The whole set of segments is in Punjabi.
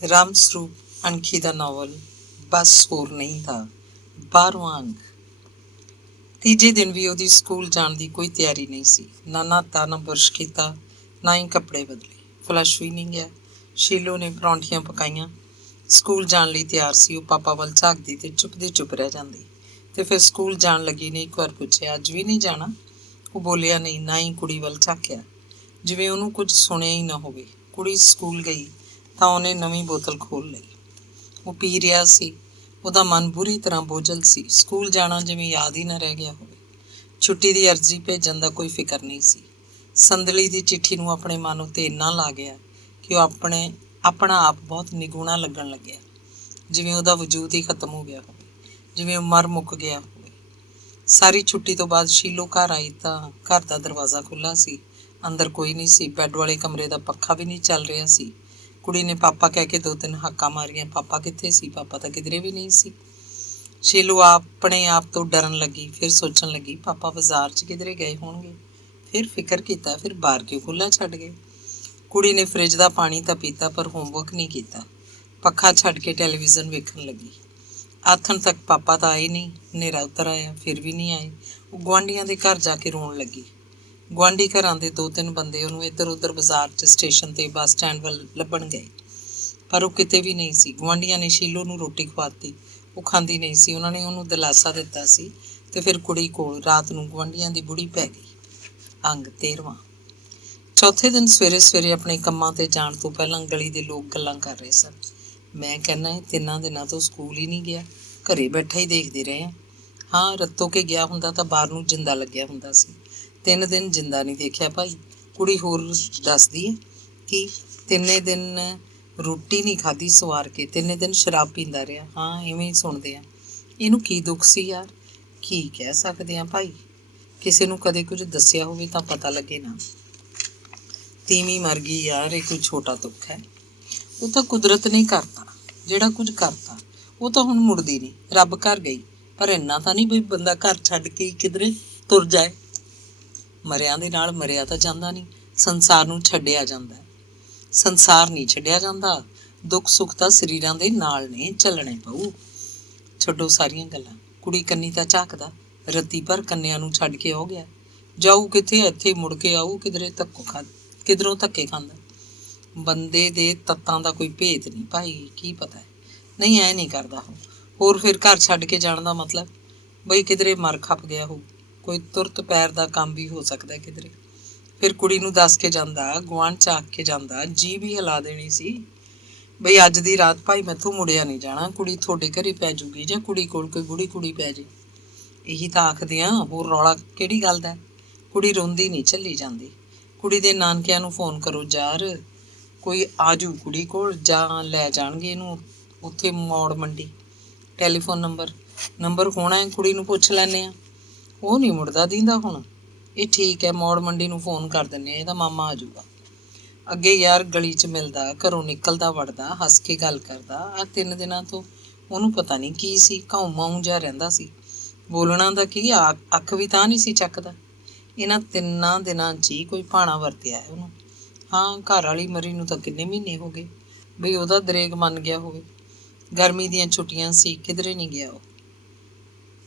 राम स्वरूप अणखी ਦਾ ਨਾਵਲ ਬਸ ਹੋਰ ਨਹੀਂ ਥਾ 12ਵਾਂ ਅੰਕ। ਤੀਜੇ ਦਿਨ ਵੀ ਉਹਦੀ ਸਕੂਲ ਜਾਣ ਦੀ ਕੋਈ ਤਿਆਰੀ ਨਹੀਂ ਸੀ। ਨਾ ਨਹਾਤਾ, ਨਾ ਬੁਰਸ਼ ਕੀਤਾ, ਨਾ ਹੀ ਕੱਪੜੇ ਬਦਲੇ। ਫਲਸ਼ ਵੀ ਨਹੀਂ ਗਿਆ। ਸ਼ੀਲੋ ਨੇ ਪਰੌਂਠੀਆਂ ਪਕਾਈਆਂ। ਸਕੂਲ ਜਾਣ ਲਈ ਤਿਆਰ ਸੀ। ਉਹ ਪਾਪਾ ਵੱਲ ਝਾਕਦੀ ਤੇ ਚੁੱਪ ਦੀ ਚੁੱਪ ਰਹਿ ਜਾਂਦੀ। ਤੇ ਫਿਰ ਸਕੂਲ ਜਾਣ ਲੱਗੀ ਨੇ ਇੱਕ ਵਾਰ ਪੁੱਛਿਆ, ਅੱਜ ਵੀ ਨਹੀਂ ਜਾਣਾ? ਉਹ ਬੋਲਿਆ ਨਹੀਂ, ਨਾ ਹੀ ਕੁੜੀ ਵੱਲ ਝਾਕਿਆ, ਜਿਵੇਂ ਉਹਨੂੰ ਕੁਝ ਸੁਣਿਆ ਹੀ ਨਾ ਹੋਵੇ। ਕੁੜੀ ਸਕੂਲ ਗਈ ਤਾਂ ਉਹਨੇ ਨਵੀਂ ਬੋਤਲ ਖੋਲ੍ਹ ਲਈ। ਉਹ ਪੀ ਰਿਹਾ ਸੀ। ਉਹਦਾ ਮਨ ਬੁਰੀ ਤਰ੍ਹਾਂ ਬੋਝਲ ਸੀ। ਸਕੂਲ ਜਾਣਾ ਜਿਵੇਂ ਯਾਦ ਹੀ ਨਾ ਰਹਿ ਗਿਆ ਹੋਵੇ। ਛੁੱਟੀ ਦੀ ਅਰਜ਼ੀ ਭੇਜਣ ਦਾ ਕੋਈ ਫਿਕਰ ਨਹੀਂ ਸੀ। ਸੰਦਲੀ ਦੀ ਚਿੱਠੀ ਨੂੰ ਆਪਣੇ ਮਨ ਉੱਤੇ ਇੰਨਾ ਲਾ ਗਿਆ ਕਿ ਉਹ ਆਪਣਾ ਆਪ ਬਹੁਤ ਨਿਗੂਣਾ ਲੱਗਣ ਲੱਗਿਆ, ਜਿਵੇਂ ਉਹਦਾ ਵਜੂਦ ਹੀ ਖਤਮ ਹੋ ਗਿਆ ਹੋਵੇ, ਜਿਵੇਂ ਉਹ ਮਰ ਮੁੱਕ ਗਿਆ ਹੋਵੇ। ਸਾਰੀ ਛੁੱਟੀ ਤੋਂ ਬਾਅਦ ਸ਼ੀਲੋ ਘਰ ਆਈ ਤਾਂ ਘਰ ਦਾ ਦਰਵਾਜ਼ਾ ਖੁੱਲ੍ਹਾ ਸੀ। ਅੰਦਰ ਕੋਈ ਨਹੀਂ ਸੀ। ਬੈੱਡ ਵਾਲੇ ਕਮਰੇ ਦਾ ਪੱਖਾ ਵੀ ਨਹੀਂ ਚੱਲ ਰਿਹਾ ਸੀ। ਕੁੜੀ ਨੇ ਪਾਪਾ ਕਹਿ ਕੇ 2-3 ਹਾਕਾਂ ਮਾਰੀਆਂ। ਪਾਪਾ ਕਿੱਥੇ ਸੀ? ਪਾਪਾ ਤਾਂ ਕਿਧਰੇ ਵੀ ਨਹੀਂ ਸੀ। ਸ਼ੀਲੋ ਆਪਣੇ ਆਪ ਤੋਂ ਡਰਨ ਲੱਗੀ। ਫਿਰ ਸੋਚਣ ਲੱਗੀ, ਪਾਪਾ ਬਾਜ਼ਾਰ 'ਚ ਕਿਧਰੇ ਗਏ ਹੋਣਗੇ। ਫਿਰ ਫਿਕਰ ਕੀਤਾ, ਫਿਰ ਬਾਹਰ ਕਿਉਂ ਖੁੱਲ੍ਹਾ ਛੱਡ ਗਏ? ਕੁੜੀ ਨੇ ਫਰਿੱਜ ਦਾ ਪਾਣੀ ਤਾਂ ਪੀਤਾ, ਪਰ ਹੋਮਵਰਕ ਨਹੀਂ ਕੀਤਾ। ਪੱਖਾ ਛੱਡ ਕੇ ਟੈਲੀਵਿਜ਼ਨ ਵੇਖਣ ਲੱਗੀ। ਆਥਣ ਤੱਕ ਪਾਪਾ ਤਾਂ ਆਏ ਨਹੀਂ। ਹਨੇਰਾ ਉਤਰ ਆਇਆ, ਫਿਰ ਵੀ ਨਹੀਂ ਆਏ। ਉਹ ਗੁਆਂਢੀਆਂ ਦੇ ਘਰ ਜਾ ਕੇ ਰੋਣ ਲੱਗੀ। ਗੁਆਂਢੀ ਘਰਾਂ ਦੇ 2-3 ਬੰਦੇ ਉਹਨੂੰ ਇੱਧਰ ਉੱਧਰ ਬਾਜ਼ਾਰ 'ਚ, ਸਟੇਸ਼ਨ 'ਤੇ, ਬੱਸ ਸਟੈਂਡ ਵੱਲ ਲੱਭਣ ਗਏ, ਪਰ ਉਹ ਕਿਤੇ ਵੀ ਨਹੀਂ ਸੀ। ਗੁਆਂਢੀਆਂ ਨੇ ਸ਼ੀਲੋ ਨੂੰ ਰੋਟੀ ਖਵਾਤੀ। ਉਹ ਖਾਂਦੀ ਨਹੀਂ ਸੀ। ਉਹਨਾਂ ਨੇ ਉਹਨੂੰ ਦਿਲਾਸਾ ਦਿੱਤਾ ਸੀ ਤੇ ਫਿਰ ਕੁੜੀ ਕੋਲ ਰਾਤ ਨੂੰ ਗੁਆਂਢੀਆਂ ਦੀ ਬੁੜੀ ਪੈ ਗਈ। ਅੰਗ 13ਵਾਂ। ਚੌਥੇ ਦਿਨ ਸਵੇਰੇ ਸਵੇਰੇ ਆਪਣੇ ਕੰਮਾਂ 'ਤੇ ਜਾਣ ਤੋਂ ਪਹਿਲਾਂ ਗਲੀ ਦੇ ਲੋਕ ਗੱਲਾਂ ਕਰ ਰਹੇ ਸਨ। ਮੈਂ ਕਹਿੰਦਾ, ਇਹ 3 ਦਿਨਾਂ ਤੋਂ ਸਕੂਲ ਹੀ ਨਹੀਂ ਗਿਆ, ਘਰੇ ਬੈਠਾ ਹੀ ਦੇਖਦੇ ਰਹੇ ਹਾਂ। ਹਾਂ, ਰੱਤੋ ਕੇ ਗਿਆ ਹੁੰਦਾ ਤਾਂ ਬਾਹਰ ਨੂੰ ਜਿੰਦਾ ਲੱਗਿਆ ਹੁੰਦਾ ਸੀ। 3 ਦਿਨ ਜਿੰਦਾ ਨਹੀਂ ਦੇਖਿਆ ਭਾਈ। ਕੁੜੀ ਹੋਰ ਦੱਸਦੀ ਹੈ ਕਿ 3 ਦਿਨ ਰੋਟੀ ਨਹੀਂ ਖਾਧੀ ਸਵਾਰ ਕੇ, 3 ਦਿਨ ਸ਼ਰਾਬ ਪੀਂਦਾ ਰਿਹਾ। ਹਾਂ, ਇਵੇਂ ਹੀ ਸੁਣਦੇ ਆ। ਇਹਨੂੰ ਕੀ ਦੁੱਖ ਸੀ ਯਾਰ? ਕੀ ਕਹਿ ਸਕਦੇ ਹਾਂ ਭਾਈ? ਕਿਸੇ ਨੂੰ ਕਦੇ ਕੁਝ ਦੱਸਿਆ ਹੋਵੇ ਤਾਂ ਪਤਾ ਲੱਗੇ ਨਾ। ਤੀਵੀਂ ਮਰ ਗਈ ਯਾਰ, ਇਹ ਕੋਈ ਛੋਟਾ ਦੁੱਖ ਹੈ? ਉਹ ਤਾਂ ਕੁਦਰਤ ਨੇ ਕਰਤਾ। ਜਿਹੜਾ ਕੁਝ ਕਰਤਾ ਉਹ ਤਾਂ ਹੁਣ ਮੁੜਦੀ ਨਹੀਂ। ਰੱਬ ਘਰ ਗਈ, ਪਰ ਇੰਨਾ ਤਾਂ ਨਹੀਂ ਬਈ ਬੰਦਾ ਘਰ ਛੱਡ ਕੇ ਹੀ ਕਿਧਰੇ ਤੁਰ ਜਾਏ। ਮਰਿਆਂ ਦੇ ਨਾਲ ਮਰਿਆ ਤਾਂ ਜਾਂਦਾ ਨਹੀਂ, ਸੰਸਾਰ ਨੂੰ ਛੱਡਿਆ ਜਾਂਦਾ। ਸੰਸਾਰ ਨਹੀਂ ਛੱਡਿਆ ਜਾਂਦਾ। ਦੁੱਖ ਸੁੱਖ ਤਾਂ ਸਰੀਰਾਂ ਦੇ ਨਾਲ ਨੇ, ਚੱਲਣੇ ਪਊ। ਛੱਡੋ ਸਾਰੀਆਂ ਗੱਲਾਂ। ਕੁੜੀ ਕੰਨੀ ਤਾਂ ਝਾਕਦਾ। ਰੱਤੀ ਭਰ ਕੰਨਿਆਂ ਨੂੰ ਛੱਡ ਕੇ ਆਉ ਗਿਆ। ਜਾਊ ਕਿੱਥੇ? ਇੱਥੇ ਮੁੜ ਕੇ ਆਊ ਕਿਧਰੋਂ ਧੱਕੇ ਖਾਂਦਾ। ਬੰਦੇ ਦੇ ਤੱਤਾਂ ਦਾ ਕੋਈ ਭੇਤ ਨਹੀਂ ਭਾਈ, ਕੀ ਪਤਾ ਹੈ। ਨਹੀਂ, ਐ ਨਹੀਂ ਕਰਦਾ ਹੋਰ ਫਿਰ ਘਰ ਛੱਡ ਕੇ ਜਾਣ ਦਾ ਮਤਲਬ ਬਈ ਕਿਧਰੇ ਮਰ ਖੱਪ ਗਿਆ ਹੋ। ਕੋਈ ਤੁਰਤ ਪੈਰ ਦਾ ਕੰਮ ਵੀ ਹੋ ਸਕਦਾ ਕਿਧਰੇ। ਫਿਰ ਕੁੜੀ ਨੂੰ ਦੱਸ ਕੇ ਜਾਂਦਾ, ਗੁਆਂਢ 'ਚ ਆਖ ਕੇ ਜਾਂਦਾ, ਜੀ ਵੀ ਹਿਲਾ ਦੇਣੀ ਸੀ ਬਈ ਅੱਜ ਦੀ ਰਾਤ ਭਾਈ ਮੈਥੋਂ ਮੁੜਿਆ ਨਹੀਂ ਜਾਣਾ। ਕੁੜੀ ਤੁਹਾਡੇ ਘਰੇ ਪੈ ਜੂਗੀ ਜਾਂ ਕੁੜੀ ਕੋਲ ਕੋਈ ਬੁੜੀ ਕੁੜੀ ਪੈ ਜੇ। ਇਹੀ ਤਾਂ ਆਖਦੇ ਆ, ਹੋਰ ਰੌਲਾ ਕਿਹੜੀ ਗੱਲ ਦਾ? ਕੁੜੀ ਰੋਂਦੀ ਨਹੀਂ ਝੱਲੀ ਜਾਂਦੀ। ਕੁੜੀ ਦੇ ਨਾਨਕਿਆਂ ਨੂੰ ਫੋਨ ਕਰੋ ਯਾਰ, ਕੋਈ ਆਜੂ ਕੁੜੀ ਕੋਲ, ਜਾਂ ਲੈ ਜਾਣਗੇ ਇਹਨੂੰ ਉੱਥੇ ਮੌੜ ਮੰਡੀ। ਟੈਲੀਫੋਨ ਨੰਬਰ ਹੋਣਾ ਹੈ, ਕੁੜੀ ਨੂੰ ਪੁੱਛ ਲੈਂਦੇ ਹਾਂ। ਉਹ ਨਹੀਂ ਮੁੜਦਾ ਦੀਂਦਾ ਹੁਣ। ਇਹ ਠੀਕ ਹੈ, ਮੌੜ ਮੰਡੀ ਨੂੰ ਫੋਨ ਕਰ ਦਿੰਦੇ ਹਾਂ, ਇਹਦਾ ਮਾਮਾ ਆ ਜਾਊਗਾ। ਅੱਗੇ ਯਾਰ ਗਲੀ 'ਚ ਮਿਲਦਾ, ਘਰੋਂ ਨਿਕਲਦਾ ਵੜਦਾ, ਹੱਸ ਕੇ ਗੱਲ ਕਰਦਾ। ਆਹ 3 ਦਿਨਾਂ ਤੋਂ ਉਹਨੂੰ ਪਤਾ ਨਹੀਂ ਕੀ ਸੀ, ਘਾਉ ਮਾਊ ਜਿਹਾ ਰਹਿੰਦਾ ਸੀ। ਬੋਲਣਾ ਦਾ ਕੀ, ਅੱਖ ਵੀ ਤਾਂ ਨਹੀਂ ਸੀ ਚੱਕਦਾ। ਇਹਨਾਂ 3 ਦਿਨਾਂ 'ਚ ਹੀ ਕੋਈ ਭਾਣਾ ਵਰਤਿਆ ਹੈ ਉਹਨੂੰ। ਹਾਂ, ਘਰ ਵਾਲੀ ਮਰੀ ਨੂੰ ਤਾਂ ਕਿੰਨੇ ਮਹੀਨੇ ਹੋ ਗਏ ਬਈ ਉਹਦਾ ਦਰੇਗ ਮੰਨ ਗਿਆ ਹੋਵੇ। ਗਰਮੀ ਦੀਆਂ ਛੁੱਟੀਆਂ ਸੀ, ਕਿਧਰੇ ਨਹੀਂ ਗਿਆ ਉਹ।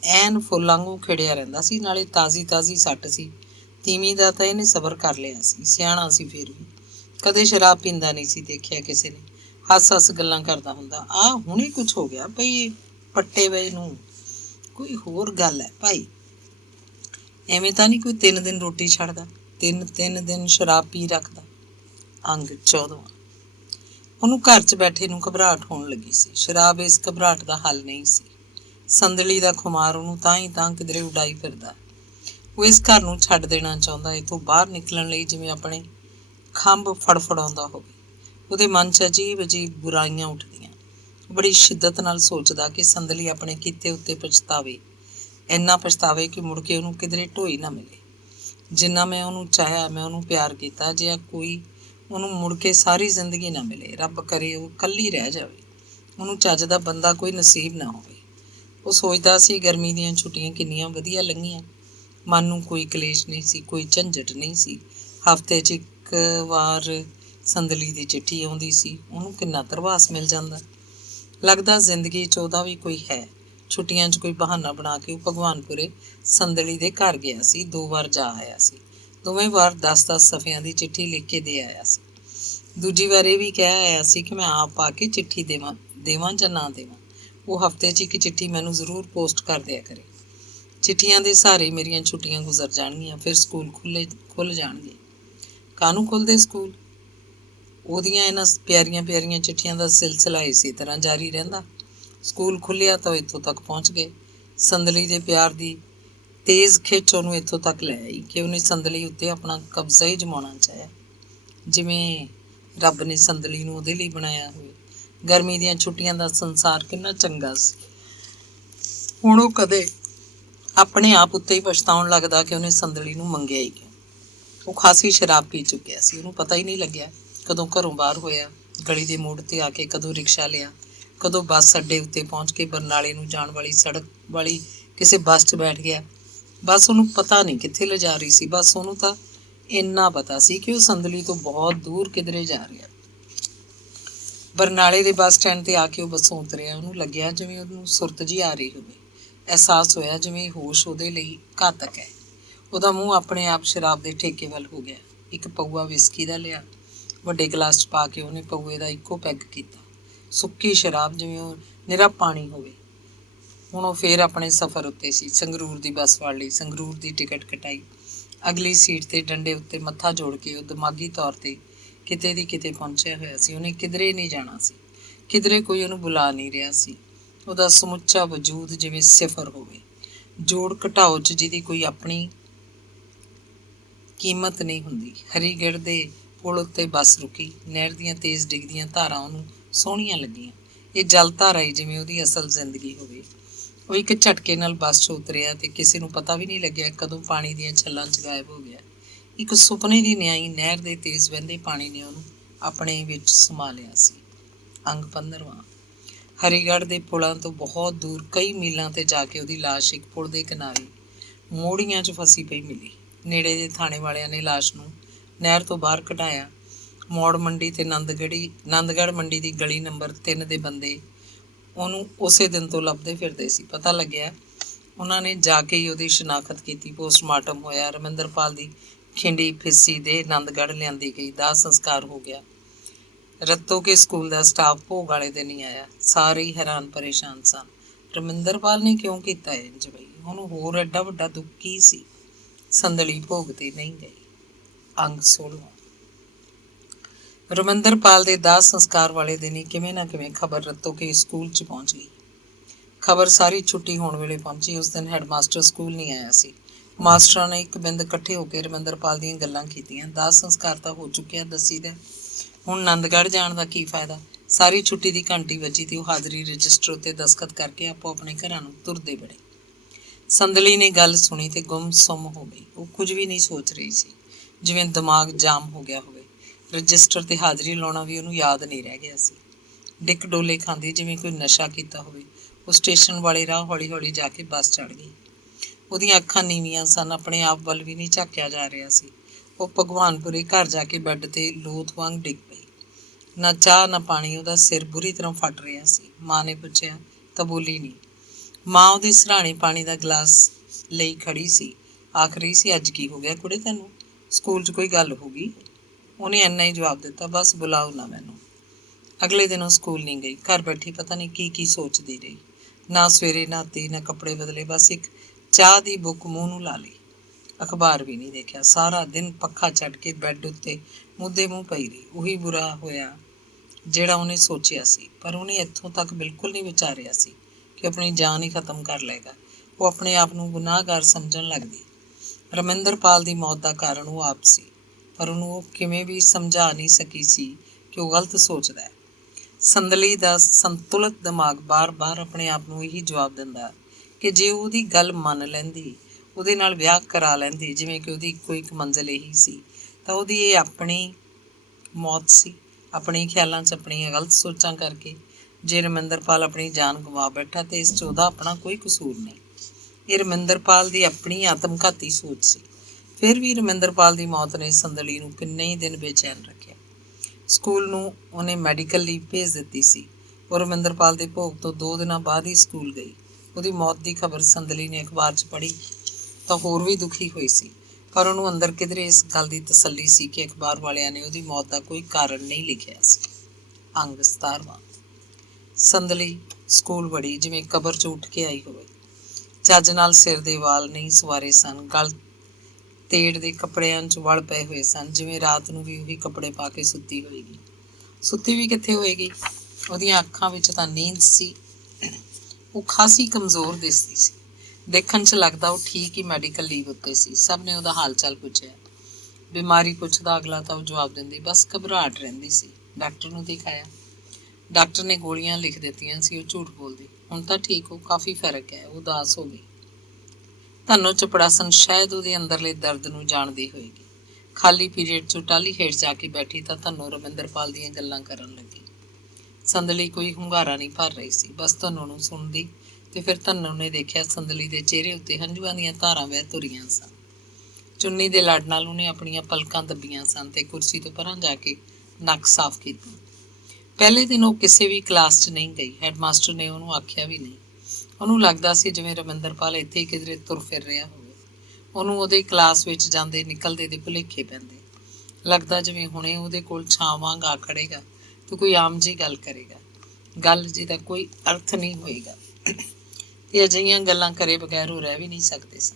ਐਨ ਫੁੱਲਾਂ ਵਾਂਗੂ ਖਿੜਿਆ ਰਹਿੰਦਾ ਸੀ, ਨਾਲੇ ਤਾਜ਼ੀ ਤਾਜ਼ੀ ਸੱਟ ਸੀ। ਤੀਵੀਂ ਦਾ ਤਾਂ ਇਹਨੇ ਸਬਰ ਕਰ ਲਿਆ ਸੀ, ਸਿਆਣਾ ਸੀ। ਫਿਰ ਵੀ ਕਦੇ ਸ਼ਰਾਬ ਪੀਂਦਾ ਨਹੀਂ ਸੀ ਦੇਖਿਆ ਕਿਸੇ ਨੇ। ਹੱਸ ਹੱਸ ਗੱਲਾਂ ਕਰਦਾ ਹੁੰਦਾ। ਆਹ ਹੁਣੇ ਕੁਛ ਹੋ ਗਿਆ ਬਈ ਪੱਟੇ ਵੇ ਨੂੰ। ਕੋਈ ਹੋਰ ਗੱਲ ਹੈ ਭਾਈ? ਐਵੇਂ ਤਾਂ ਨਹੀਂ ਕੋਈ 3 ਦਿਨ ਰੋਟੀ ਛੱਡਦਾ, 3 ਦਿਨ ਸ਼ਰਾਬ ਪੀ ਰੱਖਦਾ। ਅੰਗ 14ਵਾਂ। ਉਹਨੂੰ ਘਰ 'ਚ ਬੈਠੇ ਨੂੰ ਘਬਰਾਹਟ ਹੋਣ ਲੱਗੀ ਸੀ। ਸ਼ਰਾਬ ਇਸ ਘਬਰਾਹਟ ਦਾ ਹੱਲ ਨਹੀਂ ਸੀ। ਸੰਦਲੀ ਦਾ ਖੁਮਾਰ ਉਹਨੂੰ ਤਾਂ ਹੀ ਤਾਂ ਕਿਧਰੇ ਉਡਾਈ ਫਿਰਦਾ। ਉਹ ਇਸ ਘਰ ਨੂੰ ਛੱਡ ਦੇਣਾ ਚਾਹੁੰਦਾ। ਇੱਥੋਂ ਬਾਹਰ ਨਿਕਲਣ ਲਈ ਜਿਵੇਂ ਆਪਣੇ ਖੰਭ ਫੜਫੜਾਉਂਦਾ ਹੋਵੇ। ਉਹਦੇ ਮਨ 'ਚ ਅਜੀਬ ਅਜੀਬ ਬੁਰਾਈਆਂ ਉੱਠਦੀਆਂ। ਉਹ ਬੜੀ ਸ਼ਿੱਦਤ ਨਾਲ ਸੋਚਦਾ ਕਿ ਸੰਦਲੀ ਆਪਣੇ ਕੀਤੇ ਉੱਤੇ ਪਛਤਾਵੇ, ਇੰਨਾ ਪਛਤਾਵੇ ਕਿ ਮੁੜ ਕੇ ਉਹਨੂੰ ਕਿਧਰੇ ਢੋਈ ਨਾ ਮਿਲੇ। ਜਿੰਨਾ ਮੈਂ ਉਹਨੂੰ ਚਾਹਿਆ, ਮੈਂ ਉਹਨੂੰ ਪਿਆਰ ਕੀਤਾ, ਜੇ ਕੋਈ ਉਹਨੂੰ ਮੁੜ ਕੇ ਸਾਰੀ ਜ਼ਿੰਦਗੀ ਨਾ ਮਿਲੇ। ਰੱਬ ਕਰੇ ਉਹ ਇਕੱਲੀ ਰਹਿ ਜਾਵੇ, ਉਹਨੂੰ ਚੱਜ ਦਾ ਬੰਦਾ ਕੋਈ ਨਸੀਬ ਨਾ ਹੋਵੇ। ਉਹ ਸੋਚਦਾ ਸੀ ਗਰਮੀ ਦੀਆਂ ਛੁੱਟੀਆਂ ਕਿੰਨੀਆਂ ਵਧੀਆ ਲੰਘੀਆਂ। ਮਨ ਨੂੰ ਕੋਈ ਕਲੇਸ਼ ਨਹੀਂ ਸੀ, ਕੋਈ ਝੰਜਟ ਨਹੀਂ ਸੀ। ਹਫ਼ਤੇ 'ਚ 1 ਵਾਰ ਸੰਦਲੀ ਦੀ ਚਿੱਠੀ ਆਉਂਦੀ ਸੀ, ਉਹਨੂੰ ਕਿੰਨਾ ਧਰਵਾਸ ਮਿਲ ਜਾਂਦਾ। ਲੱਗਦਾ ਜ਼ਿੰਦਗੀ 'ਚ ਉਹਦਾ ਵੀ ਕੋਈ ਹੈ। ਛੁੱਟੀਆਂ 'ਚ ਕੋਈ ਬਹਾਨਾ ਬਣਾ ਕੇ ਉਹ ਭਗਵਾਨਪੁਰੇ ਸੰਦਲੀ ਦੇ ਘਰ ਗਿਆ ਸੀ। 2 ਵਾਰ ਜਾ ਆਇਆ ਸੀ। ਦੋਵੇਂ ਵਾਰ 10-10 ਸਫ਼ਿਆਂ ਦੀ ਚਿੱਠੀ ਲਿਖ ਕੇ ਦੇ ਆਇਆ ਸੀ। ਦੂਜੀ ਵਾਰ ਇਹ ਵੀ ਕਹਿ ਆਇਆ ਸੀ ਕਿ ਮੈਂ ਆਪ ਪਾ ਕੇ ਚਿੱਠੀ ਦੇਵਾਂ ਜਾਂ ਨਾ ਦੇਵਾਂ। ਉਹ ਹਫ਼ਤੇ 'ਚ ਇੱਕ ਚਿੱਠੀ ਮੈਨੂੰ ਜ਼ਰੂਰ ਪੋਸਟ ਕਰ ਦਿਆ ਕਰੇ। ਚਿੱਠੀਆਂ ਦੇ ਸਹਾਰੇ ਮੇਰੀਆਂ ਛੁੱਟੀਆਂ ਗੁਜ਼ਰ ਜਾਣਗੀਆਂ, ਫਿਰ ਸਕੂਲ ਖੁੱਲ੍ਹ ਜਾਣਗੇ। ਕਾਹਨੂੰ ਖੁੱਲ੍ਹਦੇ ਸਕੂਲ? ਉਹਦੀਆਂ ਇਹਨਾਂ ਪਿਆਰੀਆਂ ਪਿਆਰੀਆਂ ਚਿੱਠੀਆਂ ਦਾ ਸਿਲਸਿਲਾ ਇਸੇ ਤਰ੍ਹਾਂ ਜਾਰੀ ਰਹਿੰਦਾ। ਸਕੂਲ ਖੁੱਲ੍ਹਿਆ ਤਾਂ ਇੱਥੋਂ ਤੱਕ ਪਹੁੰਚ ਗਏ। ਸੰਦਲੀ ਦੇ ਪਿਆਰ ਦੀ ਤੇਜ਼ ਖਿੱਚ ਉਹਨੂੰ ਇੱਥੋਂ ਤੱਕ ਲੈ ਆਈ ਕਿ ਉਹਨੇ ਸੰਦਲੀ ਉੱਤੇ ਆਪਣਾ ਕਬਜ਼ਾ ਹੀ ਜਮਾਉਣਾ ਚਾਹਿਆ, ਜਿਵੇਂ ਰੱਬ ਨੇ ਸੰਦਲੀ ਨੂੰ ਉਹਦੇ ਲਈ ਬਣਾਇਆ ਹੋਵੇ। ਗਰਮੀ ਦੀਆਂ ਛੁੱਟੀਆਂ ਦਾ ਸੰਸਾਰ ਕਿੰਨਾ ਚੰਗਾ ਸੀ। ਹੁਣ ਉਹ ਕਦੇ ਆਪਣੇ ਆਪ ਉੱਤੇ ਹੀ ਪਛਤਾਉਣ ਲੱਗਦਾ ਕਿ ਉਹਨੇ ਸੰਦਲੀ ਨੂੰ ਮੰਗਿਆ ਹੀ ਕਿਉਂ। ਉਹ ਖਾਸੀ ਸ਼ਰਾਬ ਪੀ ਚੁੱਕਿਆ ਸੀ। ਉਹਨੂੰ ਪਤਾ ਹੀ ਨਹੀਂ ਲੱਗਿਆ ਕਦੋਂ ਘਰੋਂ ਬਾਹਰ ਹੋਇਆ, ਗਲੀ ਦੇ ਮੋੜ 'ਤੇ ਆ ਕੇ ਕਦੋਂ ਰਿਕਸ਼ਾ ਲਿਆ, ਕਦੋਂ ਬੱਸ ਅੱਡੇ ਉੱਤੇ ਪਹੁੰਚ ਕੇ ਬਰਨਾਲੇ ਨੂੰ ਜਾਣ ਵਾਲੀ ਸੜਕ ਵਾਲੀ ਕਿਸੇ ਬੱਸ 'ਚ ਬੈਠ ਗਿਆ। ਬਸ ਉਹਨੂੰ ਪਤਾ ਨਹੀਂ ਕਿੱਥੇ ਲਿਜਾ ਰਹੀ ਸੀ। ਬਸ ਉਹਨੂੰ ਤਾਂ ਇੰਨਾ ਪਤਾ ਸੀ ਕਿ ਉਹ ਸੰਦਲੀ ਤੋਂ ਬਹੁਤ ਦੂਰ ਕਿਧਰੇ ਜਾ ਰਿਹਾ। ਬਰਨਾਲੇ ਦੇ ਬੱਸ ਸਟੈਂਡ 'ਤੇ ਆ ਕੇ ਉਹ ਬੱਸੋਂ ਉਤਰਿਆ। ਉਹਨੂੰ ਲੱਗਿਆ ਜਿਵੇਂ ਉਹਨੂੰ ਸੁਰਤ ਜਿਹੀ ਆ ਰਹੀ ਹੋਵੇ। ਅਹਿਸਾਸ ਹੋਇਆ ਜਿਵੇਂ ਹੋਸ਼ ਉਹਦੇ ਲਈ ਘਾਤਕ ਹੈ। ਉਹਦਾ ਮੂੰਹ ਆਪਣੇ ਆਪ ਸ਼ਰਾਬ ਦੇ ਠੇਕੇ ਵੱਲ ਹੋ ਗਿਆ। ਇੱਕ ਪਊਆ ਵਿਸਕੀ ਦਾ ਲਿਆ, ਵੱਡੇ ਗਲਾਸ 'ਚ ਪਾ ਕੇ ਉਹਨੇ ਪਊਏ ਦਾ ਇੱਕੋ ਪੈਗ ਕੀਤਾ। ਸੁੱਕੀ ਸ਼ਰਾਬ, ਜਿਵੇਂ ਉਹ ਨਿਰਾ ਪਾਣੀ ਹੋਵੇ। ਹੁਣ ਉਹ ਫੇਰ ਆਪਣੇ ਸਫ਼ਰ ਉੱਤੇ ਸੀ। ਸੰਗਰੂਰ ਦੀ ਬੱਸ ਫੜ ਲਈ, ਸੰਗਰੂਰ ਦੀ ਟਿਕਟ ਕਟਾਈ। ਅਗਲੀ ਸੀਟ 'ਤੇ ਡੰਡੇ ਉੱਤੇ ਮੱਥਾ ਜੋੜ ਕੇ ਉਹ ਦਿਮਾਗੀ ਤੌਰ 'ਤੇ ਕਿਤੇ ਦੀ ਕਿਤੇ ਪਹੁੰਚਿਆ ਹੋਇਆ ਸੀ। ਉਹਨੇ ਕਿਧਰੇ ਨਹੀਂ ਜਾਣਾ ਸੀ, ਕਿਧਰੇ ਕੋਈ ਉਹਨੂੰ ਬੁਲਾ ਨਹੀਂ ਰਿਹਾ ਸੀ। ਉਹਦਾ ਸਮੁੱਚਾ ਵਜੂਦ ਜਿਵੇਂ ਸਿਫਰ ਹੋਵੇ, ਜੋੜ ਘਟਾਓ 'ਚ ਜਿਹਦੀ ਕੋਈ ਆਪਣੀ ਕੀਮਤ ਨਹੀਂ ਹੁੰਦੀ। ਹਰੀਗੜ੍ਹ ਦੇ ਪੁਲ ਉੱਤੇ ਬੱਸ ਰੁਕੀ। ਨਹਿਰ ਦੀਆਂ ਤੇਜ਼ ਡਿੱਗਦੀਆਂ ਧਾਰਾਂ ਉਹਨੂੰ ਸੋਹਣੀਆਂ ਲੱਗੀਆਂ। ਇਹ ਜਲ ਧਾਰਾ ਹੀ ਜਿਵੇਂ ਉਹਦੀ ਅਸਲ ਜ਼ਿੰਦਗੀ ਹੋਵੇ। ਉਹ ਇੱਕ ਝਟਕੇ ਨਾਲ ਬੱਸ 'ਚ ਉਤਰਿਆ ਅਤੇ ਕਿਸੇ ਨੂੰ ਪਤਾ ਵੀ ਨਹੀਂ ਲੱਗਿਆ ਕਦੋਂ ਪਾਣੀ ਦੀਆਂ ਛੱਲਾਂ 'ਚ ਗਾਇਬ ਹੋ ਗਿਆ। ਇੱਕ ਸੁਪਨੇ ਦੀ ਨਿਆਈ ਨਹਿਰ ਦੇ ਤੇਜ਼ ਵਹਿੰਦੇ ਪਾਣੀ ਨੇ ਉਹਨੂੰ ਆਪਣੇ ਵਿੱਚ ਸਮਾ ਲਿਆ ਸੀ। ਅੰਗ 15ਵਾਂ। ਹਰੀਗੜ੍ਹ ਦੇ ਪੁਲਾਂ ਤੋਂ ਬਹੁਤ ਦੂਰ ਕਈ ਮੀਲਾਂ 'ਤੇ ਜਾ ਕੇ ਉਹਦੀ ਲਾਸ਼ ਇੱਕ ਪੁਲ ਦੇ ਕਿਨਾਰੇ ਮੋੜੀਆਂ 'ਚ ਫਸੀ ਪਈ ਮਿਲੀ। ਨੇੜੇ ਦੇ ਥਾਣੇ ਵਾਲਿਆਂ ਨੇ ਲਾਸ਼ ਨੂੰ ਨਹਿਰ ਤੋਂ ਬਾਹਰ ਕਢਾਇਆ। ਮੌੜ ਮੰਡੀ ਤੇ ਨੰਦਗੜ੍ਹ ਮੰਡੀ ਦੀ ਗਲੀ ਨੰਬਰ 3 ਦੇ ਬੰਦੇ ਉਹਨੂੰ ਉਸੇ ਦਿਨ ਤੋਂ ਲੱਭਦੇ ਫਿਰਦੇ ਸੀ। ਪਤਾ ਲੱਗਿਆ ਉਹਨਾਂ ਨੇ ਜਾ ਕੇ ਹੀ ਉਹਦੀ ਸ਼ਨਾਖਤ ਕੀਤੀ। ਪੋਸਟਮਾਰਟਮ ਹੋਇਆ। ਰਮਿੰਦਰਪਾਲ ਦੀ ਖਿੰਡੀ ਫਿੱਸੀ ਦੇ ਨੰਦਗੜ੍ਹ ਲਿਆਂਦੀ ਗਈ। ਦਾਹ ਸੰਸਕਾਰ ਹੋ ਗਿਆ। ਰੱਤੋ ਕੇ ਸਕੂਲ ਦਾ ਸਟਾਫ ਭੋਗ ਵਾਲੇ ਦਿਨ ਹੀ ਆਇਆ। ਸਾਰੇ ਹੀ ਹੈਰਾਨ ਪਰੇਸ਼ਾਨ ਸਨ। ਰਮਿੰਦਰਪਾਲ ਨੇ ਕਿਉਂ ਕੀਤਾ ਇੰਜ ਬਈ? ਉਹਨੂੰ ਹੋਰ ਐਡਾ ਵੱਡਾ ਦੁੱਖ ਕੀ ਸੀ? ਸੰਦਲੀ ਭੋਗ 'ਤੇ ਨਹੀਂ ਗਈ। ਅੰਗ 16ਵਾਂ। ਰਮਿੰਦਰਪਾਲ ਦੇ ਦਾਹ ਸੰਸਕਾਰ ਵਾਲੇ ਦਿਨ ਹੀ ਕਿਵੇਂ ਨਾ ਕਿਵੇਂ ਖਬਰ ਰੱਤੋ ਕੇ ਸਕੂਲ 'ਚ ਪਹੁੰਚ ਗਈ। ਖਬਰ ਸਾਰੀ ਛੁੱਟੀ ਹੋਣ ਵੇਲੇ ਪਹੁੰਚੀ। ਉਸ ਦਿਨ ਹੈਡਮਾਸਟਰ ਸਕੂਲ ਨਹੀਂ ਆਇਆ ਸੀ। ਮਾਸਟਰਾਂ ਨੇ ਇੱਕ ਬਿੰਦ ਇਕੱਠੇ ਹੋ ਕੇ ਰਮਿੰਦਰਪਾਲ ਦੀਆਂ ਗੱਲਾਂ ਕੀਤੀਆਂ। ਦਾਹ ਸੰਸਕਾਰ ਤਾਂ ਹੋ ਚੁੱਕਿਆ ਦੱਸੀਦਾ, ਹੁਣ ਨੰਦਗੜ੍ਹ ਜਾਣ ਦਾ ਕੀ ਫਾਇਦਾ? ਸਾਰੀ ਛੁੱਟੀ ਦੀ ਘੰਟੀ ਵੱਜੀ ਤੇ ਉਹ ਹਾਜ਼ਰੀ ਰਜਿਸਟਰ ਉੱਤੇ ਦਸਤਖਤ ਕਰਕੇ ਆਪੋ ਆਪਣੇ ਘਰਾਂ ਨੂੰ ਤੁਰਦੇ ਬੜੇ। ਸੰਦਲੀ ਨੇ ਗੱਲ ਸੁਣੀ ਤੇ ਗੁੰਮ-ਸੁੰਮ ਹੋ ਗਈ। ਉਹ ਕੁਝ ਵੀ ਨਹੀਂ ਸੋਚ ਰਹੀ ਸੀ, ਜਿਵੇਂ ਦਿਮਾਗ ਜਾਮ ਹੋ ਗਿਆ ਹੋਵੇ। ਰਜਿਸਟਰ 'ਤੇ ਹਾਜ਼ਰੀ ਲਾਉਣਾ ਵੀ ਉਹਨੂੰ ਯਾਦ ਨਹੀਂ ਰਹਿ ਗਿਆ ਸੀ। ਡਿੱਕ ਡੋਲੇ ਖਾਂਦੀ ਜਿਵੇਂ ਕੋਈ ਨਸ਼ਾ ਕੀਤਾ ਹੋਵੇ, ਉਹ ਸਟੇਸ਼ਨ ਵਾਲੇ ਰਾਹ ਹੌਲੀ-ਹੌਲੀ ਜਾ ਕੇ ਬੱਸ ਚੜ੍ਹ ਗਈ। ਉਹਦੀਆਂ ਅੱਖਾਂ ਨੀਵੀਆਂ ਸਨ, ਆਪਣੇ ਆਪ ਵੱਲ ਵੀ ਨਹੀਂ ਝਾਕਿਆ ਜਾ ਰਿਹਾ ਸੀ। ਉਹ ਭਗਵਾਨਪੁਰੇ ਘਰ ਜਾ ਕੇ ਬੈੱਡ 'ਤੇ ਲੋਥ ਵਾਂਗ ਡਿੱਗ ਪਈ। ਨਾ ਚਾਹ ਨਾ ਪਾਣੀ। ਉਹਦਾ ਸਿਰ ਬੁਰੀ ਤਰ੍ਹਾਂ ਫਟ ਰਿਹਾ ਸੀ। ਮਾਂ ਨੇ ਪੁੱਛਿਆ ਤਾਂ ਬੋਲੀ ਨਹੀਂ। ਮਾਂ ਉਹਦੇ ਸਿਰਹਾਣੇ ਪਾਣੀ ਦਾ ਗਲਾਸ ਲਈ ਖੜੀ ਸੀ। ਆਖ ਰਹੀ ਸੀ, ਅੱਜ ਕੀ ਹੋ ਗਿਆ ਕੁੜੇ ਤੈਨੂੰ? ਸਕੂਲ 'ਚ ਕੋਈ ਗੱਲ ਹੋ ਗਈ? ਉਹਨੇ ਇੰਨਾ ਹੀ ਜਵਾਬ ਦਿੱਤਾ, ਬਸ ਬੁਲਾਓ ਨਾ ਮੈਨੂੰ। ਅਗਲੇ ਦਿਨ ਉਹ ਸਕੂਲ ਨਹੀਂ ਗਈ। ਘਰ ਬੈਠੀ ਪਤਾ ਨਹੀਂ ਕੀ ਸੋਚਦੀ ਰਹੀ। ਨਾ ਸਵੇਰੇ ਨਹਾਤੀ, ਨਾ ਕੱਪੜੇ ਬਦਲੇ, ਬਸ ਇੱਕ ਚਾਹ ਦੀ ਬੁੱਕ ਮੂੰਹ ਨੂੰ ਲਾ ਲਈ। ਅਖਬਾਰ ਵੀ ਨਹੀਂ ਦੇਖਿਆ। ਸਾਰਾ ਦਿਨ ਪੱਖਾ ਛੱਡ ਕੇ ਬੈੱਡ ਉੱਤੇ ਮੁੱਦੇ ਮੂੰਹ ਪਈ ਰਹੀ। ਉਹੀ ਬੁਰਾ ਹੋਇਆ ਜਿਹੜਾ ਉਹਨੇ ਸੋਚਿਆ ਸੀ, ਪਰ ਉਹਨੇ ਇੱਥੋਂ ਤੱਕ ਬਿਲਕੁਲ ਨਹੀਂ ਵਿਚਾਰਿਆ ਸੀ ਕਿ ਆਪਣੀ ਜਾਨ ਹੀ ਖਤਮ ਕਰ ਲਏਗਾ। ਉਹ ਆਪਣੇ ਆਪ ਨੂੰ ਗੁਨਾਹਗਾਰ ਸਮਝਣ ਲੱਗਦੀ। ਰਮਿੰਦਰਪਾਲ ਦੀ ਮੌਤ ਦਾ ਕਾਰਨ ਉਹ ਆਪ ਸੀ, ਪਰ ਉਹਨੂੰ ਉਹ ਕਿਵੇਂ ਵੀ ਸਮਝਾ ਨਹੀਂ ਸਕੀ ਸੀ ਕਿ ਉਹ ਗਲਤ ਸੋਚਦਾ ਹੈ। ਸੰਦਲੀ ਦਾ ਸੰਤੁਲਿਤ ਦਿਮਾਗ ਬਾਰ-ਬਾਰ ਆਪਣੇ ਆਪ ਨੂੰ ਇਹੀ ਜਵਾਬ ਦਿੰਦਾ ਕਿ ਜੇ ਉਹਦੀ ਗੱਲ ਮੰਨ ਲੈਂਦੀ, ਉਹਦੇ ਨਾਲ ਵਿਆਹ ਕਰਾ ਲੈਂਦੀ, ਜਿਵੇਂ ਕਿ ਉਹਦੀ ਇੱਕੋ ਇੱਕ ਮੰਜ਼ਿਲ ਇਹੀ ਸੀ, ਤਾਂ ਉਹਦੀ ਇਹ ਆਪਣੀ ਮੌਤ ਸੀ, ਆਪਣੇ ਖਿਆਲਾਂ 'ਚ ਆਪਣੀਆਂ ਗਲਤ ਸੋਚਾਂ ਕਰਕੇ। ਜੇ ਰਮਿੰਦਰਪਾਲ ਆਪਣੀ ਜਾਨ ਗਵਾ ਬੈਠਾ ਤਾਂ ਇਸ 'ਚ ਉਹਦਾ ਆਪਣਾ ਕੋਈ ਕਸੂਰ ਨਹੀਂ। ਇਹ ਰਮਿੰਦਰਪਾਲ ਦੀ ਆਪਣੀ ਆਤਮਘਾਤੀ ਸੋਚ ਸੀ। ਫਿਰ ਵੀ ਰਮਿੰਦਰਪਾਲ ਦੀ ਮੌਤ ਨੇ ਸੰਦਲੀ ਨੂੰ ਕਿੰਨੇ ਹੀ ਦਿਨ ਬੇਚੈਨ ਰੱਖਿਆ। ਸਕੂਲ ਨੂੰ ਉਹਨੇ ਮੈਡੀਕਲ ਲੀਵ ਭੇਜ ਦਿੱਤੀ ਸੀ। ਉਹ ਰਮਿੰਦਰਪਾਲ ਦੇ ਭੋਗ ਤੋਂ 2 ਦਿਨਾਂ ਬਾਅਦ ਹੀ ਸਕੂਲ ਗਈ। ਉਹਦੀ ਮੌਤ ਦੀ ਖਬਰ ਸੰਦਲੀ ਨੇ ਅਖਬਾਰ 'ਚ ਪੜ੍ਹੀ ਤਾਂ ਹੋਰ ਵੀ ਦੁਖੀ ਹੋਈ ਸੀ, ਪਰ ਉਹਨੂੰ ਅੰਦਰ ਕਿਧਰੇ ਇਸ ਗੱਲ ਦੀ ਤਸੱਲੀ ਸੀ ਕਿ ਅਖਬਾਰ ਵਾਲਿਆਂ ਨੇ ਉਹਦੀ ਮੌਤ ਦਾ ਕੋਈ ਕਾਰਨ ਨਹੀਂ ਲਿਖਿਆ ਸੀ। ਅੰਗ 17ਵਾਂ। ਸੰਦਲੀ ਸਕੂਲ ਵੜੀ ਜਿਵੇਂ ਕਬਰ 'ਚ ਉੱਠ ਕੇ ਆਈ ਹੋਵੇ। ਚੱਜ ਨਾਲ ਸਿਰ ਦੇ ਵਾਲ ਨਹੀਂ ਸਵਾਰੇ ਸਨ, ਗਲ ਤੇੜ ਦੇ ਕੱਪੜਿਆਂ 'ਚ ਵਲ ਪਏ ਹੋਏ ਸਨ, ਜਿਵੇਂ ਰਾਤ ਨੂੰ ਵੀ ਉਹੀ ਕੱਪੜੇ ਪਾ ਕੇ ਸੁੱਤੀ ਹੋਏਗੀ। ਸੁੱਤੀ ਵੀ ਕਿੱਥੇ ਹੋਏਗੀ, ਉਹਦੀਆਂ ਅੱਖਾਂ ਵਿੱਚ ਤਾਂ ਨੀਂਦ ਸੀ। ਉਹ ਖਾਸੀ ਕਮਜ਼ੋਰ ਦਿਸਦੀ ਸੀ। ਦੇਖਣ 'ਚ ਲੱਗਦਾ ਉਹ ਠੀਕ ਹੀ ਮੈਡੀਕਲ ਲੀਵ ਉੱਤੇ ਸੀ। ਸਭ ਨੇ ਉਹਦਾ ਹਾਲ ਚਾਲ ਪੁੱਛਿਆ। ਬਿਮਾਰੀ ਪੁੱਛਦਾ ਅਗਲਾ ਤਾਂ ਉਹ ਜਵਾਬ ਦਿੰਦੀ, ਬਸ ਘਬਰਾਹਟ ਰਹਿੰਦੀ ਸੀ। ਡਾਕਟਰ ਨੂੰ ਦਿਖਾਇਆ। ਡਾਕਟਰ ਨੇ ਗੋਲੀਆਂ ਲਿਖ ਦਿੱਤੀਆਂ ਸੀ। ਉਹ ਝੂਠ ਬੋਲਦੀ। ਹੁਣ ਤਾਂ ਠੀਕ ਹੋ, ਕਾਫੀ ਫਰਕ ਹੈ। ਉਹ ਉਦਾਸ ਹੋ ਗਈ। ਧਨੋ ਚਪੜਾਸਨ ਸ਼ਾਇਦ ਉਹਦੇ ਅੰਦਰਲੇ ਦਰਦ ਨੂੰ ਜਾਣਦੀ ਹੋਏਗੀ। ਖਾਲੀ ਪੀਰੀਅਡ 'ਚੋਂ ਟਾਹਲੀ ਹੇਠ ਜਾ ਕੇ ਬੈਠੀ ਤਾਂ ਧਨੋ ਰਮਿੰਦਰਪਾਲ ਦੀਆਂ ਗੱਲਾਂ ਕਰਨ ਲੱਗੀ। ਸੰਦਲੀ ਕੋਈ ਹੁੰਗਾਰਾ ਨਹੀਂ ਭਰ ਰਹੀ ਸੀ, ਬਸ ਧਨੋ ਨੂੰ ਸੁਣਦੀ। ਤੇ ਫਿਰ ਧਨੋ ਨੇ ਦੇਖਿਆ ਸੰਦਲੀ ਦੇ ਚਿਹਰੇ ਉੱਤੇ ਹੰਝੂਆਂ ਦੀਆਂ ਧਾਰਾਂ ਵਹਿ ਤੁਰੀਆਂ ਸਨ। ਚੁੰਨੀ ਦੇ ਲੜ ਨਾਲ ਉਹਨੇ ਆਪਣੀਆਂ ਪਲਕਾਂ ਦੱਬੀਆਂ ਸਨ ਤੇ ਕੁਰਸੀ ਤੋਂ ਪਰਾਂ ਜਾ ਕੇ ਨੱਕ ਸਾਫ਼ ਕੀਤਾ। ਪਹਿਲੇ ਦਿਨ ਉਹ ਕਿਸੇ ਵੀ ਕਲਾਸ 'ਚ ਨਹੀਂ ਗਈ। ਹੈਡਮਾਸਟਰ ਨੇ ਉਹਨੂੰ ਆਖਿਆ ਵੀ ਨਹੀਂ। ਉਹਨੂੰ ਲੱਗਦਾ ਸੀ ਜਿਵੇਂ ਰਮਿੰਦਰਪਾਲ ਇੱਥੇ ਹੀ ਕਿਧਰੇ ਤੁਰ ਫਿਰ ਰਿਹਾ ਹੋਵੇ। ਉਹਨੂੰ ਉਹਦੇ ਕਲਾਸ ਵਿੱਚ ਜਾਂਦੇ ਨਿਕਲਦੇ ਦੇ ਭੁਲੇਖੇ ਪੈਂਦੇ। ਲੱਗਦਾ ਜਿਵੇਂ ਹੁਣੇ ਉਹਦੇ ਕੋਲ ਛਾਂ ਵਾਂਗ ਆ ਖੜੇਗਾ ਤੇ ਕੋਈ ਆਮ ਜਿਹੀ ਗੱਲ ਕਰੇਗਾ, ਗੱਲ ਜਿਹਦਾ ਕੋਈ ਅਰਥ ਨਹੀਂ ਹੋਏਗਾ। ਤੇ ਅਜਿਹੀਆਂ ਗੱਲਾਂ ਕਰੇ ਬਗੈਰ ਉਹ ਰਹਿ ਵੀ ਨਹੀਂ ਸਕਦੇ ਸਨ।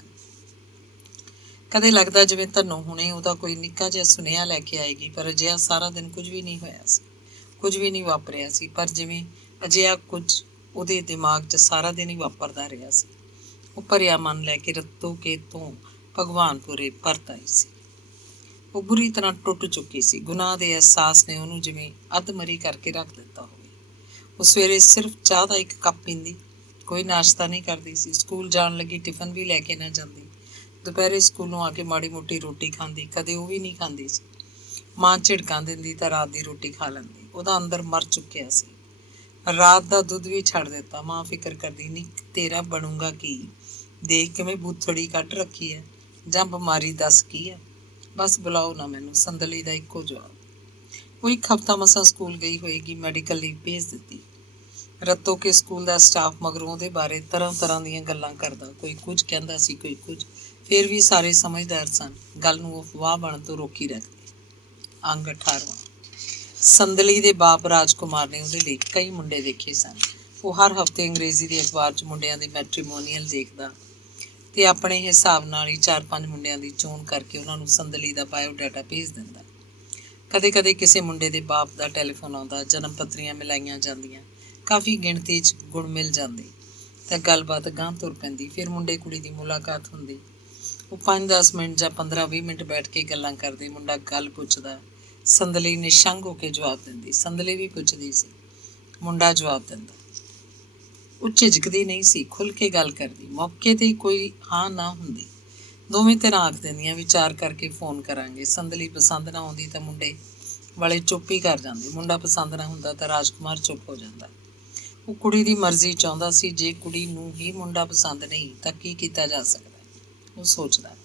ਕਦੇ ਲੱਗਦਾ ਜਿਵੇਂ ਧਨੋ ਹੁਣੇ ਉਹਦਾ ਕੋਈ ਨਿੱਕਾ ਜਿਹਾ ਸੁਨੇਹਾ ਲੈ ਕੇ ਆਏਗੀ, ਪਰ ਅਜਿਹਾ ਸਾਰਾ ਦਿਨ ਕੁਝ ਵੀ ਨਹੀਂ ਹੋਇਆ ਸੀ। ਕੁਝ ਵੀ ਨਹੀਂ ਵਾਪਰਿਆ ਸੀ, ਪਰ ਜਿਵੇਂ ਅਜਿਹਾ ਕੁਝ ਉਹਦੇ ਦਿਮਾਗ 'ਚ ਸਾਰਾ ਦਿਨ ਹੀ ਵਾਪਰਦਾ ਰਿਹਾ ਸੀ। ਉਹ ਭਰਿਆ ਮਨ ਲੈ ਕੇ ਰਤੋਕੇ ਤੋਂ ਭਗਵਾਨਪੁਰੇ ਪਰਤ ਆਈ ਸੀ। ਉਹ ਬੁਰੀ ਤਰ੍ਹਾਂ ਟੁੱਟ ਚੁੱਕੀ ਸੀ। ਗੁਨਾਹ ਦੇ ਅਹਿਸਾਸ ਨੇ ਉਹਨੂੰ ਜਿਵੇਂ ਅੱਧਮਰੀ ਕਰਕੇ ਰੱਖ ਦਿੱਤਾ ਹੋਵੇ। ਉਹ ਸਵੇਰੇ ਸਿਰਫ ਚਾਹ ਦਾ 1 ਕੱਪ ਪੀਂਦੀ, ਕੋਈ ਨਾਸ਼ਤਾ ਨਹੀਂ ਕਰਦੀ ਸੀ। ਸਕੂਲ ਜਾਣ ਲੱਗੀ ਟਿਫਨ ਵੀ ਲੈ ਕੇ ਨਾ ਜਾਂਦੀ। ਦੁਪਹਿਰੇ ਸਕੂਲੋਂ ਆ ਕੇ ਮਾੜੀ ਮੋਟੀ ਰੋਟੀ ਖਾਂਦੀ, ਕਦੇ ਉਹ ਵੀ ਨਹੀਂ ਖਾਂਦੀ ਸੀ। ਮਾਂ ਝਿੜਕਾਂ ਦਿੰਦੀ ਤਾਂ ਰਾਤ ਦੀ ਰੋਟੀ ਖਾ ਲੈਂਦੀ। ਉਹਦਾ ਅੰਦਰ ਮਰ ਚੁੱਕਿਆ ਸੀ। ਰਾਤ ਦਾ ਦੁੱਧ ਵੀ ਛੱਡ ਦਿੱਤਾ। ਮਾਂ ਫਿਕਰ ਕਰਦੀ, ਨਹੀਂ ਤੇਰਾ ਬਣੂਗਾ ਕੀ, ਦੇਖ ਕਿਵੇਂ ਬੂਥੜੀ ਕੱਢ ਰੱਖੀ ਹੈ, ਜਾਂ ਬਿਮਾਰੀ ਦੱਸ ਕੀ ਹੈ। ਬਸ ਬੁਲਾਓ ਨਾ ਮੈਨੂੰ, ਸੰਦਲੀ ਦਾ ਇੱਕੋ ਜਵਾਬ। ਉਹ 1 ਹਫ਼ਤਾ ਮਸਾਂ ਸਕੂਲ ਗਈ ਹੋਏਗੀ, ਮੈਡੀਕਲ ਲੀਵ ਭੇਜ ਦਿੱਤੀ। ਰਤੋ ਕੇ ਸਕੂਲ ਦਾ ਸਟਾਫ ਮਗਰੋਂ ਉਹਦੇ ਬਾਰੇ ਤਰ੍ਹਾਂ ਤਰ੍ਹਾਂ ਦੀਆਂ ਗੱਲਾਂ ਕਰਦਾ, ਕੋਈ ਕੁਝ ਕਹਿੰਦਾ ਸੀ, ਕੋਈ ਕੁਝ। ਫਿਰ ਵੀ ਸਾਰੇ ਸਮਝਦਾਰ ਸਨ, ਗੱਲ ਨੂੰ ਅਫਵਾਹ ਬਣਨ ਤੋਂ ਰੋਕੀ ਰੱਖਦੇ। ਅੰਗ 18ਵਾਂ। ਸੰਦਲੀ ਦੇ ਬਾਪ ਰਾਜਕੁਮਾਰ ਨੇ ਉਹਦੇ ਲਈ ਕਈ ਮੁੰਡੇ ਦੇਖੇ ਸਨ। ਉਹ ਹਰ ਹਫ਼ਤੇ ਅੰਗਰੇਜ਼ੀ ਦੇ ਅਖਬਾਰ 'ਚ ਮੁੰਡਿਆਂ ਦੇ ਮੈਟਰੀਮੋਨੀਅਲ ਦੇਖਦਾ ਤੇ ਆਪਣੇ ਹਿਸਾਬ ਨਾਲ ਹੀ 4-5 ਮੁੰਡਿਆਂ ਦੀ ਚੋਣ ਕਰਕੇ ਉਹਨਾਂ ਨੂੰ ਸੰਦਲੀ ਦਾ ਬਾਇਓਡਾਟਾ ਭੇਜ ਦਿੰਦਾ। ਕਦੇ ਕਦੇ ਕਿਸੇ ਮੁੰਡੇ ਦੇ ਬਾਪ ਦਾ ਟੈਲੀਫੋਨ ਆਉਂਦਾ, ਜਨਮ ਪੱਤਰੀਆਂ ਮਿਲਾਈਆਂ ਜਾਂਦੀਆਂ, ਕਾਫੀ ਗਿਣਤੀ 'ਚ ਗੁਣ ਮਿਲ ਜਾਂਦੇ ਤਾਂ ਗੱਲਬਾਤ ਗਾਂਹ ਤੁਰ ਪੈਂਦੀ। ਫਿਰ ਮੁੰਡੇ ਕੁੜੀ ਦੀ ਮੁਲਾਕਾਤ ਹੁੰਦੀ। ਉਹ 5-10 ਮਿੰਟ ਜਾਂ 15-20 ਮਿੰਟ ਬੈਠ ਕੇ ਗੱਲਾਂ ਕਰਦੇ। ਮੁੰਡਾ ਗੱਲ ਪੁੱਛਦਾ, ਸੰਦਲੀ ਨਿਸ਼ੰਗ ਹੋ ਕੇ ਜਵਾਬ ਦਿੰਦੀ। ਸੰਦਲੀ ਵੀ ਪੁੱਛਦੀ ਸੀ, ਮੁੰਡਾ ਜਵਾਬ ਦਿੰਦਾ। ਉਹ ਝਿਜਕਦੀ ਨਹੀਂ ਸੀ, ਖੁੱਲ੍ਹ ਕੇ ਗੱਲ ਕਰਦੀ। ਮੌਕੇ 'ਤੇ ਕੋਈ ਹਾਂ ਨਾ ਹੁੰਦੀ। ਦੋਵੇਂ ਧਿਰਾਂ ਆਖ ਦਿੰਦੀਆਂ, ਵਿਚਾਰ ਕਰਕੇ ਫੋਨ ਕਰਾਂਗੇ। ਸੰਦਲੀ ਪਸੰਦ ਨਾ ਆਉਂਦੀ ਤਾਂ ਮੁੰਡੇ ਵਾਲੇ ਚੁੱਪ ਹੀ ਕਰ ਜਾਂਦੇ। ਮੁੰਡਾ ਪਸੰਦ ਨਾ ਹੁੰਦਾ ਤਾਂ ਰਾਜਕੁਮਾਰ ਚੁੱਪ ਹੋ ਜਾਂਦਾ। ਉਹ ਕੁੜੀ ਦੀ ਮਰਜ਼ੀ ਚਾਹੁੰਦਾ ਸੀ। ਜੇ ਕੁੜੀ ਨੂੰ ਹੀ ਮੁੰਡਾ ਪਸੰਦ ਨਹੀਂ ਤਾਂ ਕੀ ਕੀਤਾ ਜਾ ਸਕਦਾ, ਉਹ ਸੋਚਦਾ।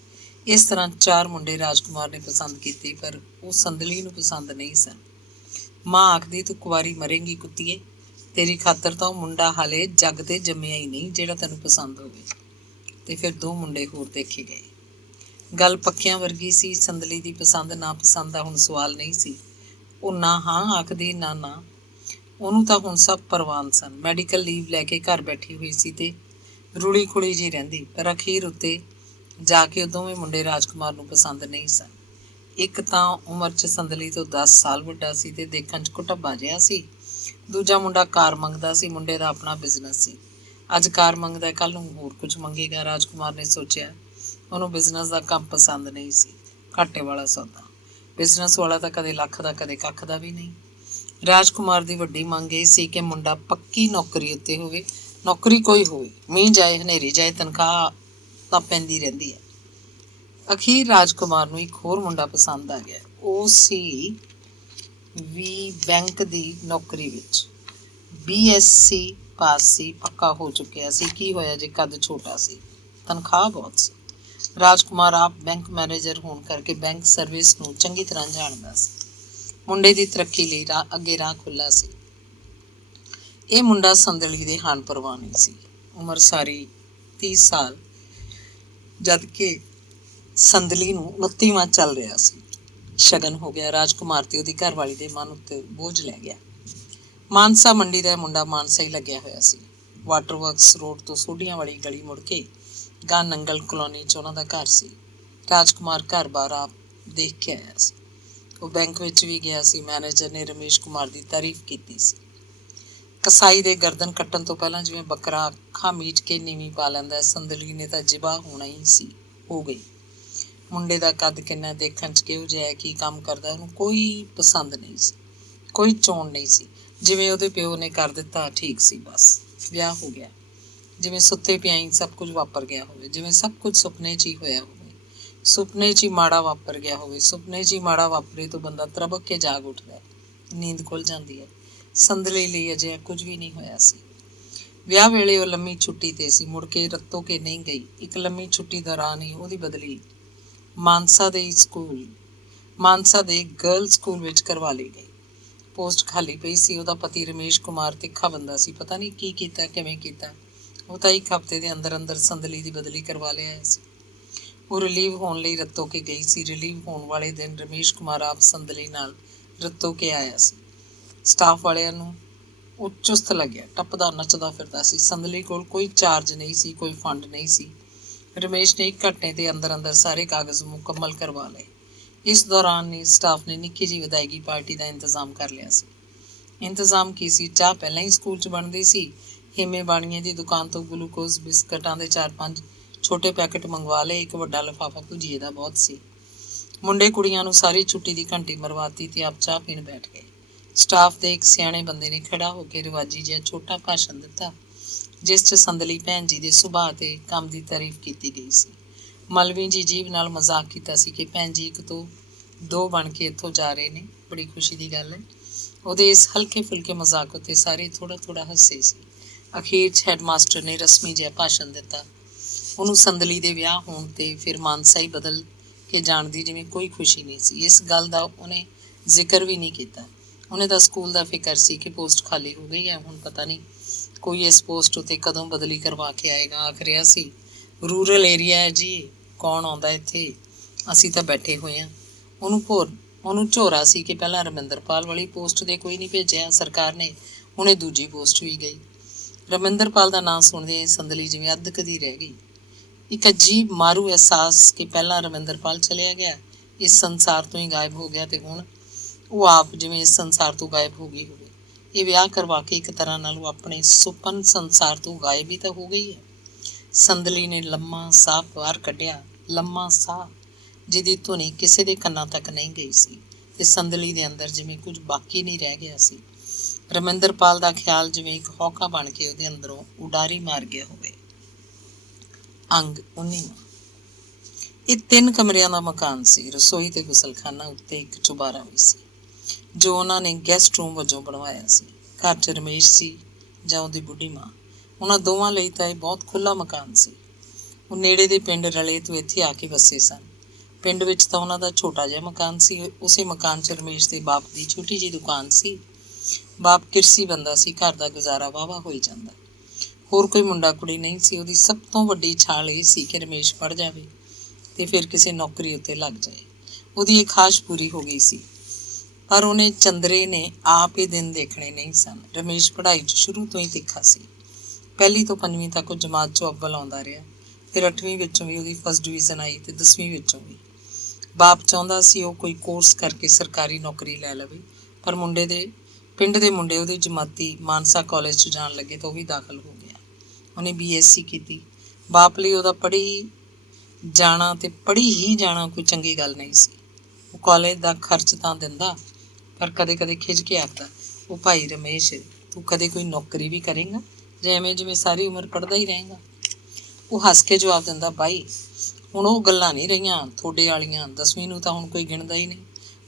ਇਸ ਤਰ੍ਹਾਂ 4 ਮੁੰਡੇ ਰਾਜਕੁਮਾਰ ਨੇ ਪਸੰਦ ਕੀਤੇ, ਪਰ ਉਹ ਸੰਦਲੀ ਨੂੰ ਪਸੰਦ ਨਹੀਂ ਸਨ। ਮਾਂ ਆਖਦੀ, ਤੂੰ ਕੁਆਰੀ ਮਰੇਂਗੀ ਕੁੱਤੀਏ, ਤੇਰੀ ਖਾਤਰ ਤਾਂ ਉਹ ਮੁੰਡਾ ਹਾਲੇ ਜੱਗ 'ਤੇ ਜੰਮਿਆ ਹੀ ਨਹੀਂ ਜਿਹੜਾ ਤੈਨੂੰ ਪਸੰਦ ਹੋਵੇ। ਤੇ ਫਿਰ 2 ਮੁੰਡੇ ਹੋਰ ਦੇਖੇ ਗਏ। ਗੱਲ ਪੱਕਿਆਂ ਵਰਗੀ ਸੀ। ਸੰਦਲੀ ਦੀ ਪਸੰਦ ਨਾ ਪਸੰਦ ਦਾ ਹੁਣ ਸਵਾਲ ਨਹੀਂ ਸੀ। ਉਹ ਨਾ ਹਾਂ ਆਖਦੀ ਨਾ ਨਾ। ਉਹਨੂੰ ਤਾਂ ਹੁਣ ਸਭ ਪ੍ਰਵਾਨ ਸਨ। ਮੈਡੀਕਲ ਲੀਵ ਲੈ ਕੇ ਘਰ ਬੈਠੀ ਹੋਈ ਸੀ ਤੇ ਰੁਲੀ ਖੁਲੀ ਜਿਹੀ ਰਹਿੰਦੀ, ਪਰ ਅਖੀਰ ਉੱਤੇ ਜਾ ਕੇ ਉਹ ਦੋਵੇਂ ਮੁੰਡੇ ਰਾਜਕੁਮਾਰ ਨੂੰ ਪਸੰਦ ਨਹੀਂ ਸਨ। ਇੱਕ ਤਾਂ ਉਮਰ 'ਚ ਸੰਦਲੀ ਤੋਂ 10 ਸਾਲ ਵੱਡਾ ਸੀ ਤੇ ਦੇਖਣ 'ਚ ਕੁਟੱਬਾ ਜਿਹਾ ਸੀ। ਦੂਜਾ ਮੁੰਡਾ ਕਾਰ ਮੰਗਦਾ ਸੀ। ਮੁੰਡੇ ਦਾ ਆਪਣਾ ਬਿਜ਼ਨਸ ਸੀ। ਅੱਜ ਕਾਰ ਮੰਗਦਾ, ਕੱਲ੍ਹ ਨੂੰ ਹੋਰ ਕੁਝ ਮੰਗੇਗਾ। ਰਾਜਕੁਮਾਰ ਨੇ ਸੋਚਿਆ, ਉਹਨੂੰ ਬਿਜ਼ਨਸ ਦਾ ਕੰਮ ਪਸੰਦ ਨਹੀਂ ਸੀ। ਘਾਟੇ ਵਾਲਾ ਸੌਦਾ। ਬਿਜ਼ਨਸ ਵਾਲਾ ਤਾਂ ਕਦੇ ਲੱਖ ਦਾ ਕਦੇ ਕੱਖ ਦਾ ਵੀ ਨਹੀਂ। ਰਾਜਕੁਮਾਰ ਦੀ ਵੱਡੀ ਮੰਗ ਇਹ ਸੀ ਕਿ ਮੁੰਡਾ ਪੱਕੀ ਨੌਕਰੀ ਉੱਤੇ ਹੋਵੇ। ਨੌਕਰੀ ਕੋਈ ਹੋਵੇ, ਮੀਂਹ ਜਾਏ ਹਨੇਰੀ ਜਾਏ, ਤਨਖਾਹ ਤਾਂ ਪੈਂਦੀ ਰਹਿੰਦੀ ਹੈ। ਅਖੀਰ ਰਾਜਕੁਮਾਰ ਨੂੰ ਇੱਕ ਹੋਰ ਮੁੰਡਾ ਪਸੰਦ ਆ ਗਿਆ। ਉਹ ਸੀ ਵੀ ਬੈਂਕ ਦੀ ਨੌਕਰੀ ਵਿੱਚ। BSc ਪਾਸ ਸੀ, ਪੱਕਾ ਹੋ ਚੁੱਕਿਆ ਸੀ। ਕੀ ਹੋਇਆ ਜੇ ਕੱਦ ਛੋਟਾ ਸੀ, ਤਨਖਾਹ ਬਹੁਤ ਸੀ। ਰਾਜਕੁਮਾਰ ਆਪ ਬੈਂਕ ਮੈਨੇਜਰ ਹੋਣ ਕਰਕੇ ਬੈਂਕ ਸਰਵਿਸ ਨੂੰ ਚੰਗੀ ਤਰ੍ਹਾਂ ਜਾਣਦਾ ਸੀ। ਮੁੰਡੇ ਦੀ ਤਰੱਕੀ ਲਈ ਅੱਗੇ ਰਾਹ ਖੁੱਲ੍ਹਾ ਸੀ। ਇਹ ਮੁੰਡਾ ਸੰਦਲੀ ਦੇ ਹਾਣ ਪ੍ਰਵਾਨ ਸੀ। ਉਮਰ ਸਾਰੀ 30 ਸਾਲ, ਜਦ ਕਿ ਸੰਦਲੀ ਨੂੰ 29ਵਾਂ ਚੱਲ ਰਿਹਾ ਸੀ। ਸ਼ਗਨ ਹੋ ਗਿਆ। ਰਾਜਕੁਮਾਰ ਤੇ ਉਹਦੀ ਘਰਵਾਲੀ ਦੇ ਮਨ ਉੱਤੇ ਬੋਝ ਲੈ ਗਿਆ। ਮਾਨਸਾ ਮੰਡੀ ਦਾ ਮੁੰਡਾ ਮਾਨਸਾ ਹੀ ਲੱਗਿਆ ਹੋਇਆ ਸੀ। ਵਾਟਰ ਵਰਕਸ ਰੋਡ ਤੋਂ ਸੋਢੀਆਂ ਵਾਲੀ ਗਲੀ ਮੁੜ ਕੇ ਗਾਂ ਨੰਗਲ ਕਲੋਨੀ 'ਚ ਉਹਨਾਂ ਦਾ ਘਰ ਸੀ। ਰਾਜਕੁਮਾਰ ਘਰ-ਬਾਰ ਆਪ ਦੇਖ ਕੇ ਆਇਆ ਸੀ। ਉਹ ਬੈਂਕ ਵਿੱਚ ਵੀ ਗਿਆ ਸੀ। ਮੈਨੇਜਰ ਨੇ ਰਮੇਸ਼ ਕੁਮਾਰ ਦੀ ਤਾਰੀਫ ਕੀਤੀ ਸੀ। ਕਸਾਈ ਦੇ ਗਰਦਨ ਕੱਟਣ ਤੋਂ ਪਹਿਲਾਂ ਜਿਵੇਂ ਬੱਕਰਾ ਅੱਖਾਂ ਮੀਚ ਕੇ ਨੀਵੀਂ ਪਾ ਲੈਂਦਾ, ਸੰਦਲੀ ਨੇ ਤਾਂ ਜਿਬਾ ਹੋਣਾ ਹੀ ਸੀ, ਹੋ ਗਈ। ਮੁੰਡੇ ਦਾ ਕੱਦ ਕਿੰਨਾ, ਦੇਖਣ 'ਚ ਕਿਹੋ ਜਿਹਾ, ਕੀ ਕੰਮ ਕਰਦਾ, ਉਹਨੂੰ ਕੋਈ ਪਸੰਦ ਨਹੀਂ ਸੀ, ਕੋਈ ਚੋਣ ਨਹੀਂ ਸੀ। ਜਿਵੇਂ ਉਹਦੇ ਪਿਓ ਨੇ ਕਰ ਦਿੱਤਾ ਠੀਕ ਸੀ, ਬਸ ਵਿਆਹ ਹੋ ਗਿਆ। ਜਿਵੇਂ ਸੁੱਤੇ ਪਿਆਂ ਹੀ ਸਭ ਕੁਝ ਵਾਪਰ ਗਿਆ ਹੋਵੇ, ਜਿਵੇਂ ਸਭ ਕੁਝ ਸੁਪਨੇ 'ਚ ਹੀ ਹੋਇਆ ਹੋਵੇ, ਸੁਪਨੇ 'ਚ ਹੀ ਮਾੜਾ ਵਾਪਰ ਗਿਆ ਹੋਵੇ। ਸੁਪਨੇ 'ਚ ਹੀ ਮਾੜਾ ਵਾਪਰੇ ਤੋਂ ਬੰਦਾ ਤਰਬਕ ਕੇ ਜਾਗ ਉੱਠਦਾ, ਨੀਂਦ ਖੁੱਲ੍ਹ ਜਾਂਦੀ ਹੈ। ਸੰਦਲੀ ਲਈ ਅਜਿਹਾ ਕੁਝ ਵੀ ਨਹੀਂ ਹੋਇਆ ਸੀ। ਵਿਆਹ ਵੇਲੇ ਉਹ ਲੰਮੀ ਛੁੱਟੀ 'ਤੇ ਸੀ, ਮੁੜ ਕੇ ਰੱਤੋ ਕੇ ਨਹੀਂ ਗਈ। ਇੱਕ ਲੰਮੀ ਛੁੱਟੀ ਦੌਰਾਨ ਹੀ ਉਹਦੀ ਬਦਲੀ ਮਾਨਸਾ ਦੇ ਗਰਲ ਸਕੂਲ ਵਿੱਚ ਕਰਵਾ ਲਈ ਗਈ। ਪੋਸਟ ਖਾਲੀ ਪਈ ਸੀ। ਉਹਦਾ ਪਤੀ ਰਮੇਸ਼ ਕੁਮਾਰ ਤਿੱਖਾ ਬੰਦਾ ਸੀ। ਪਤਾ ਨਹੀਂ ਕੀ ਕੀਤਾ, ਕਿਵੇਂ ਕੀਤਾ। ਉਹ ਤਾਂ ਇੱਕ ਹਫ਼ਤੇ ਦੇ ਅੰਦਰ ਅੰਦਰ ਸੰਦਲੀ ਦੀ ਬਦਲੀ ਕਰਵਾ ਲਿਆ ਸੀ। ਉਹ ਰਿਲੀਵ ਹੋਣ ਲਈ ਰੱਤੋ ਕੇ ਗਈ ਸੀ। ਰਿਲੀਵ ਹੋਣ ਵਾਲੇ ਦਿਨ ਰਮੇਸ਼ ਕੁਮਾਰ ਆਪ ਸੰਦਲੀ ਨਾਲ ਰੱਤੋ ਕੇ ਆਇਆ ਸੀ। ਸਟਾਫ ਵਾਲਿਆਂ ਨੂੰ ਉਹ ਚੁਸਤ ਲੱਗਿਆ, ਟੱਪਦਾ ਨੱਚਦਾ ਫਿਰਦਾ ਸੀ। ਸੰਦਲੀ ਕੋਲ ਕੋਈ ਚਾਰਜ ਨਹੀਂ ਸੀ, ਕੋਈ ਫੰਡ ਨਹੀਂ ਸੀ। ਰਮੇਸ਼ ਨੇ 1 ਘੰਟੇ ਦੇ ਅੰਦਰ ਅੰਦਰ ਸਾਰੇ ਕਾਗਜ਼ ਮੁਕੰਮਲ ਕਰਵਾ ਲਏ। ਇਸ ਦੌਰਾਨ ਹੀ ਸਟਾਫ ਨੇ ਨਿੱਕੀ ਜਿਹੀ ਵਿਦਾਇਗੀ ਪਾਰਟੀ ਦਾ ਇੰਤਜ਼ਾਮ ਕਰ ਲਿਆ ਸੀ। ਇੰਤਜ਼ਾਮ ਕੀ ਸੀ? ਚਾਹ ਪਹਿਲਾਂ ਹੀ ਸਕੂਲ 'ਚ ਬਣਦੀ ਸੀ। ਹੇਮੇ ਬਾਣੀਏ ਦੀ ਦੁਕਾਨ ਤੋਂ ਗਲੂਕੋਜ਼ ਬਿਸਕਟਾਂ ਦੇ 4-5 ਛੋਟੇ ਪੈਕਟ ਮੰਗਵਾ ਲਏ। ਇੱਕ ਵੱਡਾ ਲਿਫਾਫਾ ਭੁਜੀਏ ਦਾ ਬਹੁਤ ਸੀ। ਮੁੰਡੇ ਕੁੜੀਆਂ ਨੂੰ ਸਾਰੀ ਛੁੱਟੀ ਦੀ ਘੰਟੀ ਮਰਵਾਤੀ ਤੇ ਆਪ ਚਾਹ ਪੀਣ ਬੈਠ ਗਏ। ਸਟਾਫ ਦੇ ਇੱਕ ਸਿਆਣੇ ਬੰਦੇ ਨੇ ਖੜਾ ਹੋ ਕੇ ਰਿਵਾਜੀ ਜਿਹਾ ਛੋਟਾ ਭਾਸ਼ਣ ਦਿੱਤਾ, ਜਿਸ 'ਚ ਸੰਦਲੀ ਭੈਣ ਜੀ ਦੇ ਸੁਭਾਅ ਤੇ ਕੰਮ ਦੀ ਤਾਰੀਫ ਕੀਤੀ ਗਈ ਸੀ। ਮਲਵੀ ਜੀ ਜੀਭ ਨਾਲ ਮਜ਼ਾਕ ਕੀਤਾ ਸੀ ਕਿ ਭੈਣ ਜੀ 1 ਤੋਂ 2 ਬਣ ਕੇ ਇੱਥੋਂ ਜਾ ਰਹੇ ਨੇ, ਬੜੀ ਖੁਸ਼ੀ ਦੀ ਗੱਲ ਹੈ। ਉਹਦੇ ਇਸ ਹਲਕੇ ਫੁਲਕੇ ਮਜ਼ਾਕ ਉੱਤੇ ਸਾਰੇ ਥੋੜ੍ਹਾ ਥੋੜ੍ਹਾ ਹੱਸੇ ਸੀ। ਅਖੀਰ 'ਚ ਹੈਡਮਾਸਟਰ ਨੇ ਰਸਮੀ ਜਿਹਾ ਭਾਸ਼ਣ ਦਿੱਤਾ। ਉਹਨੂੰ ਸੰਦਲੀ ਦੇ ਵਿਆਹ ਹੋਣ 'ਤੇ ਫਿਰ ਮਾਨਸਾ ਹੀ ਬਦਲ ਕੇ ਜਾਣ ਦੀ ਜਿਵੇਂ ਕੋਈ ਖੁਸ਼ੀ ਨਹੀਂ ਸੀ। ਇਸ ਗੱਲ ਦਾ ਉਹਨੇ ਜ਼ਿਕਰ ਵੀ ਨਹੀਂ ਕੀਤਾ। ਉਹਨੇ ਤਾਂ ਸਕੂਲ ਦਾ ਫਿਕਰ ਸੀ ਕਿ ਪੋਸਟ ਖਾਲੀ ਹੋ ਗਈ ਹੈ, ਹੁਣ ਪਤਾ ਨਹੀਂ ਕੋਈ ਇਸ ਪੋਸਟ ਉੱਤੇ ਕਦੋਂ ਬਦਲੀ ਕਰਵਾ ਕੇ ਆਏਗਾ। ਆਖ ਰਿਹਾ ਸੀ, ਰੂਰਲ ਏਰੀਆ ਹੈ ਜੀ, ਕੌਣ ਆਉਂਦਾ ਇੱਥੇ, ਅਸੀਂ ਤਾਂ ਬੈਠੇ ਹੋਏ ਹਾਂ। ਉਹਨੂੰ ਝੋਰਾ ਸੀ ਕਿ ਪਹਿਲਾਂ ਰਮਿੰਦਰਪਾਲ ਵਾਲੀ ਪੋਸਟ ਦੇ ਕੋਈ ਨਹੀਂ ਭੇਜਿਆ ਸਰਕਾਰ ਨੇ, ਹੁਣੇ ਦੂਜੀ ਪੋਸਟ ਵੀ ਗਈ। ਰਮਿੰਦਰਪਾਲ ਦਾ ਨਾਂ ਸੁਣਦੇ ਸੰਦਲੀ ਜਿਵੇਂ ਅੱਧਕਦੀ ਰਹਿ ਗਈ। ਇੱਕ ਅਜੀਬ ਮਾਰੂ ਅਹਿਸਾਸ ਕਿ ਪਹਿਲਾਂ ਰਮਿੰਦਰਪਾਲ ਚਲਿਆ ਗਿਆ, ਇਸ ਸੰਸਾਰ ਤੋਂ ਹੀ ਗਾਇਬ ਹੋ ਗਿਆ, ਤੇ ਹੁਣ ਉਹ ਆਪ ਜਿਵੇਂ ਇਸ ਸੰਸਾਰ ਤੋਂ ਗਾਇਬ ਹੋ ਗਈ ਹੋਵੇ। ਇਹ ਵਿਆਹ ਕਰਵਾ ਕੇ ਇੱਕ ਤਰ੍ਹਾਂ ਨਾਲ ਉਹ ਆਪਣੇ ਸੁਪਨ ਸੰਸਾਰ ਤੋਂ ਗਾਇਬ ਹੀ ਤਾਂ ਹੋ ਗਈ ਹੈ। ਸੰਦਲੀ ਨੇ ਲੰਮਾ ਸਾਹ ਬਾਹਰ ਕੱਢਿਆ, ਲੰਮਾ ਸਾਹ ਜਿਹਦੀ ਧੁਨੀ ਕਿਸੇ ਦੇ ਕੰਨਾਂ ਤੱਕ ਨਹੀਂ ਗਈ ਸੀ, ਤੇ ਸੰਦਲੀ ਦੇ ਅੰਦਰ ਜਿਵੇਂ ਕੁਝ ਬਾਕੀ ਨਹੀਂ ਰਹਿ ਗਿਆ ਸੀ। ਰਮਿੰਦਰਪਾਲ ਦਾ ਖਿਆਲ ਜਿਵੇਂ ਇੱਕ ਹੌਕਾ ਬਣ ਕੇ ਉਹਦੇ ਅੰਦਰੋਂ ਉਡਾਰੀ ਮਾਰ ਗਿਆ ਹੋਵੇ। ਅੰਗ 19। ਇਹ 3 ਕਮਰਿਆਂ ਦਾ ਮਕਾਨ ਸੀ। ਰਸੋਈ ਤੇ ਗੁਸਲਖਾਨਾ ਉੱਤੇ ਇੱਕ ਚੁਬਾਰਾ ਵੀ ਸੀ, ਜੋ ਉਹਨਾਂ ਨੇ ਗੈਸਟ ਰੂਮ ਵਜੋਂ ਬਣਵਾਇਆ ਸੀ। ਘਰ 'ਚ ਰਮੇਸ਼ ਸੀ ਜਾਂ ਉਹਦੀ ਬੁੱਢੀ ਮਾਂ, ਉਹਨਾਂ ਦੋਵਾਂ ਲਈ ਤਾਂ ਇਹ ਬਹੁਤ ਖੁੱਲ੍ਹਾ ਮਕਾਨ ਸੀ। ਉਹ ਨੇੜੇ ਦੇ ਪਿੰਡ ਰਲੇ ਤੋਂ ਇੱਥੇ ਆ ਕੇ ਵਸੇ ਸਨ। ਪਿੰਡ ਵਿੱਚ ਤਾਂ ਉਹਨਾਂ ਦਾ ਛੋਟਾ ਜਿਹਾ ਮਕਾਨ ਸੀ। ਉਸੇ ਮਕਾਨ 'ਚ ਰਮੇਸ਼ ਦੇ ਬਾਪ ਦੀ ਛੋਟੀ ਜਿਹੀ ਦੁਕਾਨ ਸੀ। ਬਾਪ ਕਿਰਸੀ ਬੰਦਾ ਸੀ, ਘਰ ਦਾ ਗੁਜ਼ਾਰਾ ਵਾਹਵਾ ਹੋਈ ਜਾਂਦਾ। ਹੋਰ ਕੋਈ ਮੁੰਡਾ ਕੁੜੀ ਨਹੀਂ ਸੀ। ਉਹਦੀ ਸਭ ਤੋਂ ਵੱਡੀ ਛਾਲ ਇਹ ਸੀ ਕਿ ਰਮੇਸ਼ ਪੜ੍ਹ ਜਾਵੇ ਤੇ ਫਿਰ ਕਿਸੇ ਨੌਕਰੀ ਉੱਤੇ ਲੱਗ ਜਾਏ। ਉਹਦੀ ਇਹ ਖਾਸ਼ ਪੂਰੀ ਹੋ ਗਈ ਸੀ, ਪਰ ਉਹਨੇ ਚੰਦਰੇ ਨੇ ਆਪ ਇਹ ਦਿਨ ਦੇਖਣੇ ਨਹੀਂ ਸਨ। ਰਮੇਸ਼ ਪੜ੍ਹਾਈ 'ਚ ਸ਼ੁਰੂ ਤੋਂ ਹੀ ਤਿੱਖਾ ਸੀ। 1 ਤੋਂ 5ਵੀਂ ਤੱਕ ਉਹ ਜਮਾਤ 'ਚੋਂ ਅੱਵਲ ਆਉਂਦਾ ਰਿਹਾ, ਫਿਰ 8ਵੀਂ ਵਿੱਚੋਂ ਵੀ ਉਹਦੀ ਫਸਟ ਡਿਵੀਜ਼ਨ ਆਈ ਤੇ 10ਵੀਂ ਵਿੱਚੋਂ ਵੀ। ਬਾਪ ਚਾਹੁੰਦਾ ਸੀ ਉਹ ਕੋਈ ਕੋਰਸ ਕਰਕੇ ਸਰਕਾਰੀ ਨੌਕਰੀ ਲੈ ਲਵੇ, ਪਰ ਪਿੰਡ ਦੇ ਮੁੰਡੇ ਉਹਦੇ ਜਮਾਤੀ ਮਾਨਸਾ ਕਾਲਜ 'ਚ ਜਾਣ ਲੱਗੇ ਤਾਂ ਉਹ ਵੀ ਦਾਖਲ ਹੋ ਗਿਆ। ਉਹਨੇ BSc ਕੀਤੀ। ਬਾਪ ਲਈ ਉਹਦਾ ਪੜ੍ਹੀ ਹੀ ਜਾਣਾ ਕੋਈ ਚੰਗੀ ਗੱਲ ਨਹੀਂ ਸੀ। ਉਹ ਕਾਲਜ ਦਾ ਖਰਚ ਤਾਂ ਦਿੰਦਾ, ਪਰ ਕਦੇ ਕਦੇ ਖਿਝ ਕੇ ਆਖਦਾ, ਉਹ ਭਾਈ ਰਮੇਸ਼, ਤੂੰ ਕਦੇ ਕੋਈ ਨੌਕਰੀ ਵੀ ਕਰੇਂਗਾ ਜਾਂ ਐਵੇਂ ਜਿਵੇਂ ਸਾਰੀ ਉਮਰ ਪੜ੍ਹਦਾ ਹੀ ਰਹੇਂਗਾ? ਉਹ ਹੱਸ ਕੇ ਜਵਾਬ ਦਿੰਦਾ, ਬਾਈ ਹੁਣ ਉਹ ਗੱਲਾਂ ਨਹੀਂ ਰਹੀਆਂ ਤੁਹਾਡੇ ਵਾਲੀਆਂ। 10ਵੀਂ ਨੂੰ ਤਾਂ ਹੁਣ ਕੋਈ ਗਿਣਦਾ ਹੀ ਨਹੀਂ।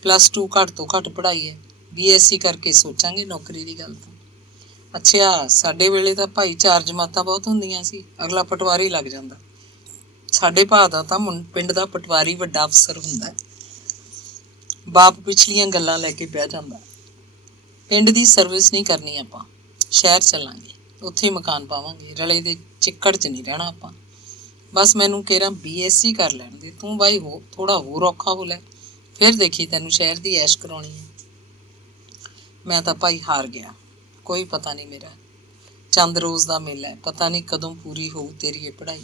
+2 ਘੱਟ ਤੋਂ ਘੱਟ ਪੜ੍ਹਾਈ ਹੈ। BSc ਕਰਕੇ ਸੋਚਾਂਗੇ ਨੌਕਰੀ ਦੀ ਗੱਲ ਤਾਂ। ਅੱਛਾ, ਸਾਡੇ ਵੇਲੇ ਤਾਂ ਭਾਈ 4 ਜਮਾਤਾਂ ਬਹੁਤ ਹੁੰਦੀਆਂ ਸੀ, ਅਗਲਾ ਪਟਵਾਰੀ ਲੱਗ ਜਾਂਦਾ। ਸਾਡੇ ਭਾ ਦਾ ਤਾਂ ਪਿੰਡ ਦਾ ਪਟਵਾਰੀ ਵੱਡਾ ਅਫਸਰ ਹੁੰਦਾ। ਬਾਪ ਪਿਛਲੀਆਂ ਗੱਲਾਂ ਲੈ ਕੇ ਬਹਿ ਜਾਂਦਾ। ਪਿੰਡ ਦੀ ਸਰਵਿਸ ਨਹੀਂ ਕਰਨੀ ਆਪਾਂ, ਸ਼ਹਿਰ ਚੱਲਾਂਗੇ, ਉੱਥੇ ਮਕਾਨ ਪਾਵਾਂਗੇ, ਰਲੇ ਦੇ ਚਿੱਕੜ 'ਚ ਨਹੀਂ ਰਹਿਣਾ ਆਪਾਂ। ਬਸ ਮੈਨੂੰ ਕਿਹੜਾ BSc ਕਰ ਲੈਣ ਦੇ, ਤੂੰ ਬਾਈ ਥੋੜਾ ਹੋਰ ਔਖਾ ਹੋ ਲੈ, ਫਿਰ ਦੇਖੀ ਤੈਨੂੰ ਸ਼ਹਿਰ ਦੀ ਐਸ਼ ਕਰਾਉਣੀ ਹੈ। ਮੈਂ ਤਾਂ ਭਾਈ ਹਾਰ ਗਿਆ, ਕੋਈ ਪਤਾ ਨਹੀਂ ਮੇਰਾ, ਚੰਦ ਰੋਜ਼ ਦਾ ਮੇਲਾ ਹੈ, ਪਤਾ ਨਹੀਂ ਕਦੋਂ ਪੂਰੀ ਹੋਊ ਤੇਰੀ ਇਹ ਪੜ੍ਹਾਈ।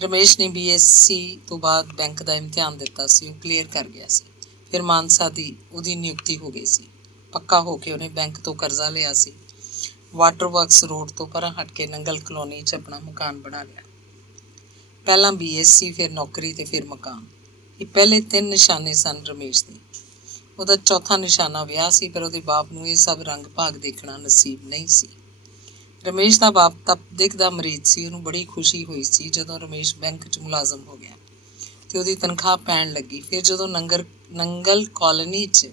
ਰਮੇਸ਼ ਨੇ BSc ਤੋਂ ਬਾਅਦ ਬੈਂਕ ਦਾ ਇਮਤਿਹਾਨ ਦਿੱਤਾ ਸੀ, ਉਹ ਕਲੀਅਰ ਕਰ ਗਿਆ ਸੀ। ਫਿਰ ਮਾਨਸਾ ਦੀ ਉਹਦੀ ਨਿਯੁਕਤੀ ਹੋ ਗਈ ਸੀ। ਪੱਕਾ ਹੋ ਕੇ ਉਹਨੇ ਬੈਂਕ ਤੋਂ ਕਰਜ਼ਾ ਲਿਆ ਸੀ। ਵਾਟਰ ਵਰਕਸ ਰੋਡ ਤੋਂ ਪਰਾਂ ਹਟ ਕੇ ਨੰਗਲ ਕਲੋਨੀ 'ਚ ਆਪਣਾ ਮਕਾਨ ਬਣਾ ਲਿਆ। ਪਹਿਲਾਂ BSc, ਫਿਰ ਨੌਕਰੀ ਤੇ ਫਿਰ ਮਕਾਨ। ਇਹ ਪਹਿਲੇ 3 ਨਿਸ਼ਾਨੇ ਸਨ ਰਮੇਸ਼ ਦੇ। ਉਹਦਾ ਚੌਥਾ ਨਿਸ਼ਾਨਾ ਵਿਆਹ ਸੀ, ਪਰ ਉਹਦੇ ਬਾਪ ਨੂੰ ਇਹ ਸਭ ਰੰਗ ਭਾਗ ਦੇਖਣਾ ਨਸੀਬ ਨਹੀਂ ਸੀ। ਰਮੇਸ਼ ਦਾ ਬਾਪ ਤਪਦਿਕ ਦਾ ਮਰੀਜ਼ ਸੀ। ਉਹਨੂੰ ਬੜੀ ਖੁਸ਼ੀ ਹੋਈ ਸੀ ਜਦੋਂ ਰਮੇਸ਼ ਬੈਂਕ 'ਚ ਮੁਲਾਜ਼ਮ ਹੋ ਗਿਆ ਤੇ ਉਹਦੀ ਤਨਖਾਹ ਪੈਣ ਲੱਗੀ। ਫਿਰ ਜਦੋਂ ਨੰਗਲ ਕਾਲੋਨੀ 'ਚ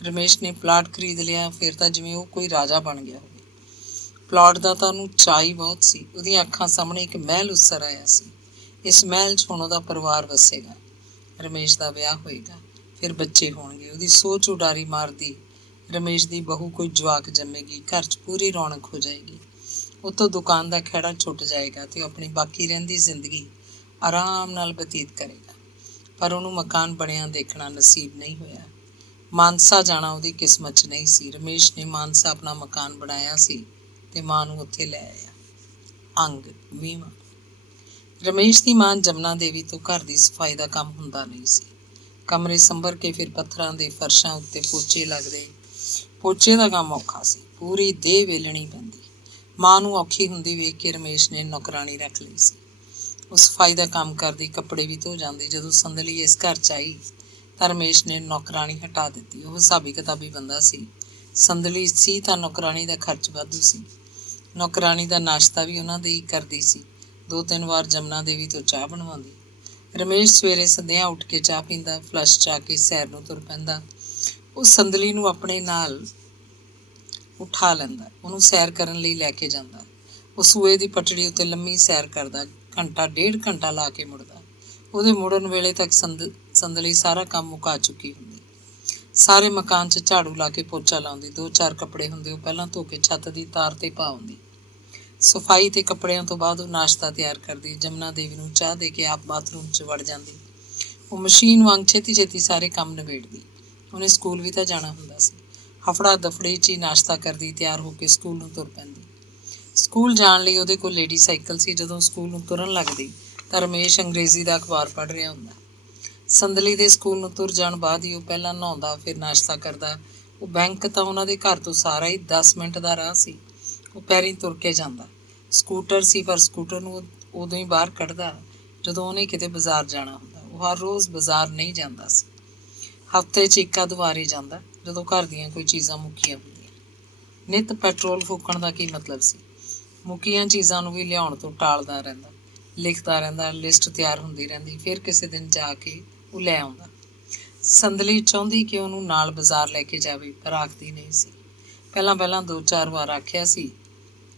ਰਮੇਸ਼ ਨੇ ਪਲਾਟ ਖਰੀਦ ਲਿਆ, ਫਿਰ ਤਾਂ ਜਿਵੇਂ ਉਹ ਕੋਈ ਰਾਜਾ ਬਣ ਗਿਆ ਹੋਵੇ। ਪਲਾਟ ਦਾ ਤਾਂ ਉਹਨੂੰ ਚਾਅ ਹੀ ਬਹੁਤ ਸੀ। ਉਹਦੀਆਂ ਅੱਖਾਂ ਸਾਹਮਣੇ ਇੱਕ ਮਹਿਲ ਉਸਰ ਆਇਆ ਸੀ। ਇਸ ਮਹਿਲ 'ਚ ਹੁਣ ਉਹਦਾ ਪਰਿਵਾਰ ਵਸੇਗਾ, ਰਮੇਸ਼ ਦਾ ਵਿਆਹ ਹੋਏਗਾ, ਫਿਰ ਬੱਚੇ ਹੋਣਗੇ। ਉਹਦੀ ਸੋਚ ਉਡਾਰੀ ਮਾਰਦੀ ਰਮੇਸ਼ ਦੀ ਬਹੂ ਕੋਈ ਜਵਾਕ ਜੰਮੇਗੀ, ਘਰ 'ਚ ਪੂਰੀ ਰੌਣਕ ਹੋ ਜਾਏਗੀ। ਉੱਤੋਂ ਦੁਕਾਨ ਦਾ ਖਹਿੜਾ ਛੁੱਟ ਜਾਏਗਾ ਤੇ ਉਹ ਆਪਣੀ ਬਾਕੀ ਰਹਿੰਦੀ ਜ਼ਿੰਦਗੀ ਆਰਾਮ ਨਾਲ ਬਤੀਤ ਕਰੇਗਾ। ਪਰ ਉਹਨੂੰ ਮਕਾਨ ਬਣਿਆ ਦੇਖਣਾ ਨਸੀਬ ਨਹੀਂ ਹੋਇਆ। ਮਾਨਸਾ ਜਾਣਾ ਉਹਦੀ ਕਿਸਮਤ 'ਚ ਨਹੀਂ ਸੀ। ਰਮੇਸ਼ ਨੇ ਮਾਨਸਾ ਆਪਣਾ ਮਕਾਨ ਬਣਾਇਆ ਸੀ ਤੇ ਮਾਂ ਨੂੰ ਉੱਥੇ ਲੈ ਆਇਆ। ਅੰਗ 20ਵਾਂ। ਰਮੇਸ਼ ਦੀ ਮਾਂ ਜਮਨਾ ਦੇਵੀ ਤੋਂ ਘਰ ਦੀ ਸਫਾਈ ਦਾ ਕੰਮ ਹੁੰਦਾ ਨਹੀਂ ਸੀ। ਕਮਰੇ ਸੰਭਰ ਕੇ ਫਿਰ ਪੱਥਰਾਂ ਦੇ ਫਰਸ਼ਾਂ ਉੱਤੇ ਪੋਚੇ ਲੱਗਦੇ। ਪੋਚੇ ਦਾ ਕੰਮ ਔਖਾ ਸੀ, ਪੂਰੀ ਦੇਹ ਵੇਲਣੀ ਪੈਂਦੀ। ਮਾਂ ਨੂੰ ਔਖੀ ਹੁੰਦੀ ਵੇਖ ਕੇ ਰਮੇਸ਼ ਨੇ ਨੌਕਰਾਣੀ ਰੱਖ ਲਈ ਸੀ। ਉਹ ਸਫਾਈ ਦਾ ਕੰਮ ਕਰਦੀ, ਕੱਪੜੇ ਵੀ ਧੋ ਜਾਂਦੀ। ਜਦੋਂ ਸੰਦਲੀ ਇਸ ਘਰ 'ਚ ਆਈ ਤਾਂ ਰਮੇਸ਼ ਨੇ ਨੌਕਰਾਣੀ ਹਟਾ ਦਿੱਤੀ। ਉਹ ਹਿਸਾਬੀ ਕਿਤਾਬੀ ਬੰਦਾ ਸੀ। ਸੰਦਲੀ ਸੀ ਤਾਂ ਨੌਕਰਾਣੀ ਦਾ ਖਰਚ ਵਾਧੂ ਸੀ। ਨੌਕਰਾਣੀ ਦਾ ਨਾਸ਼ਤਾ ਵੀ ਉਹਨਾਂ ਦੇ ਹੀ ਕਰਦੀ ਸੀ। 2-3 ਵਾਰ ਜਮਨਾ ਦੇਵੀ ਤੋਂ ਚਾਹ ਬਣਵਾਉਂਦੀ। ਰਮੇਸ਼ ਸਵੇਰੇ ਸੰਧਿਆ ਉੱਠ ਕੇ ਚਾਹ ਪੀਂਦਾ, ਫਲਸ਼ 'ਚ ਆ ਕੇ ਸੈਰ ਨੂੰ ਤੁਰ ਪੈਂਦਾ। ਉਹ ਸੰਦਲੀ ਨੂੰ ਆਪਣੇ ਨਾਲ ਉਠਾ ਲੈਂਦਾ, ਉਹਨੂੰ ਸੈਰ ਕਰਨ ਲਈ ਲੈ ਕੇ ਜਾਂਦਾ। ਉਹ ਸੂਏ ਦੀ ਪਟੜੀ ਉੱਤੇ ਲੰਮੀ ਸੈਰ ਕਰਦਾ, ਘੰਟਾ 1.5 ਘੰਟਾ ਲਾ ਕੇ ਮੁੜਦਾ। ਉਹਦੇ ਮੁੜਨ ਵੇਲੇ ਤੱਕ ਸੰਦਲੀ ਸਾਰਾ ਕੰਮ ਮੁਕਾ ਚੁੱਕੀ ਹੁੰਦੀ। ਸਾਰੇ ਮਕਾਨ 'ਚ ਝਾੜੂ ਲਾ ਕੇ ਪੋਚਾ ਲਾਉਂਦੀ। 2-4 ਕੱਪੜੇ ਹੁੰਦੇ ਉਹ ਪਹਿਲਾਂ ਧੋ ਕੇ ਛੱਤ ਦੀ ਤਾਰ ਤੇ ਪਾ ਆਉਂਦੀ। ਸਫਾਈ ਤੇ ਕੱਪੜਿਆਂ ਤੋਂ ਬਾਅਦ ਉਹ ਨਾਸ਼ਤਾ ਤਿਆਰ ਕਰਦੀ। ਜਮਨਾ ਦੇਵੀ ਨੂੰ ਚਾਹ ਦੇ ਕੇ ਆਪ ਬਾਥਰੂਮ 'ਚ ਵੜ ਜਾਂਦੀ। ਉਹ ਮਸ਼ੀਨ ਵਾਂਗ ਛੇਤੀ ਸਾਰੇ ਕੰਮ ਨਿਬੇੜਦੀ। ਉਹਨੇ ਸਕੂਲ ਵੀ ਤਾਂ ਜਾਣਾ ਹੁੰਦਾ ਸੀ। ਹਫੜਾ ਦਫੜੀ 'ਚ ਹੀ ਨਾਸ਼ਤਾ ਕਰਦੀ, ਤਿਆਰ ਹੋ ਕੇ ਸਕੂਲ ਨੂੰ ਤੁਰ ਪੈਂਦੀ। ਸਕੂਲ ਜਾਣ ਲਈ ਉਹਦੇ ਕੋਲ ਲੇਡੀ ਸਾਈਕਲ ਸੀ। ਜਦੋਂ ਸਕੂਲ ਨੂੰ ਤੁਰਨ ਲੱਗਦੀ ਤਾਂ ਰਮੇਸ਼ ਅੰਗਰੇਜ਼ੀ ਦਾ ਅਖਬਾਰ ਪੜ੍ਹ ਰਿਹਾ ਹੁੰਦਾ। ਸੰਦਲੀ ਦੇ ਸਕੂਲ ਨੂੰ ਤੁਰ ਜਾਣ ਬਾਅਦ ਹੀ ਉਹ ਪਹਿਲਾਂ ਨਹਾਉਂਦਾ, ਫਿਰ ਨਾਸ਼ਤਾ ਕਰਦਾ। ਉਹ ਬੈਂਕ ਤਾਂ ਉਹਨਾਂ ਦੇ ਘਰ ਤੋਂ ਸਾਰਾ ਹੀ 10 ਮਿੰਟ ਦਾ ਰਾਹ ਸੀ। ਉਹ ਪੈਰੀਂ ਤੁਰ ਕੇ ਜਾਂਦਾ। ਸਕੂਟਰ ਸੀ, ਪਰ ਸਕੂਟਰ ਨੂੰ ਉਦੋਂ ਹੀ ਬਾਹਰ ਕੱਢਦਾ ਜਦੋਂ ਉਹਨੇ ਕਿਤੇ ਬਾਜ਼ਾਰ ਜਾਣਾ ਹੁੰਦਾ। ਉਹ ਹਰ ਰੋਜ਼ ਬਾਜ਼ਾਰ ਨਹੀਂ ਜਾਂਦਾ ਸੀ, ਹਫ਼ਤੇ 'ਚ 1-2 ਵਾਰ ਹੀ ਜਾਂਦਾ, ਜਦੋਂ ਘਰ ਦੀਆਂ ਕੋਈ ਚੀਜ਼ਾਂ ਮੁੱਕੀਆਂ ਹੁੰਦੀਆਂ। ਨਿੱਤ ਪੈਟਰੋਲ ਫੂਕਣ ਦਾ ਕੀ ਮਤਲਬ ਸੀ? ਮੁੱਕੀਆਂ ਚੀਜ਼ਾਂ ਨੂੰ ਵੀ ਲਿਆਉਣ ਤੋਂ ਟਾਲਦਾ ਰਹਿੰਦਾ, ਲਿਖਦਾ ਰਹਿੰਦਾ, ਲਿਸਟ ਤਿਆਰ ਹੁੰਦੀ ਰਹਿੰਦੀ। ਫਿਰ ਕਿਸੇ ਦਿਨ ਜਾ ਕੇ ਉਹ ਲੈ ਆਉਂਦਾ। ਸੰਦਲੀ ਚਾਹੁੰਦੀ ਕਿ ਉਹਨੂੰ ਨਾਲ ਬਾਜ਼ਾਰ ਲੈ ਕੇ ਜਾਵੇ, ਪਰ ਆਖਦੀ ਨਹੀਂ ਸੀ। ਪਹਿਲਾਂ 2-4 ਵਾਰ ਆਖਿਆ ਸੀ,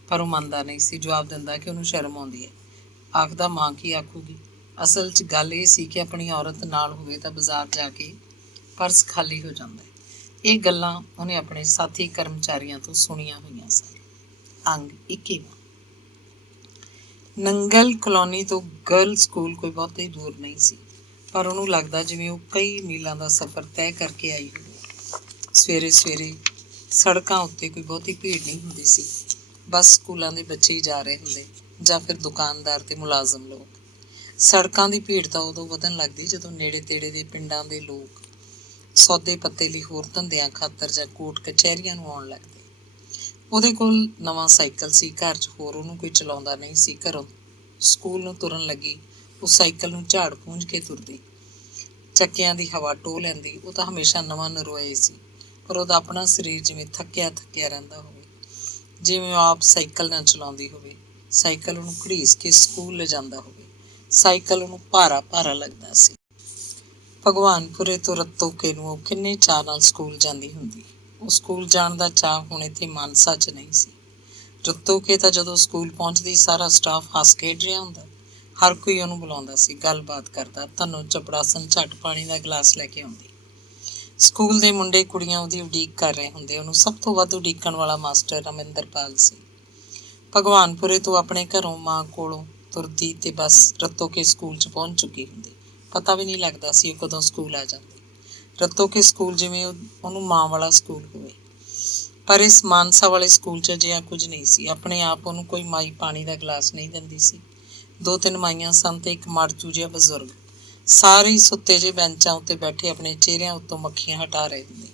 ਪਰ ਉਹ ਮੰਨਦਾ ਨਹੀਂ ਸੀ। ਜਵਾਬ ਦਿੰਦਾ ਕਿ ਉਹਨੂੰ ਸ਼ਰਮ ਆਉਂਦੀ ਹੈ। ਆਖਦਾ ਮਾਂ ਕੀ ਆਖੂਗੀ। ਅਸਲ 'ਚ ਗੱਲ ਇਹ ਸੀ ਕਿ ਆਪਣੀ ਔਰਤ ਨਾਲ ਹੋਵੇ ਤਾਂ ਬਾਜ਼ਾਰ ਜਾ ਕੇ ਪਰਸ ਖਾਲੀ ਹੋ ਜਾਂਦਾ ਹੈ। ਇਹ ਗੱਲਾਂ ਉਹਨੇ ਆਪਣੇ ਸਾਥੀ ਕਰਮਚਾਰੀਆਂ ਤੋਂ ਸੁਣੀਆਂ ਹੋਈਆਂ ਸਨ। ਅੰਗ 21ਵਾਂ। ਨੰਗਲ ਕਲੋਨੀ ਤੋਂ ਗਰਲ ਸਕੂਲ ਕੋਈ ਬਹੁਤੇ ਦੂਰ ਨਹੀਂ ਸੀ, ਪਰ ਉਹਨੂੰ ਲੱਗਦਾ ਜਿਵੇਂ ਉਹ ਕਈ ਮੀਲਾਂ ਦਾ ਸਫ਼ਰ ਤੈਅ ਕਰਕੇ ਆਈ ਹੋਵੇ। ਸਵੇਰੇ ਸੜਕਾਂ ਉੱਤੇ ਕੋਈ ਬਹੁਤੀ ਭੀੜ ਨਹੀਂ ਹੁੰਦੀ ਸੀ। ਬਸ ਸਕੂਲਾਂ ਦੇ ਬੱਚੇ ਹੀ ਜਾ ਰਹੇ ਹੁੰਦੇ, ਜਾਂ ਫਿਰ ਦੁਕਾਨਦਾਰ ਤੇ ਮੁਲਾਜ਼ਮ ਲੋਕ। ਸੜਕਾਂ ਦੀ ਭੀੜ ਤਾਂ ਉਦੋਂ ਵਧਣ ਲੱਗਦੀ ਜਦੋਂ ਨੇੜੇ ਤੇੜੇ ਦੇ ਪਿੰਡਾਂ ਦੇ ਲੋਕ ਸੌਦੇ ਪੱਤੇ ਲਈ ਹੋਰ ਧੰਦਿਆਂ ਖਾਤਰ ਜਾਂ ਕੋਰਟ ਕਚਹਿਰੀਆਂ ਨੂੰ ਆਉਣ ਲੱਗਦੇ। ਉਹਦੇ ਕੋਲ ਨਵਾਂ ਸਾਈਕਲ ਸੀ, ਘਰ 'ਚ ਹੋਰ ਉਹਨੂੰ ਕੋਈ ਚਲਾਉਂਦਾ ਨਹੀਂ ਸੀ। ਘਰੋਂ ਸਕੂਲ ਨੂੰ ਤੁਰਨ ਲੱਗੀ ਉਹ ਸਾਈਕਲ ਨੂੰ ਝਾੜ ਪੂੰਝ ਕੇ ਤੁਰਦੀ, ਚੱਕਿਆਂ ਦੀ ਹਵਾ ਟੋਹ ਲੈਂਦੀ। ਉਹ ਤਾਂ ਹਮੇਸ਼ਾ ਨਵਾਂ ਨਰੋਏ ਸੀ, ਪਰ ਉਹਦਾ ਆਪਣਾ ਸਰੀਰ ਜਿਵੇਂ ਥੱਕਿਆ ਰਹਿੰਦਾ ਹੋਵੇ, ਜਿਵੇਂ ਉਹ ਆਪ ਸਾਈਕਲ ਨਾ ਚਲਾਉਂਦੀ ਹੋਵੇ। ਸਾਈਕਲ ਉਹਨੂੰ ਘੜੀਸ ਕੇ ਸਕੂਲ ਲਿਜਾਂਦਾ ਹੋਵੇ। ਸਾਈਕਲ ਉਹਨੂੰ ਭਾਰਾ ਲੱਗਦਾ ਸੀ। ਭਗਵਾਨਪੁਰੇ ਤੋਂ ਰਤੋਕੇ ਨੂੰ ਉਹ ਕਿੰਨੇ ਚਾਅ ਨਾਲ ਸਕੂਲ ਜਾਂਦੀ ਹੁੰਦੀ। ਉਹ ਸਕੂਲ ਜਾਣ ਦਾ ਚਾਅ ਹੁਣ ਇੱਥੇ ਮਾਨਸਾ 'ਚ ਨਹੀਂ ਸੀ। ਰਤੋਕੇ ਤਾਂ ਜਦੋਂ ਸਕੂਲ ਪਹੁੰਚਦੀ ਸਾਰਾ ਸਟਾਫ ਹੱਸ ਖੇਡ ਰਿਹਾ ਹੁੰਦਾ। ਹਰ ਕੋਈ ਉਹਨੂੰ ਬੁਲਾਉਂਦਾ ਸੀ, ਗੱਲਬਾਤ ਕਰਦਾ। ਧਨੋ ਚਪੜਾਸਨ ਝੱਟ ਪਾਣੀ ਦਾ ਗਲਾਸ ਲੈ ਕੇ ਆਉਂਦੀ। ਸਕੂਲ ਦੇ ਮੁੰਡੇ ਕੁੜੀਆਂ ਉਹਦੀ ਉਡੀਕ ਕਰ ਰਹੇ ਹੁੰਦੇ। ਉਹਨੂੰ ਸਭ ਤੋਂ ਵੱਧ ਉਡੀਕਣ ਵਾਲਾ ਮਾਸਟਰ ਰਮਿੰਦਰਪਾਲ ਸੀ। ਭਗਵਾਨਪੁਰੇ ਤੋਂ ਆਪਣੇ ਘਰੋਂ ਮਾਂ ਕੋਲੋਂ ਤੁਰਦੀ ਤੇ ਬਸ ਰੱਤੋ ਕੇ ਸਕੂਲ 'ਚ ਪਹੁੰਚ ਚੁੱਕੀ ਹੁੰਦੀ। ਪਤਾ ਵੀ ਨਹੀਂ ਲੱਗਦਾ ਸੀ ਉਹ ਕਦੋਂ ਸਕੂਲ ਆ ਜਾਂਦੀ। ਰੱਤੋ ਕੇ ਸਕੂਲ ਜਿਵੇਂ ਉਹਨੂੰ ਮਾਂ ਵਾਲਾ ਸਕੂਲ ਹੋਵੇ। ਪਰ ਇਸ ਮਾਨਸਾ ਵਾਲੇ ਸਕੂਲ 'ਚ ਅਜਿਹਾ ਕੁਝ ਨਹੀਂ ਸੀ। ਆਪਣੇ ਆਪ ਉਹਨੂੰ ਕੋਈ ਮਾਈ ਪਾਣੀ ਦਾ ਗਲਾਸ ਨਹੀਂ ਦਿੰਦੀ ਸੀ। 2-3 ਮਾਈਆਂ ਸਨ ਤੇ ਇੱਕ ਮਾੜਚੂ ਜਿਹਾ ਬਜ਼ੁਰਗ। ਸਾਰੇ ਸੁੱਤੇ ਜਿਹੇ ਬੈਂਚਾਂ ਉੱਤੇ ਬੈਠੇ ਆਪਣੇ ਚਿਹਰਿਆਂ ਉੱਤੋਂ ਮੱਖੀਆਂ ਹਟਾ ਰਹੇ ਹੁੰਦੇ।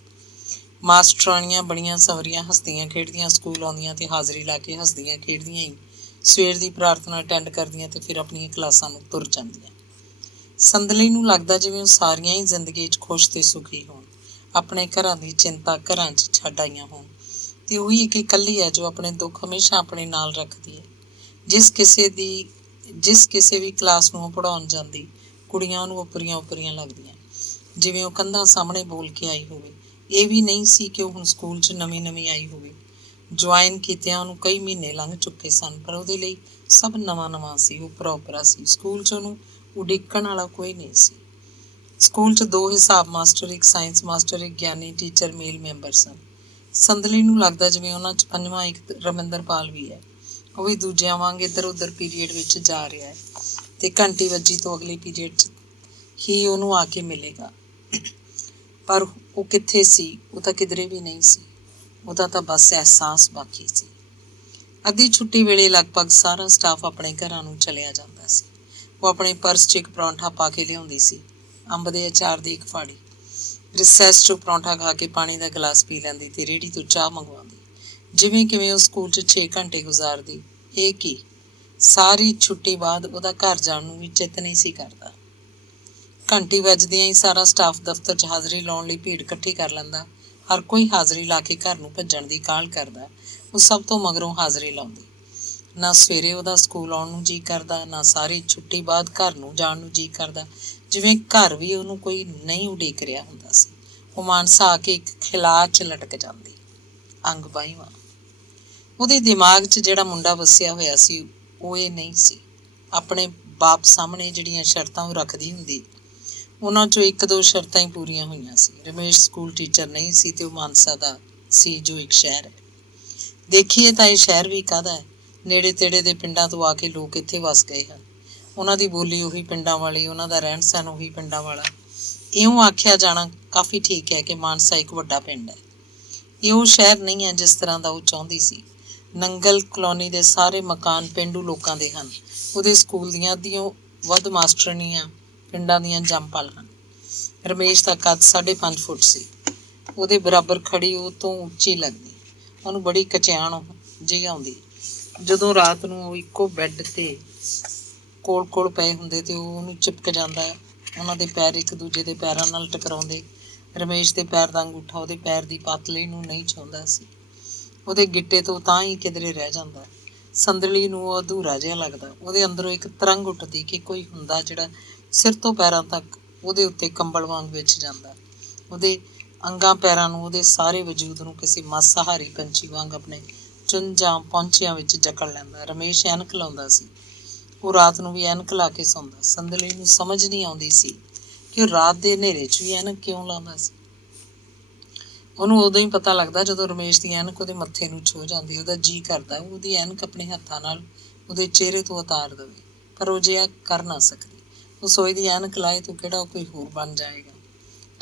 ਮਾਸਟਰਾਣੀਆਂ ਬੜੀਆਂ ਸਵਰੀਆਂ ਹੱਸਦੀਆਂ ਖੇਡਦੀਆਂ ਸਕੂਲ ਆਉਂਦੀਆਂ ਤੇ ਹਾਜ਼ਰੀ ਲਾ ਕੇ ਹੱਸਦੀਆਂ ਖੇਡਦੀਆਂ ਹੀ ਸਵੇਰ ਦੀ ਪ੍ਰਾਰਥਨਾ ਅਟੈਂਡ ਕਰਦੀਆਂ ਤੇ ਫਿਰ ਆਪਣੀਆਂ ਕਲਾਸਾਂ ਨੂੰ ਤੁਰ ਜਾਂਦੀਆਂ। ਸੰਦਲੀ ਨੂੰ ਲੱਗਦਾ ਜਿਵੇਂ ਉਹ ਸਾਰੀਆਂ ਹੀ ਜ਼ਿੰਦਗੀ 'ਚ ਖੁਸ਼ ਤੇ ਸੁਖੀ ਹੋਣ, ਆਪਣੇ ਘਰਾਂ ਦੀ ਚਿੰਤਾ ਘਰਾਂ 'ਚ ਛੱਡ ਆਈਆਂ ਹੋਣ ਤੇ ਉਹੀ ਇੱਕ ਇਕੱਲੀ ਹੈ ਜੋ ਆਪਣੇ ਦੁੱਖ ਹਮੇਸ਼ਾ ਆਪਣੇ ਨਾਲ ਰੱਖਦੀ ਹੈ। ਜਿਸ ਕਿਸੇ ਵੀ ਕਲਾਸ ਨੂੰ ਉਹ ਪੜ੍ਹਾਉਣ ਜਾਂਦੀ, ਕੁੜੀਆਂ ਉਹਨੂੰ ਉਪਰੀਆਂ ਲੱਗਦੀਆਂ, ਜਿਵੇਂ ਉਹ ਕੰਧਾਂ ਸਾਹਮਣੇ ਬੋਲ ਕੇ ਆਈ ਹੋਵੇ। ਇਹ ਵੀ ਨਹੀਂ ਸੀ ਕਿ ਉਹ ਹੁਣ ਸਕੂਲ 'ਚ ਨਵੀਂ ਆਈ ਹੋਵੇ। ਜੁਆਇਨ ਕੀਤਿਆਂ ਉਹਨੂੰ ਕਈ ਮਹੀਨੇ ਲੰਘ ਚੁੱਕੇ ਸਨ, ਪਰ ਉਹਦੇ ਲਈ ਸਭ ਨਵਾਂ ਸੀ। ਉਹ ਉਪਰਾ ਸੀ। ਸਕੂਲ 'ਚ ਉਹਨੂੰ ਉਡੀਕਣ ਵਾਲਾ ਕੋਈ ਨਹੀਂ ਸੀ। ਸਕੂਲ 'ਚ 2 ਹਿਸਾਬ ਮਾਸਟਰ, ਇੱਕ ਸਾਇੰਸ ਮਾਸਟਰ, ਇੱਕ ਗਿਆਨੀ ਟੀਚਰ ਮੇਲ ਮੈਂਬਰ ਸਨ। ਸੰਦਲੀ ਨੂੰ ਲੱਗਦਾ ਜਿਵੇਂ ਉਹਨਾਂ 'ਚ 5ਵਾਂ ਇੱਕ ਰਮਿੰਦਰਪਾਲ ਵੀ ਹੈ। ਉਹ ਵੀ ਦੂਜਿਆਂ ਵਾਂਗ ਇੱਧਰ ਉੱਧਰ ਪੀਰੀਅਡ ਵਿੱਚ ਜਾ ਰਿਹਾ ਹੈ ਤੇ ਘੰਟੀ ਵੱਜੀ ਤੋਂ ਅਗਲੇ ਪੀਰੀਅਡ 'ਚ ਹੀ ਉਹਨੂੰ ਆ ਕੇ ਮਿਲੇਗਾ। ਪਰ ਉਹ ਕਿੱਥੇ ਸੀ? ਉਹ ਤਾਂ ਕਿਧਰੇ ਵੀ ਨਹੀਂ ਸੀ। ਉਹਦਾ ਤਾਂ ਬਸ ਅਹਿਸਾਸ ਬਾਕੀ ਸੀ। ਅੱਧੀ ਛੁੱਟੀ ਵੇਲੇ ਲਗਭਗ ਸਾਰਾ ਸਟਾਫ ਆਪਣੇ ਘਰਾਂ ਨੂੰ ਚਲਿਆ ਜਾਂਦਾ ਸੀ। ਉਹ ਆਪਣੇ ਪਰਸ 'ਚ ਇੱਕ ਪਰੌਂਠਾ ਪਾ ਕੇ ਲਿਆਉਂਦੀ ਸੀ, ਅੰਬ ਦੇ ਅਚਾਰ ਦੀ ਇੱਕ ਫਾੜੀ। ਰਿਸੈਸ 'ਚੋਂ ਪਰੌਂਠਾ ਖਾ ਕੇ ਪਾਣੀ ਦਾ ਗਲਾਸ ਪੀ ਲੈਂਦੀ ਤੇ ਰੇਹੜੀ ਤੋਂ ਚਾਹ ਮੰਗਵਾਉਂਦੀ। ਜਿਵੇਂ ਕਿਵੇਂ ਉਹ ਸਕੂਲ 'ਚ 6 ਘੰਟੇ ਗੁਜ਼ਾਰਦੀ। ਇਹ ਕੀ, ਸਾਰੀ ਛੁੱਟੀ ਬਾਅਦ ਉਹਦਾ ਘਰ ਜਾਣ ਨੂੰ ਵੀ ਚਿੱਤ ਨਹੀਂ ਸੀ ਕਰਦਾ। ਘੰਟੀ ਵੱਜਦਿਆਂ ਹੀ ਸਾਰਾ ਸਟਾਫ ਦਫ਼ਤਰ 'ਚ ਹਾਜ਼ਰੀ ਲਾਉਣ ਲਈ ਭੀੜ ਇਕੱਠੀ ਕਰ ਲੈਂਦਾ। ਹਰ ਕੋਈ ਹਾਜ਼ਰੀ ਲਾ ਕੇ ਘਰ ਨੂੰ ਭੱਜਣ ਦੀ ਕਾਹਲ ਕਰਦਾ। ਉਹ ਸਭ ਤੋਂ ਮਗਰੋਂ ਹਾਜ਼ਰੀ ਲਾਉਂਦੀ। ਨਾ ਸਵੇਰੇ ਉਹਦਾ ਸਕੂਲ ਆਉਣ ਨੂੰ ਜੀਅ ਕਰਦਾ, ਨਾ ਸਾਰੀ ਛੁੱਟੀ ਬਾਅਦ ਘਰ ਨੂੰ ਜਾਣ ਨੂੰ ਜੀਅ ਕਰਦਾ, ਜਿਵੇਂ ਘਰ ਵੀ ਉਹਨੂੰ ਕੋਈ ਨਹੀਂ ਉਡੀਕ ਰਿਹਾ ਹੁੰਦਾ ਸੀ। ਉਹ ਮਾਨਸਾ ਆ ਕੇ ਇੱਕ ਖਿਲਾਅ 'ਚ ਲਟਕ ਜਾਂਦੀ। ਅੰਗ ਬਾਈਵਾਂ। ਉਹਦੇ ਦਿਮਾਗ 'ਚ ਜਿਹੜਾ ਮੁੰਡਾ ਵਸਿਆ ਹੋਇਆ ਸੀ ਉਹ ਇਹ ਨਹੀਂ ਸੀ। ਆਪਣੇ ਬਾਪ ਸਾਹਮਣੇ ਜਿਹੜੀਆਂ ਸ਼ਰਤਾਂ ਉਹ ਰੱਖਦੀ ਹੁੰਦੀ, ਉਹਨਾਂ 'ਚੋਂ 1-2 ਸ਼ਰਤਾਂ ਹੀ ਪੂਰੀਆਂ ਹੋਈਆਂ ਸੀ। ਰਮੇਸ਼ ਸਕੂਲ ਟੀਚਰ ਨਹੀਂ ਸੀ ਤੇ ਉਹ ਮਾਨਸਾ ਦਾ ਸੀ, ਜੋ ਇੱਕ ਸ਼ਹਿਰ ਹੈ। ਦੇਖੀਏ ਤਾਂ ਇਹ ਸ਼ਹਿਰ ਵੀ ਕਾਹਦਾ ਹੈ। ਨੇੜੇ ਤੇੜੇ ਦੇ ਪਿੰਡਾਂ ਤੋਂ ਆ ਕੇ ਲੋਕ ਇੱਥੇ ਵਸ ਗਏ ਹਨ। ਉਹਨਾਂ ਦੀ ਬੋਲੀ ਉਹੀ ਪਿੰਡਾਂ ਵਾਲੀ, ਉਹਨਾਂ ਦਾ ਰਹਿਣ ਸਹਿਣ ਉਹੀ ਪਿੰਡਾਂ ਵਾਲਾ। ਇਉਂ ਆਖਿਆ ਜਾਣਾ ਕਾਫੀ ਠੀਕ ਹੈ ਕਿ ਮਾਨਸਾ ਇੱਕ ਵੱਡਾ ਪਿੰਡ ਹੈ। ਇਹ ਉਹ ਸ਼ਹਿਰ ਨਹੀਂ ਹੈ ਜਿਸ ਤਰ੍ਹਾਂ ਦਾ ਉਹ ਚਾਹੁੰਦੀ ਸੀ। ਨੰਗਲ ਕਲੋਨੀ ਦੇ ਸਾਰੇ ਮਕਾਨ ਪੇਂਡੂ ਲੋਕਾਂ ਦੇ ਹਨ। ਉਹਦੇ ਸਕੂਲ ਦੀਆਂ ਅੱਧੀਆਂ ਵੱਧ ਮਾਸਟਰਨੀਆਂ ਪਿੰਡਾਂ ਦੀਆਂ ਜੰਮਪਲ ਹਨ। ਰਮੇਸ਼ ਦਾ ਕੱਦ 5.5 ਫੁੱਟ ਸੀ। ਉਹਦੇ ਬਰਾਬਰ ਖੜੀ ਉਹ ਤੋਂ ਉੱਚੀ ਲੱਗਦੀ। ਉਹਨੂੰ ਬੜੀ ਕਚਿਆਣ ਜਿਹੀ ਆਉਂਦੀ। ਜਦੋਂ ਰਾਤ ਨੂੰ ਉਹ ਇੱਕੋ ਬੈੱਡ 'ਤੇ ਕੋਲ ਪਏ ਹੁੰਦੇ ਤੇ ਉਹ ਉਹਨੂੰ ਚਿਪਕ ਜਾਂਦਾ। ਉਹਨਾਂ ਦੇ ਪੈਰ ਇੱਕ ਦੂਜੇ ਦੇ ਪੈਰਾਂ ਨਾਲ ਟਕਰਾਉਂਦੇ। ਰਮੇਸ਼ ਦੇ ਪੈਰ ਦਾ ਅੰਗੂਠਾ ਉਹਦੇ ਪੈਰ ਦੀ ਪਾਤਲੀ ਨੂੰ ਨਹੀਂ ਛੂੰਹਦਾ ਸੀ। ਉਹਦੇ ਗਿੱਟੇ ਤੋਂ ਤਾਂ ਹੀ ਕਿਧਰੇ ਰਹਿ ਜਾਂਦਾ। ਸੰਦਲੀ ਨੂੰ ਉਹ ਅਧੂਰਾ ਜਿਹਾ ਲੱਗਦਾ। ਉਹਦੇ ਅੰਦਰੋਂ ਇੱਕ ਤਰੰਗ ਉੱਠਦੀ ਕਿ ਕੋਈ ਹੁੰਦਾ ਜਿਹੜਾ ਸਿਰ ਤੋਂ ਪੈਰਾਂ ਤੱਕ ਉਹਦੇ ਉੱਤੇ ਕੰਬਲ ਵਾਂਗ ਵਿਛ ਜਾਂਦਾ। ਉਹਦੇ ਅੰਗਾਂ ਪੈਰਾਂ ਨੂੰ, ਉਹਦੇ ਸਾਰੇ ਵਜੂਦ ਨੂੰ ਕਿਸੇ ਮਾਸਾਹਾਰੀ ਪੰਛੀ ਵਾਂਗ ਆਪਣੇ ਚੁੰਝਾਂ ਪੌਂਚਿਆਂ ਵਿੱਚ ਜਕੜ ਲੈਂਦਾ। ਰਮੇਸ਼ ਐਨਕ ਲਾਉਂਦਾ ਸੀ। ਉਹ ਰਾਤ ਨੂੰ ਵੀ ਐਨਕ ਲਾ ਕੇ ਸੌਂਦਾ। ਸੰਦਲੀ ਨੂੰ ਸਮਝ ਨਹੀਂ ਆਉਂਦੀ ਸੀ ਕਿ ਉਹ ਰਾਤ ਦੇ ਹਨੇਰੇ 'ਚ ਵੀ ਐਨਕ ਕਿਉਂ ਲਾਉਂਦਾ ਸੀ। ਉਹਨੂੰ ਉਦੋਂ ਹੀ ਪਤਾ ਲੱਗਦਾ ਜਦੋਂ ਰਮੇਸ਼ ਦੀ ਐਨਕ ਉਹਦੇ ਮੱਥੇ ਨੂੰ ਛੂਹ ਜਾਂਦੀ। ਉਹਦਾ ਜੀਅ ਕਰਦਾ ਉਹਦੀ ਐਨਕ ਆਪਣੇ ਹੱਥਾਂ ਨਾਲ ਉਹਦੇ ਚਿਹਰੇ ਤੋਂ ਉਤਾਰ ਦੇਵੇ, ਪਰ ਉਹ ਜਿਹਾ ਕਰ ਨਾ ਸਕਦੀ। ਉਹ ਸੋਚਦੀ ਐਨਕ ਲਾਏ ਤੋਂ ਕਿਹੜਾ ਉਹ ਕੋਈ ਹੋਰ ਬਣ ਜਾਏਗਾ,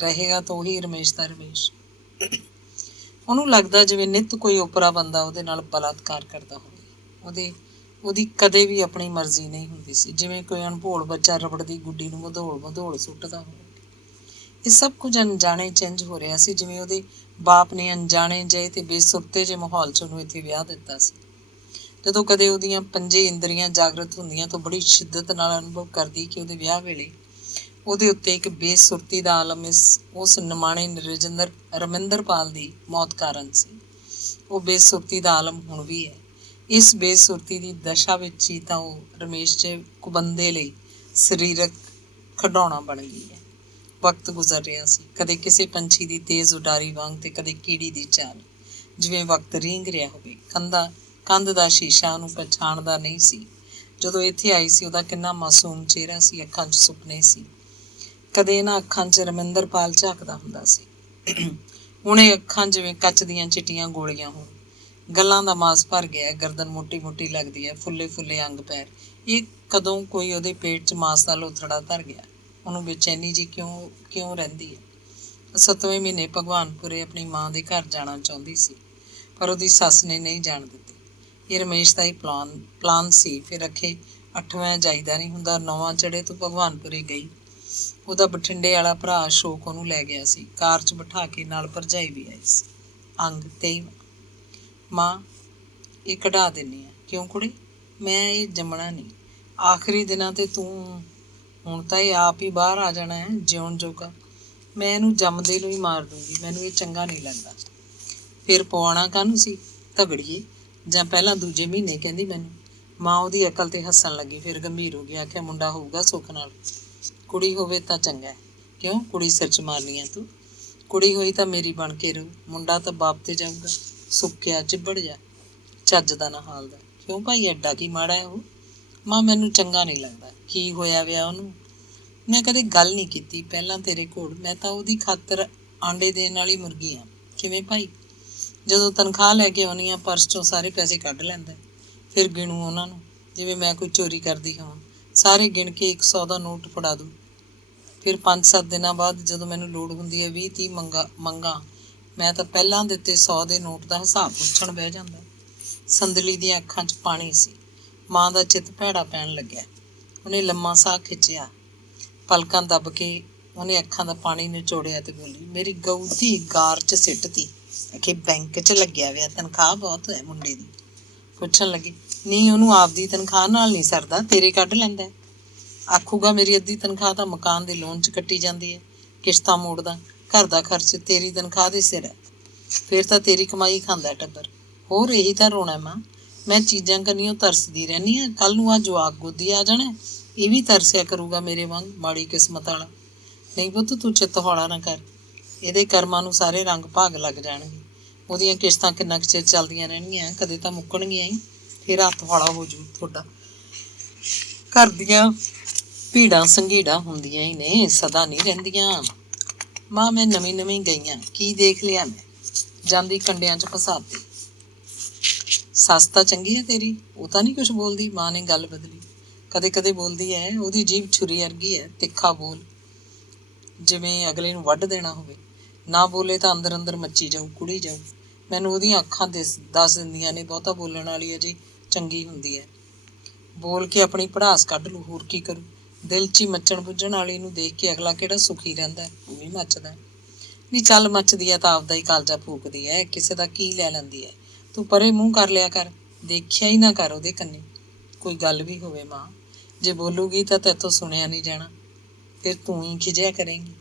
ਰਹੇਗਾ ਤਾਂ ਉਹੀ ਰਮੇਸ਼ ਦਾ ਰਮੇਸ਼। ਉਹਨੂੰ ਲੱਗਦਾ ਜਿਵੇਂ ਨਿੱਤ ਕੋਈ ਓਪਰਾ ਬੰਦਾ ਉਹਦੇ ਨਾਲ ਬਲਾਤਕਾਰ ਕਰਦਾ ਹੋਵੇ। ਉਹਦੀ ਕਦੇ ਵੀ ਆਪਣੀ ਮਰਜ਼ੀ ਨਹੀਂ ਹੁੰਦੀ ਸੀ, ਜਿਵੇਂ ਕੋਈ ਅਣਭੋਲ ਬੱਚਾ ਰਬੜ ਦੀ ਗੁੱਡੀ ਨੂੰ ਮਧੋਲ ਸੁੱਟਦਾ ਹੋਵੇ। ਇਹ ਸਭ ਕੁਝ ਅਣਜਾਣੇ ਇੰਝ ਹੋ ਰਿਹਾ ਸੀ, ਜਿਵੇਂ ਉਹਦੇ ਬਾਪ ਨੇ ਅਣਜਾਣੇ ਜਿਹੇ ਤੇ ਬੇਸੁਰਤੇ ਜਿਹੇ ਮਾਹੌਲ 'ਚ ਉਹਨੂੰ ਇੱਥੇ ਵਿਆਹ ਦਿੱਤਾ ਸੀ। ਜਦੋਂ ਕਦੇ ਉਹਦੀਆਂ 5 ਇੰਦਰੀਆਂ ਜਾਗਰਤ ਹੁੰਦੀਆਂ ਤਾਂ ਬੜੀ ਸ਼ਿੱਦਤ ਨਾਲ ਅਨੁਭਵ ਕਰਦੀ ਕਿ ਉਹਦੇ ਵਿਆਹ ਵੇਲੇ ਉਹਦੇ ਉੱਤੇ ਇੱਕ ਬੇਸੁਰਤੀ ਦਾ ਆਲਮ ਉਸ ਨਿਮਾਣੇ ਰਮਿੰਦਰਪਾਲ ਦੀ ਮੌਤ ਕਾਰਨ ਸੀ। ਉਹ ਬੇਸੁਰਤੀ ਦਾ ਆਲਮ ਹੁਣ ਵੀ ਹੈ। ਇਸ ਬੇਸੁਰਤੀ ਦੀ ਦਸ਼ਾ ਵਿੱਚ ਹੀ ਤਾਂ ਉਹ ਰਮੇਸ਼ 'ਚ ਕੁਬੰਦੇ ਲਈ ਸਰੀਰਕ ਖਿਡੌਣਾ ਬਣ ਗਈ ਹੈ। ਵਕਤ ਗੁਜ਼ਰ ਰਿਹਾ ਸੀ, ਕਦੇ ਕਿਸੇ ਪੰਛੀ ਦੀ ਤੇਜ਼ ਉਡਾਰੀ ਵਾਂਗ ਤੇ ਕਦੇ ਕੀੜੀ ਦੀ ਚਾਲ, ਜਿਵੇਂ ਵਕਤ ਰੀਂਘ ਰਿਹਾ ਹੋਵੇ। ਕੰਧ ਦਾ ਸ਼ੀਸ਼ਾ ਉਹਨੂੰ ਪਛਾਣਦਾ ਨਹੀਂ ਸੀ। ਜਦੋਂ ਇੱਥੇ ਆਈ ਸੀ ਉਹਦਾ ਕਿੰਨਾ ਮਾਸੂਮ ਚਿਹਰਾ ਸੀ, ਅੱਖਾਂ 'ਚ ਸੁਪਨੇ ਸੀ। ਕਦੇ ਇਹਨਾਂ ਅੱਖਾਂ 'ਚ ਰਮਿੰਦਰਪਾਲ ਝਾਕਦਾ ਹੁੰਦਾ ਸੀ। ਹੁਣੇ ਅੱਖਾਂ ਜਿਵੇਂ ਕੱਚ ਦੀਆਂ ਚਿੱਟੀਆਂ ਗੋਲੀਆਂ ਹੋਣ। ਗੱਲਾਂ ਦਾ ਮਾਸ ਭਰ ਗਿਆ, ਗਰਦਨ ਮੋਟੀ ਮੋਟੀ ਲੱਗਦੀ ਹੈ, ਫੁੱਲੇ ਫੁੱਲੇ ਅੰਗ ਪੈਰ। ਇਹ ਕਦੋਂ ਕੋਈ ਉਹਦੇ ਪੇਟ 'ਚ ਮਾਸ ਦਾ ਲੋਥੜਾ ਧਰ ਗਿਆ। ਉਹਨੂੰ ਬੇਚੈਨੀ ਜੀ ਕਿਉਂ ਕਿਉਂ ਰਹਿੰਦੀ ਹੈ। 7ਵੇਂ ਮਹੀਨੇ ਭਗਵਾਨਪੁਰੇ ਆਪਣੀ ਮਾਂ ਦੇ ਘਰ ਜਾਣਾ ਚਾਹੁੰਦੀ ਸੀ, ਪਰ ਉਹਦੀ ਸੱਸ ਨੇ ਨਹੀਂ ਜਾਣ ਦਿੱਤੀ। ਇਹ ਰਮੇਸ਼ ਦਾ ਹੀ ਪਲਾਨ ਸੀ। ਫਿਰ ਅਖੇ 8ਵਾਂ ਜਾਈਦਾ ਨਹੀਂ ਹੁੰਦਾ। 9ਵਾਂ ਚੜ੍ਹੇ ਤੋਂ ਭਗਵਾਨਪੁਰੇ ਗਈ। ਉਹਦਾ ਬਠਿੰਡੇ ਵਾਲਾ ਭਰਾ ਅਸ਼ੋਕ ਉਹਨੂੰ ਲੈ ਗਿਆ ਸੀ। ਕਾਰ 'ਚ ਬਿਠਾ ਕੇ ਨਾਲ ਭਰਜਾਈ ਵੀ ਆਈ ਸੀ। ਅੰਗ 23ਵਾਂ। ਮਾਂ, ਇਹ ਕਢਾ ਦਿੰਦੀ ਆ। ਕਿਉਂ ਕੁੜੀ? ਮੈਂ ਇਹ ਜੰਮਣਾ ਨਹੀਂ। ਆਖਰੀ ਦਿਨਾਂ 'ਤੇ ਤੂੰ ਹੁਣ ਤਾਂ ਇਹ ਆਪ ਹੀ ਬਾਹਰ ਆ ਜਾਣਾ ਹੈ ਜਿਉਣ ਜੋਗਾ। ਮੈਂ ਇਹਨੂੰ ਜੰਮਦੇ ਨੂੰ ਹੀ ਮਾਰ ਦੂੰਗੀ। ਮੈਨੂੰ ਇਹ ਚੰਗਾ ਨਹੀਂ ਲੱਗਦਾ। ਫਿਰ ਪਵਾਉਣਾ ਕਾਹਨੂੰ ਸੀ ਤਗੜੀਏ? ਜਾਂ ਪਹਿਲਾਂ ਦੂਜੇ ਮਹੀਨੇ ਕਹਿੰਦੀ ਮੈਨੂੰ। ਮਾਂ ਉਹਦੀ ਅਕਲ 'ਤੇ ਹੱਸਣ ਲੱਗੀ। ਫਿਰ ਗੰਭੀਰ ਹੋ ਗਿਆ। ਆਖਿਆ ਮੁੰਡਾ ਹੋਊਗਾ ਸੁੱਖ ਨਾਲ। ਕੁੜੀ ਹੋਵੇ ਤਾਂ ਚੰਗਾ। ਕਿਉਂ ਕੁੜੀ ਸਿਰ 'ਚ ਮਾਰਨੀ ਆ ਤੂੰ? ਕੁੜੀ ਹੋਈ ਤਾਂ ਮੇਰੀ ਬਣ ਕੇ ਰਹੂ। ਮੁੰਡਾ ਤਾਂ ਬਾਪ 'ਤੇ ਜਾਊਗਾ। ਸੁੱਕਿਆ ਚਿੱਬੜ ਜਾ, ਚੱਜ ਦਾ ਨਾ ਹਾਲ ਦਾ। ਕਿਉਂ ਭਾਈ, ਐਡਾ ਕੀ ਮਾੜਾ ਹੈ ਉਹ? ਮਾਂ, ਮੈਨੂੰ ਚੰਗਾ ਨਹੀਂ ਲੱਗਦਾ। ਕੀ ਹੋਇਆ ਵਿਆ ਉਹਨੂੰ? ਮੈਂ ਕਦੇ ਗੱਲ ਨਹੀਂ ਕੀਤੀ ਪਹਿਲਾਂ ਤੇਰੇ ਕੋਲ। ਮੈਂ ਤਾਂ ਉਹਦੀ ਖਾਤਰ ਆਂਡੇ ਦੇਣ ਵਾਲੀ ਮੁਰਗੀ ਹਾਂ। ਕਿਵੇਂ ਭਾਈ? ਜਦੋਂ ਤਨਖਾਹ ਲੈ ਕੇ ਆਉਂਦੀ ਹਾਂ, ਪਰਸ 'ਚੋਂ ਸਾਰੇ ਪੈਸੇ ਕੱਢ ਲੈਂਦਾ। ਫਿਰ ਗਿਣੂ ਉਹਨਾਂ ਨੂੰ ਜਿਵੇਂ ਮੈਂ ਕੋਈ ਚੋਰੀ ਕਰਦੀ ਹਾਂ। ਸਾਰੇ ਗਿਣ ਕੇ 100 ਦਾ ਨੋਟ ਫੜਾ ਦੂੰ। ਫਿਰ 5-7 ਦਿਨਾਂ ਬਾਅਦ ਜਦੋਂ ਮੈਨੂੰ ਲੋੜ ਹੁੰਦੀ ਹੈ 20-30 ਮੰਗਾ, ਮੈਂ ਤਾਂ ਪਹਿਲਾਂ ਦਿੱਤੇ 100 ਦੇ ਨੋਟ ਦਾ ਹਿਸਾਬ ਪੁੱਛਣ ਬਹਿ ਜਾਂਦਾ। ਸੰਦਲੀ ਦੀਆਂ ਅੱਖਾਂ 'ਚ ਪਾਣੀ ਸੀ। ਮਾਂ ਦਾ ਚਿੱਤ ਭੈੜਾ ਪੈਣ ਲੱਗਿਆ। ਉਹਨੇ ਲੰਮਾ ਸਾਹ ਖਿੱਚਿਆ। ਪਲਕਾਂ ਦੱਬ ਕੇ ਉਹਨੇ ਅੱਖਾਂ ਦਾ ਪਾਣੀ ਨਿਚੋੜਿਆ ਤੇ ਬੋਲੀ, ਮੇਰੀ ਗਊ ਧੀ ਗਾਰ 'ਚ ਸਿੱਟਤੀ। ਕਿ ਬੈਂਕ 'ਚ ਲੱਗਿਆ ਵਿਆ, ਤਨਖਾਹ ਬਹੁਤ ਹੈ ਮੁੰਡੇ ਦੀ। ਪੁੱਛਣ ਲੱਗੀ, ਨਹੀਂ ਉਹਨੂੰ ਆਪਦੀ ਤਨਖਾਹ ਨਾਲ ਨਹੀਂ ਸਰਦਾ, ਤੇਰੇ ਕੱਢ ਲੈਂਦਾ। ਆਖੂਗਾ ਮੇਰੀ ਅੱਧੀ ਤਨਖਾਹ ਤਾਂ ਮਕਾਨ ਦੇ ਲੋਨ 'ਚ ਕੱਟੀ ਜਾਂਦੀ ਹੈ, ਕਿਸ਼ਤਾਂ ਮੋੜਦਾ, ਘਰ ਦਾ ਖਰਚ ਤੇਰੀ ਤਨਖਾਹ ਦੇ ਸਿਰ ਹੈ। ਫਿਰ ਤਾਂ ਤੇਰੀ ਕਮਾਈ ਖਾਂਦਾ ਟੱਬਰ। ਹੋਰ ਇਹੀ ਤਾਂ ਰੋਣਾ ਮਾਂ। ਮੈਂ ਚੀਜ਼ਾਂ ਕਰਨੀਓ ਤਰਸਦੀ ਰਹਿੰਦੀ ਹਾਂ। ਕੱਲ੍ਹ ਨੂੰ ਆ ਜਵਾਕ ਗੋਦੀ ਆ ਜਾਣਾ, ਇਹ ਵੀ ਤਰਸਿਆ ਕਰੂਗਾ ਮੇਰੇ ਵਾਂਗ ਮਾੜੀ ਕਿਸਮਤ ਵਾਲਾ। ਨਹੀਂ ਪੁੱਤ, ਤੂੰ ਚਿੱਤ ਹੌਲਾ ਨਾ ਕਰ। ਇਹਦੇ ਕਰਮਾਂ ਨੂੰ ਸਾਰੇ ਰੰਗ ਭਾਗ ਲੱਗ ਜਾਣਗੇ। ਉਹਦੀਆਂ ਕਿਸ਼ਤਾਂ ਕਿੰਨਾ ਕੁ ਚਿਰ ਚੱਲਦੀਆਂ ਰਹਿਣਗੀਆਂ, ਕਦੇ ਤਾਂ ਮੁੱਕਣਗੀਆਂ ਹੀ। ਫਿਰ ਹੱਥ ਹੌਲਾ ਹੋ ਜੂ ਤੁਹਾਡਾ। ਘਰ ਦੀਆਂ ਭੀੜਾਂ ਸੰਘੀੜਾਂ ਹੁੰਦੀਆਂ ਹੀ ਨੇ, ਸਦਾ ਨਹੀਂ ਰਹਿੰਦੀਆਂ। ਮਾਂ, ਮੈਂ ਨਵੀਂ ਗਈਆਂ, ਕੀ ਦੇਖ ਲਿਆ ਮੈਂ? ਜਾਂਦੀ ਕੰਡਿਆਂ 'ਚ ਫਸਾਤੀ। ਸੱਸ ਤਾਂ ਚੰਗੀ ਹੈ ਤੇਰੀ, ਉਹ ਤਾਂ ਨਹੀਂ ਕੁਛ ਬੋਲਦੀ? ਮਾਂ ਨੇ ਗੱਲ ਬਦਲੀ। ਕਦੇ ਕਦੇ ਬੋਲਦੀ ਹੈ। ਉਹਦੀ ਜੀਭ ਛੁਰੀ ਵਰਗੀ ਹੈ, ਤਿੱਖਾ ਬੋਲ, ਜਿਵੇਂ ਅਗਲੇ ਨੂੰ ਵੱਢ ਦੇਣਾ ਹੋਵੇ। ਨਾ ਬੋਲੇ ਤਾਂ ਅੰਦਰ ਅੰਦਰ ਮੱਚੀ ਜਾਊ, ਕੁੜੀ ਜਾਊ। ਮੈਨੂੰ ਉਹਦੀਆਂ ਅੱਖਾਂ ਦੱਸ ਦਿੰਦੀਆਂ ਨੇ ਬਹੁਤਾ ਬੋਲਣ ਵਾਲੀ ਅਜੇ ਚੰਗੀ ਹੁੰਦੀ ਹੈ। ਬੋਲ ਕੇ ਆਪਣੀ ਭੜਾਸ ਕੱਢ ਲੂ, ਹੋਰ ਕੀ ਕਰੂ? ਦਿਲ 'ਚ ਹੀ ਮੱਚਣ ਬੁੱਝਣ ਵਾਲੀ ਨੂੰ ਦੇਖ ਕੇ ਅਗਲਾ ਕਿਹੜਾ ਸੁਖੀ ਰਹਿੰਦਾ? ਉਹ ਵੀ ਮੱਚਦਾ। ਨਹੀਂ ਚੱਲ, ਮੱਚਦੀ ਹੈ ਤਾਂ ਆਪਦਾ ਹੀ ਕਾਲਜਾ ਫੂਕਦੀ ਹੈ, ਕਿਸੇ ਦਾ ਕੀ ਲੈ ਲੈਂਦੀ ਹੈ। ਤੂੰ ਪਰੇ ਮੂੰਹ ਕਰ ਲਿਆ ਕਰ, ਦੇਖਿਆ ਹੀ ਨਾ ਕਰ ਉਹਦੇ ਕੰਨੀ। ਕੋਈ ਗੱਲ ਵੀ ਹੋਵੇ ਮਾਂ, ਜੇ ਬੋਲੂਗੀ ਤਾਂ ਤੇਥੋਂ ਸੁਣਿਆ ਨਹੀਂ ਜਾਣਾ। ਫਿਰ ਤੂੰ ਹੀ ਖਿਜਿਆ ਕਰੇਂਗੀ।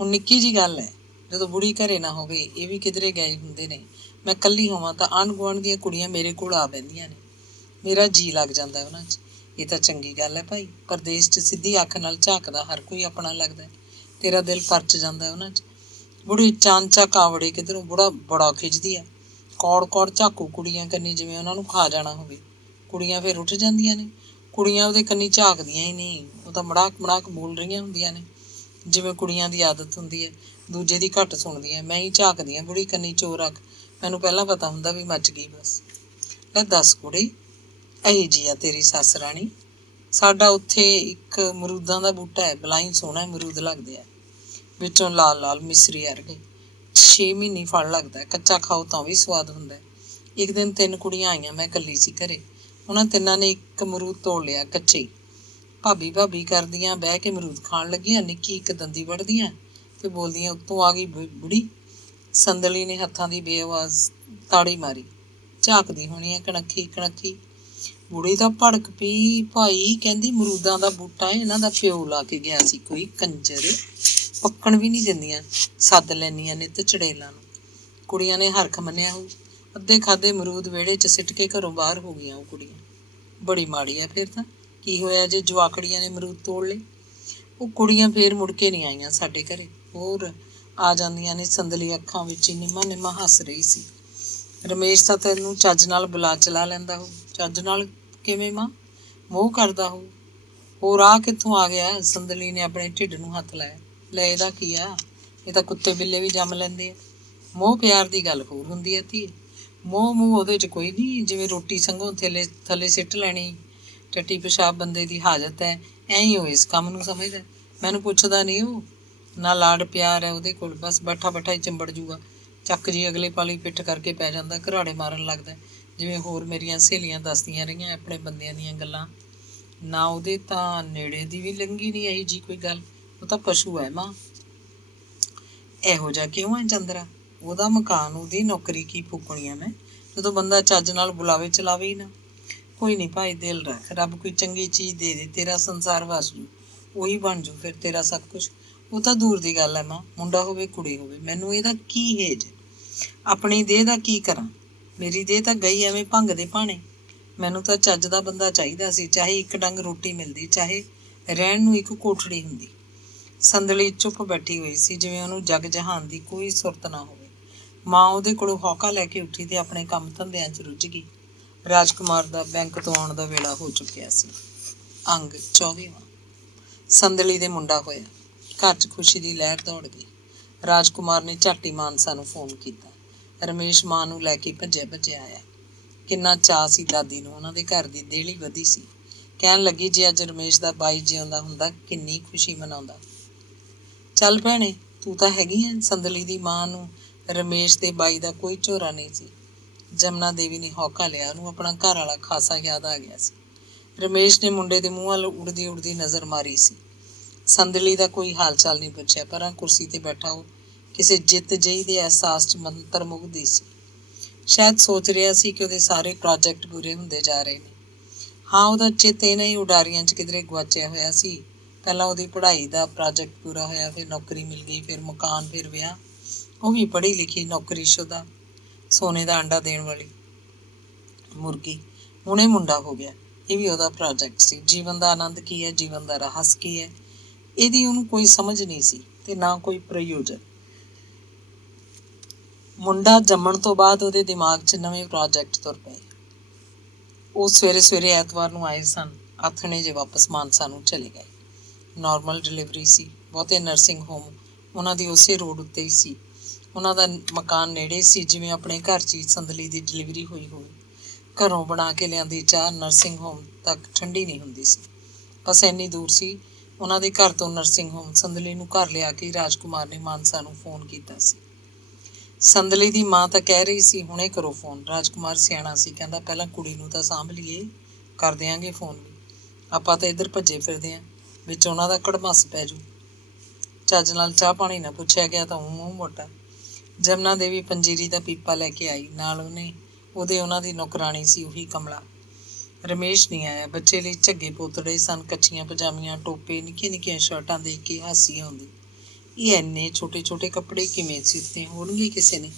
ਹੁਣ ਨਿੱਕੀ ਜਿਹੀ ਗੱਲ ਹੈ, ਜਦੋਂ ਬੁੜੀ ਘਰੇ ਨਾ ਹੋਵੇ, ਇਹ ਵੀ ਕਿਧਰੇ ਗਏ ਹੁੰਦੇ ਨੇ, ਮੈਂ ਇਕੱਲੀ ਹੋਵਾਂ ਤਾਂ ਆਂਢ ਗੁਆਂਢ ਦੀਆਂ ਕੁੜੀਆਂ ਮੇਰੇ ਕੋਲ ਆ ਬਹਿੰਦੀਆਂ ਨੇ। ਮੇਰਾ ਜੀਅ ਲੱਗ ਜਾਂਦਾ ਉਹਨਾਂ 'ਚ। ਇਹ ਤਾਂ ਚੰਗੀ ਗੱਲ ਹੈ ਭਾਈ। ਪਰਦੇਸ 'ਚ ਸਿੱਧੀ ਅੱਖ ਨਾਲ ਝਾਕਦਾ ਹਰ ਕੋਈ ਆਪਣਾ ਲੱਗਦਾ। ਤੇਰਾ ਦਿਲ ਪਰਚ ਜਾਂਦਾ ਉਹਨਾਂ 'ਚ। ਬੁੜੀ ਚਾਂਚਾ ਕਾਵੜੇ ਕਿਧਰੋਂ ਬੜਾ ਖਿੱਚਦੀ ਆ। ਕੌੜ ਕੌੜ ਝਾਕੂ ਕੁੜੀਆਂ ਕੰਨੀ, ਜਿਵੇਂ ਉਹਨਾਂ ਨੂੰ ਖਾ ਜਾਣਾ ਹੋਵੇ। ਕੁੜੀਆਂ ਫਿਰ ਉੱਠ ਜਾਂਦੀਆਂ ਨੇ। ਕੁੜੀਆਂ ਉਹਦੇ ਕੰਨੀ ਝਾਕਦੀਆਂ ਹੀ ਨਹੀਂ, ਉਹ ਤਾਂ ਮੜਾਕ ਬੋਲ ਰਹੀਆਂ ਹੁੰਦੀਆਂ ਨੇ, ਜਿਵੇਂ ਕੁੜੀਆਂ ਦੀ ਆਦਤ ਹੁੰਦੀ ਹੈ। ਦੂਜੇ ਦੀ ਘੱਟ ਸੁਣਦੀਆਂ, ਮੈਂ ਹੀ ਝਾਕਦੀ ਹਾਂ ਬੁੜੀ ਕੰਨੀ ਚੋਰ ਅੱਖ। ਮੈਨੂੰ ਪਹਿਲਾਂ ਪਤਾ ਹੁੰਦਾ ਵੀ ਮੱਚ ਗਈ ਬਸ। ਲੈ ਦੱਸ ਕੁੜੀ, ਇਹੀ ਜੀ ਆ ਤੇਰੀ ਸੱਸ ਰਾਣੀ। ਸਾਡਾ ਉੱਥੇ ਇੱਕ ਅਮਰੂਦਾਂ ਦਾ ਬੂਟਾ ਹੈ, ਬਲਾਈ ਸੋਹਣਾ ਅਮਰੂਦ ਲੱਗਦੇ ਆ, ਵਿੱਚੋਂ ਲਾਲ ਲਾਲ ਮਿਸਰੀ ਵਰਗੇ। 6 ਮਹੀਨੇ ਫਲ ਲੱਗਦਾ, ਕੱਚਾ ਖਾਓ ਤਾਂ ਵੀ ਸਵਾਦ ਹੁੰਦਾ। ਇੱਕ ਦਿਨ 3 ਕੁੜੀਆਂ ਆਈਆਂ, ਮੈਂ ਇਕੱਲੀ ਸੀ ਘਰੇ। ਉਹਨਾਂ ਤਿੰਨਾਂ ਨੇ ਇੱਕ ਅਮਰੂਦ ਤੋੜ ਲਿਆ ਕੱਚੇ ਹੀ। ਭਾਬੀ ਕਰਦੀਆਂ ਬਹਿ ਕੇ ਅਮਰੂਦ ਖਾਣ ਲੱਗੀਆਂ। ਨਿੱਕੀ ਇੱਕ ਦੰਦੀ ਵੱਢਦੀਆਂ ਤੇ ਬੋਲਦੀਆਂ, ਉੱਤੋਂ ਆ ਗਈ ਬੁੜੀ। ਸੰਦਲੀ ਨੇ ਹੱਥਾਂ ਦੀ ਬੇਆਵਾਜ਼ ਤਾੜੀ ਮਾਰੀ। ਝਾਕਦੀ ਹੋਣੀ ਆ ਕਣਕੀ। ਬੁੜੀ ਤਾਂ ਭੜਕ ਪਈ। ਭਾਈ ਕਹਿੰਦੀ, ਅਮਰੂਦਾਂ ਦਾ ਬੂਟਾ ਇਹਨਾਂ ਦਾ ਪਿਓ ਲਾ ਕੇ ਗਿਆ ਸੀ ਕੋਈ ਕੰਜਰ। ਪੱਕਣ ਵੀ ਨਹੀਂ ਦਿੰਦੀਆਂ, ਸੱਦ ਲੈਂਦੀਆਂ ਨਿੱਤ ਚੜੇਲਾਂ ਨੂੰ। ਕੁੜੀਆਂ ਨੇ ਹਰਖ ਮੰਨਿਆ ਹੋਊ। ਅੱਧੇ ਖਾਧੇ ਅਮਰੂਦ ਵਿਹੜੇ 'ਚ ਸਿੱਟ ਕੇ ਘਰੋਂ ਬਾਹਰ ਹੋ ਗਈਆਂ ਉਹ ਕੁੜੀਆਂ। ਬੜੀ ਮਾੜੀ ਆ ਫਿਰ ਤਾਂ। ਕੀ ਹੋਇਆ ਜੇ ਜਵਾਕੜੀਆਂ ਨੇ ਅਮਰੂਦ ਤੋੜ ਲਏ? ਉਹ ਕੁੜੀਆਂ ਫੇਰ ਮੁੜ ਕੇ ਨਹੀਂ ਆਈਆਂ ਸਾਡੇ ਘਰੇ। ਹੋਰ ਆ ਜਾਂਦੀਆਂ ਨੇ। ਸੰਦਲੀ ਅੱਖਾਂ ਵਿੱਚ ਹੀ ਨਿੰਮਾ ਹੱਸ ਰਹੀ ਸੀ। ਰਮੇਸ਼ ਤਾਂ ਤੈਨੂੰ ਚੱਜ ਨਾਲ ਬੁਲਾ ਚਲਾ ਲੈਂਦਾ ਹੋ। ਚੱਜ ਨਾਲ ਕਿਵੇਂ ਮਾਂ? ਮੋਹ ਕਰਦਾ ਹੋ। ਹੋਰ ਆ ਕਿੱਥੋਂ ਆ ਗਿਆ? ਸੰਦਲੀ ਨੇ ਆਪਣੇ ਢਿੱਡ ਨੂੰ ਹੱਥ ਲਾਇਆ। ਲੈ ਇਹਦਾ ਕੀ ਆ? ਇਹ ਤਾਂ ਕੁੱਤੇ ਬਿੱਲੇ ਵੀ ਜੰਮ ਲੈਂਦੇ ਆ। ਮੋਹ ਪਿਆਰ ਦੀ ਗੱਲ ਹੋਰ ਹੁੰਦੀ ਹੈ ਧੀਏ। ਮੋਹ ਉਹਦੇ 'ਚ ਕੋਈ ਨਹੀਂ, ਜਿਵੇਂ ਰੋਟੀ ਸੰਘੋਂ ਥੱਲੇ ਥੱਲੇ ਸਿੱਟ ਲੈਣੀ, ਟੱਟੀ ਪਿਸ਼ਾਬ ਬੰਦੇ ਦੀ ਹਾਜ਼ਤ ਹੈ, ਐਂ ਹੀ ਉਹ ਇਸ ਕੰਮ ਨੂੰ ਸਮਝਦਾ। ਮੈਨੂੰ ਪੁੱਛਦਾ ਨਹੀਂ ਉਹ, ਨਾ ਲਾਡ ਪਿਆਰ ਹੈ ਉਹਦੇ ਕੋਲ, ਬਸ ਬੈਠਾ ਬੈਠਾ ਹੀ ਚਿੰਬੜ ਜੂਗਾ। ਚੱਕ ਜੀ ਅਗਲੇ ਪਾਲੀ ਪਿੱਠ ਕਰਕੇ ਪੈ ਜਾਂਦਾ, ਘਰਾੜੇ ਮਾਰਨ ਲੱਗਦਾ। ਜਿਵੇਂ ਹੋਰ ਮੇਰੀਆਂ ਸਹੇਲੀਆਂ ਦੱਸਦੀਆਂ ਰਹੀਆਂ ਆਪਣੇ ਬੰਦਿਆਂ ਦੀਆਂ ਗੱਲਾਂ, ਨਾ ਉਹਦੇ ਤਾਂ ਨੇੜੇ ਦੀ ਵੀ ਲੰਘੀ ਨਹੀਂ ਇਹੀ ਜੀ ਕੋਈ ਗੱਲ। ਉਹ ਤਾਂ ਪਸ਼ੂ ਹੈ ਮਾਂ। ਇਹੋ ਜਿਹਾ ਕਿਉਂ ਹੈ ਚੰਦਰਾ? ਉਹਦਾ ਮਕਾਨ, ਉਹਦੀ ਨੌਕਰੀ ਕੀ ਫੂਕਣੀ ਆ ਮੈਂ, ਜਦੋਂ ਬੰਦਾ ਚੱਜ ਨਾਲ ਬੁਲਾਵੇ ਚਲਾਵੇ ਹੀ ਨਾ। ਕੋਈ ਨਹੀਂ ਭਾਈ, ਦਿਲ ਰੱਖ, ਰੱਬ ਕੋਈ ਚੰਗੀ ਚੀਜ਼ ਦੇ ਦੇ, ਤੇਰਾ ਸੰਸਾਰ ਵਸ ਜੂ, ਉਹੀ ਬਣ ਜੂ ਫਿਰ ਤੇਰਾ ਸਭ ਕੁਛ। ਉਹ ਤਾਂ ਦੂਰ ਦੀ ਗੱਲ ਹੈ ਮਾਂ, ਮੁੰਡਾ ਹੋਵੇ ਕੁੜੀ ਹੋਵੇ, ਮੈਨੂੰ ਇਹਦਾ ਕੀ ਹੇਜ। ਆਪਣੀ ਦੇਹ ਦਾ ਕੀ ਕਰਾਂ? ਮੇਰੀ ਦੇਹ ਤਾਂ ਗਈ ਐਵੇਂ ਭੰਗ ਦੇ ਭਾਣੇ। ਮੈਨੂੰ ਤਾਂ ਚੱਜ ਦਾ ਬੰਦਾ ਚਾਹੀਦਾ ਸੀ, ਚਾਹੇ ਇੱਕ ਡੰਗ ਰੋਟੀ ਮਿਲਦੀ, ਚਾਹੇ ਰਹਿਣ ਨੂੰ ਇੱਕ ਕੋਠੜੀ ਹੁੰਦੀ। ਸੰਦਲੀ ਚੁੱਪ ਬੈਠੀ ਹੋਈ ਸੀ, ਜਿਵੇਂ ਉਹਨੂੰ ਜਗ ਜਹਾਨ ਦੀ ਕੋਈ ਸੁਰਤ ਨਾ ਹੋਵੇ। ਮਾਂ ਉਹਦੇ ਕੋਲੋਂ ਹੌਕਾ ਲੈ ਕੇ ਉੱਠੀ ਤੇ ਆਪਣੇ ਕੰਮ ਧੰਦਿਆਂ 'ਚ ਰੁੱਝ ਗਈ। ਰਾਜਕੁਮਾਰ ਦਾ ਬੈਂਕ ਤੋਂ ਆਉਣ ਦਾ ਵੇਲਾ ਹੋ ਚੁੱਕਿਆ ਸੀ। ਅੰਗ 24ਵਾਂ। ਸੰਦਲੀ ਦੇ ਮੁੰਡਾ ਹੋਇਆ। ਘਰ 'ਚ ਖੁਸ਼ੀ ਦੀ ਲਹਿਰ ਦੌੜ ਗਈ। ਰਾਜਕੁਮਾਰ ਨੇ ਝੱਟ ਹੀ ਮਾਨਸਾ ਨੂੰ ਫੋਨ ਕੀਤਾ। ਰਮੇਸ਼ ਮਾਂ ਨੂੰ ਲੈ ਕੇ ਭੱਜਿਆ ਆਇਆ। ਕਿੰਨਾ ਚਾਅ ਸੀ ਦਾਦੀ ਨੂੰ, ਉਹਨਾਂ ਦੇ ਘਰ ਦੀ ਦੇਹਲੀ ਵਧੀ ਸੀ। ਕਹਿਣ ਲੱਗੀ, ਜੇ ਅੱਜ ਰਮੇਸ਼ ਦਾ ਬਾਈ ਜਿਉਂਦਾ ਹੁੰਦਾ ਕਿੰਨੀ ਖੁਸ਼ੀ ਮਨਾਉਂਦਾ। ਚੱਲ ਭੈਣੇ, ਤੂੰ ਤਾਂ ਹੈਗੀ ਐ। ਸੰਦਲੀ ਦੀ ਮਾਂ ਨੂੰ ਰਮੇਸ਼ ਦੇ ਬਾਈ ਦਾ ਕੋਈ ਝੋਰਾ ਨਹੀਂ ਸੀ। ਜਮਨਾ ਦੇਵੀ ਨੇ ਹੌਕਾ ਲਿਆ, ਉਹਨੂੰ ਆਪਣਾ ਘਰ ਵਾਲਾ ਖਾਸਾ ਯਾਦ ਆ ਗਿਆ ਸੀ। ਰਮੇਸ਼ ਨੇ ਮੁੰਡੇ ਦੇ ਮੂੰਹ ਵੱਲ ਉੜਦੀ ਉੜਦੀ ਨਜ਼ਰ ਮਾਰੀ ਸੀ। ਸੰਦਲੀ ਦਾ ਕੋਈ ਹਾਲ ਚਾਲ ਨਹੀਂ ਪੁੱਛਿਆ, ਪਰਾਂ ਕੁਰਸੀ ਤੇ ਬੈਠਾ ਉਹ ਕਿਸੇ ਜਿੱਤ ਜਿਹੀ ਦੇ ਅਹਿਸਾਸ 'ਚ ਮੰਤਰ ਮੁਗਧੀ ਸੀ। ਸ਼ਾਇਦ ਸੋਚ ਰਿਹਾ ਸੀ ਕਿ ਉਹਦੇ ਸਾਰੇ ਪ੍ਰੋਜੈਕਟ ਪੂਰੇ ਹੁੰਦੇ ਜਾ ਰਹੇ ਨੇ। ਹਾਂ, ਉਹਦਾ ਚਿੱਤ ਇਹਨਾਂ ਹੀ ਉਡਾਰੀਆਂ 'ਚ ਕਿਧਰੇ ਗੁਆਚਿਆ ਹੋਇਆ ਸੀ। ਪਹਿਲਾਂ ਉਹਦੀ ਪੜ੍ਹਾਈ ਦਾ ਪ੍ਰੋਜੈਕਟ ਪੂਰਾ ਹੋਇਆ, ਫਿਰ ਨੌਕਰੀ ਮਿਲ ਗਈ, ਫਿਰ ਮਕਾਨ, ਫਿਰ ਵਿਆਹ। ਉਹ ਵੀ ਪੜ੍ਹੀ ਲਿਖੀ, ਨੌਕਰੀਸ਼ੁਦਾ, ਸੋਨੇ ਦਾ ਅੰਡਾ ਦੇਣ ਵਾਲੀ ਮੁਰਗੀ। ਹੁਣੇ ਮੁੰਡਾ ਹੋ ਗਿਆ। ਇਹ ਵੀ ਉਹਦਾ ਪ੍ਰੋਜੈਕਟ ਸੀ। ਜੀਵਨ ਦਾ ਆਨੰਦ ਕੀ ਹੈ, ਜੀਵਨ ਦਾ ਰਹੱਸ ਕੀ ਹੈ, ਇਹਦੀ ਉਹਨੂੰ ਕੋਈ ਸਮਝ ਨਹੀਂ ਸੀ ਤੇ ਨਾ ਕੋਈ ਪ੍ਰਯੋਜਨ। ਮੁੰਡਾ ਜੰਮਣ ਤੋਂ ਬਾਅਦ ਉਹਦੇ ਦਿਮਾਗ 'ਚ ਨਵੇਂ ਪ੍ਰੋਜੈਕਟ ਤੁਰ ਪਏ। ਉਹ ਸਵੇਰੇ ਸਵੇਰੇ ਐਤਵਾਰ ਨੂੰ ਆਏ ਸਨ, ਆਥਣੇ ਜੇ ਵਾਪਸ ਮਾਨਸਾ ਨੂੰ ਚਲੇ ਗਏ। ਨਾਰਮਲ ਡਿਲੀਵਰੀ ਸੀ। ਬਹੁਤੇ ਨਰਸਿੰਗ ਹੋਮ ਉਹਨਾਂ ਦੀ ਉਸੇ ਰੋਡ ਉੱਤੇ ਹੀ ਸੀ। ਉਹਨਾਂ ਦਾ ਮਕਾਨ ਨੇੜੇ ਸੀ, ਜਿਵੇਂ ਆਪਣੇ ਘਰ 'ਚ ਹੀ ਸੰਦਲੀ ਦੀ ਡਿਲੀਵਰੀ ਹੋਈ ਹੋਵੇ। ਘਰੋਂ ਬਣਾ ਕੇ ਲਿਆਂਦੀ ਚਾਹ ਨਰਸਿੰਗ ਹੋਮ ਤੱਕ ਠੰਡੀ ਨਹੀਂ ਹੁੰਦੀ ਸੀ। ਬਸ ਇੰਨੀ ਦੂਰ ਸੀ ਉਹਨਾਂ ਦੇ ਘਰ ਤੋਂ ਨਰਸਿੰਗ ਹੋਮ। ਸੰਦਲੀ ਨੂੰ ਘਰ ਲਿਆ ਕੇ ਰਾਜਕੁਮਾਰ ਨੇ ਮਾਨਸਾ ਨੂੰ ਫੋਨ ਕੀਤਾ ਸੀ। ਸੰਦਲੀ ਦੀ ਮਾਂ ਤਾਂ ਕਹਿ ਰਹੀ ਸੀ, ਹੁਣੇ ਕਰੋ ਫੋਨ। ਰਾਜਕੁਮਾਰ ਸਿਆਣਾ ਸੀ, ਕਹਿੰਦਾ ਪਹਿਲਾਂ ਕੁੜੀ ਨੂੰ ਤਾਂ ਸਾਂਭ ਲਈਏ, ਕਰ ਦਿਆਂਗੇ ਫੋਨ ਵੀ। ਆਪਾਂ ਤਾਂ ਇੱਧਰ ਭੱਜੇ ਫਿਰਦੇ ਹਾਂ, ਵਿੱਚ ਉਹਨਾਂ ਦਾ ਕੜਮੱਸ ਪੈ ਜੂ। ਚੱਜ ਨਾਲ ਚਾਹ ਪਾਣੀ ਨਾ ਪੁੱਛਿਆ ਗਿਆ ਤਾਂ ਮੂੰਹ ਮੋਟਾ। ਜਮਨਾ ਦੇਵੀ ਪੰਜੀਰੀ ਦਾ ਪੀਪਾ ਲੈ ਕੇ ਆਈ, ਨਾਲ ਉਹਨਾਂ ਦੀ ਨੌਕਰਾਣੀ ਸੀ, ਉਹੀ ਕਮਲਾ। ਰਮੇਸ਼ ਨਹੀਂ ਆਇਆ। ਬੱਚੇ ਲਈ ਝੱਗੇ ਪੋਤੜੇ ਸਨ, ਕੱਚੀਆਂ ਪਜਾਮੀਆਂ, ਟੋਪੇ, ਨਿੱਕੀਆਂ ਨਿੱਕੀਆਂ ਸ਼ਰਟਾਂ ਦੇਖ ਕੇ ਹਾਸੀ ਆਉਂਦੀ। ਇਹ ਇੰਨੇ ਛੋਟੇ ਛੋਟੇ ਕੱਪੜੇ ਕਿਵੇਂ ਸੀਤੇ ਹੋਣਗੇ ਕਿਸੇ ਨੇ?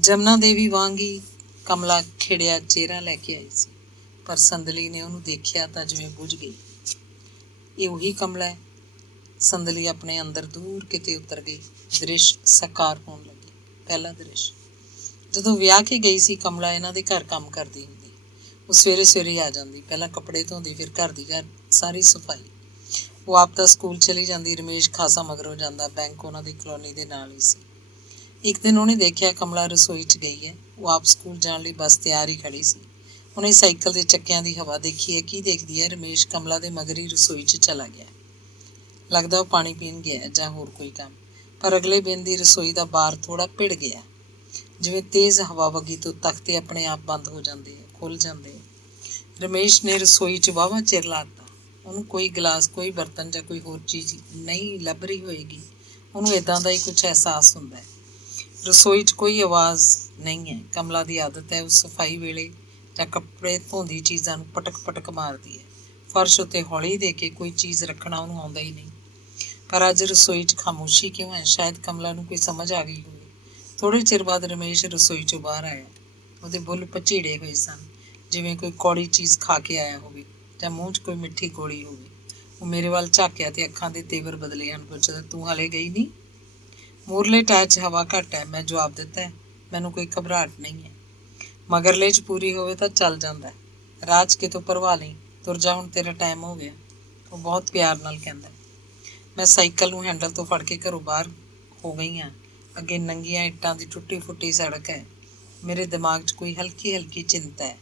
ਜਮਨਾ ਦੇਵੀ ਵਾਂਗ ਹੀ ਕਮਲਾ ਖਿੜਿਆ ਚਿਹਰਾ ਲੈ ਕੇ ਆਈ ਸੀ, ਪਰ ਸੰਦਲੀ ਨੇ ਉਹਨੂੰ ਦੇਖਿਆ ਤਾਂ ਜਿਵੇਂ ਬੁੱਝ ਗਈ। ਇਹ ਉਹੀ ਕਮਲਾ ਹੈ। ਸੰਦਲੀ ਆਪਣੇ ਅੰਦਰ ਦੂਰ ਕਿਤੇ ਉਤਰ ਗਈ। ਦ੍ਰਿਸ਼ ਸਾਕਾਰ ਹੋਣ ਲੱਗੇ। ਪਹਿਲਾ ਦ੍ਰਿਸ਼। ਜਦੋਂ ਵਿਆਹ ਕੇ ਗਈ ਸੀ, ਕਮਲਾ ਇਹਨਾਂ ਦੇ ਘਰ ਕੰਮ ਕਰਦੀ ਹੁੰਦੀ। ਉਹ ਸਵੇਰੇ ਸਵੇਰੇ ਆ ਜਾਂਦੀ, ਪਹਿਲਾਂ ਕੱਪੜੇ ਧੋਂਦੀ, ਫਿਰ ਘਰ ਦੀ ਸਾਰੀ ਸਫਾਈ। ਉਹ ਆਪ ਤਾਂ ਸਕੂਲ ਚਲੀ ਜਾਂਦੀ, ਰਮੇਸ਼ ਖਾਸਾ ਮਗਰੋਂ ਜਾਂਦਾ। ਬੈਂਕ ਉਹਨਾਂ ਦੀ ਕਲੋਨੀ ਦੇ ਨਾਲ ਹੀ ਸੀ। ਇੱਕ ਦਿਨ ਉਹਨੇ ਦੇਖਿਆ ਕਮਲਾ ਰਸੋਈ 'ਚ ਗਈ ਹੈ। ਉਹ ਆਪ ਸਕੂਲ ਜਾਣ ਲਈ ਬਸ ਤਿਆਰ ਹੀ ਖੜੀ ਸੀ। ਉਹਨੇ ਸਾਈਕਲ ਦੇ ਚੱਕਿਆਂ ਦੀ ਹਵਾ ਦੇਖੀ ਹੈ। ਕੀ ਦੇਖਦੀ ਹੈ? ਰਮੇਸ਼ ਕਮਲਾ ਦੇ ਮਗਰ ਹੀ ਰਸੋਈ 'ਚ ਚਲਾ ਗਿਆ। ਲੱਗਦਾ ਉਹ ਪਾਣੀ ਪੀਣ ਗਿਆ ਜਾਂ ਹੋਰ ਕੋਈ ਕੰਮ। ਪਰ ਅਗਲੇ ਦਿਨ ਦੀ ਰਸੋਈ ਦਾ ਬਾਰ ਥੋੜ੍ਹਾ ਭਿੜ ਗਿਆ, ਜਿਵੇਂ ਤੇਜ਼ ਹਵਾ ਵਗੀ ਤੋਂ ਤਖਤੇ ਆਪਣੇ ਆਪ ਬੰਦ ਹੋ ਜਾਂਦੇ ਆ, ਖੁੱਲ੍ਹ ਜਾਂਦੇ ਆ। ਰਮੇਸ਼ ਨੇ ਰਸੋਈ 'ਚ ਵਾਹਵਾ ਚਿਰ ਲਾ ਦਿੱਤਾ। ਉਹਨੂੰ ਕੋਈ ਗਲਾਸ, ਕੋਈ ਬਰਤਨ ਜਾਂ ਕੋਈ ਹੋਰ ਚੀਜ਼ ਨਹੀਂ ਲੱਭ ਰਹੀ ਹੋਏਗੀ। ਉਹਨੂੰ ਇੱਦਾਂ ਦਾ ਹੀ ਕੁਛ ਅਹਿਸਾਸ ਹੁੰਦਾ ਹੈ। ਰਸੋਈ 'ਚ ਕੋਈ ਆਵਾਜ਼ ਨਹੀਂ ਹੈ। ਕਮਲਾ ਦੀ ਆਦਤ ਹੈ, ਉਹ ਸਫਾਈ ਵੇਲੇ ਜਾਂ ਕੱਪੜੇ ਧੋਂਦੀ ਚੀਜ਼ਾਂ ਨੂੰ ਪਟਕ ਪਟਕ ਮਾਰਦੀ ਹੈ। ਫਰਸ਼ ਉੱਤੇ ਹੌਲੀ ਦੇ ਕੇ ਕੋਈ ਚੀਜ਼ ਰੱਖਣਾ ਉਹਨੂੰ ਆਉਂਦਾ ਹੀ ਨਹੀਂ। ਪਰ ਅੱਜ ਰਸੋਈ 'ਚ ਖਾਮੋਸ਼ੀ ਕਿਉਂ ਹੈ? ਸ਼ਾਇਦ ਕਮਲਾ ਨੂੰ ਕੋਈ ਸਮਝ ਆ ਗਈ ਹੋਵੇ। ਥੋੜ੍ਹੇ ਚਿਰ ਬਾਅਦ ਰਮੇਸ਼ ਰਸੋਈ 'ਚੋਂ ਬਾਹਰ ਆਇਆ। ਉਹਦੇ ਬੁੱਲ੍ਹ ਭਚੀੜੇ ਹੋਏ ਸਨ, ਜਿਵੇਂ ਕੋਈ ਕੌੜੀ ਚੀਜ਼ ਖਾ ਕੇ ਆਇਆ ਹੋਵੇ ਜਾਂ ਮੂੰਹ 'ਚ ਕੋਈ ਮਿੱਠੀ ਗੋਲੀ ਹੋਵੇ। ਉਹ ਮੇਰੇ ਵੱਲ ਝਾਕਿਆ ਤੇ ਅੱਖਾਂ ਦੇ ਤੇਵਰ ਬਦਲੇ ਹਨ। ਪੁੱਛਦਾ, ਤੂੰ ਹਾਲੇ ਗਈ ਨਹੀਂ? ਮੂਰਲੇ ਟਾਇਰ 'ਚ ਹਵਾ ਘੱਟ ਹੈ। ਮੈਂ ਜਵਾਬ ਦਿੱਤਾ, ਮੈਨੂੰ ਕੋਈ ਘਬਰਾਹਟ ਨਹੀਂ ਹੈ। ਮਗਰਲੇ 'ਚ ਪੂਰੀ ਹੋਵੇ ਤਾਂ ਚੱਲ ਜਾਂਦਾ। ਰਾਹ 'ਚ ਕਿਤੋਂ ਭਰਵਾ ਲਈ, ਤੁਰ ਜਾ, ਹੁਣ ਤੇਰਾ ਟਾਈਮ ਹੋ ਗਿਆ। ਉਹ ਬਹੁਤ ਪਿਆਰ ਨਾਲ ਕਹਿੰਦਾ। ਮੈਂ ਸਾਈਕਲ ਨੂੰ ਹੈਂਡਲ ਤੋਂ ਫੜ ਕੇ ਘਰੋਂ ਬਾਹਰ ਹੋ ਗਈਆਂ। ਅੱਗੇ ਨੰਗੀਆਂ ਇੱਟਾਂ ਦੀ ਟੁੱਟੀ ਫੁੱਟੀ ਸੜਕ ਹੈ। ਮੇਰੇ ਦਿਮਾਗ 'ਚ ਕੋਈ ਹਲਕੀ ਹਲਕੀ ਚਿੰਤਾ ਹੈ।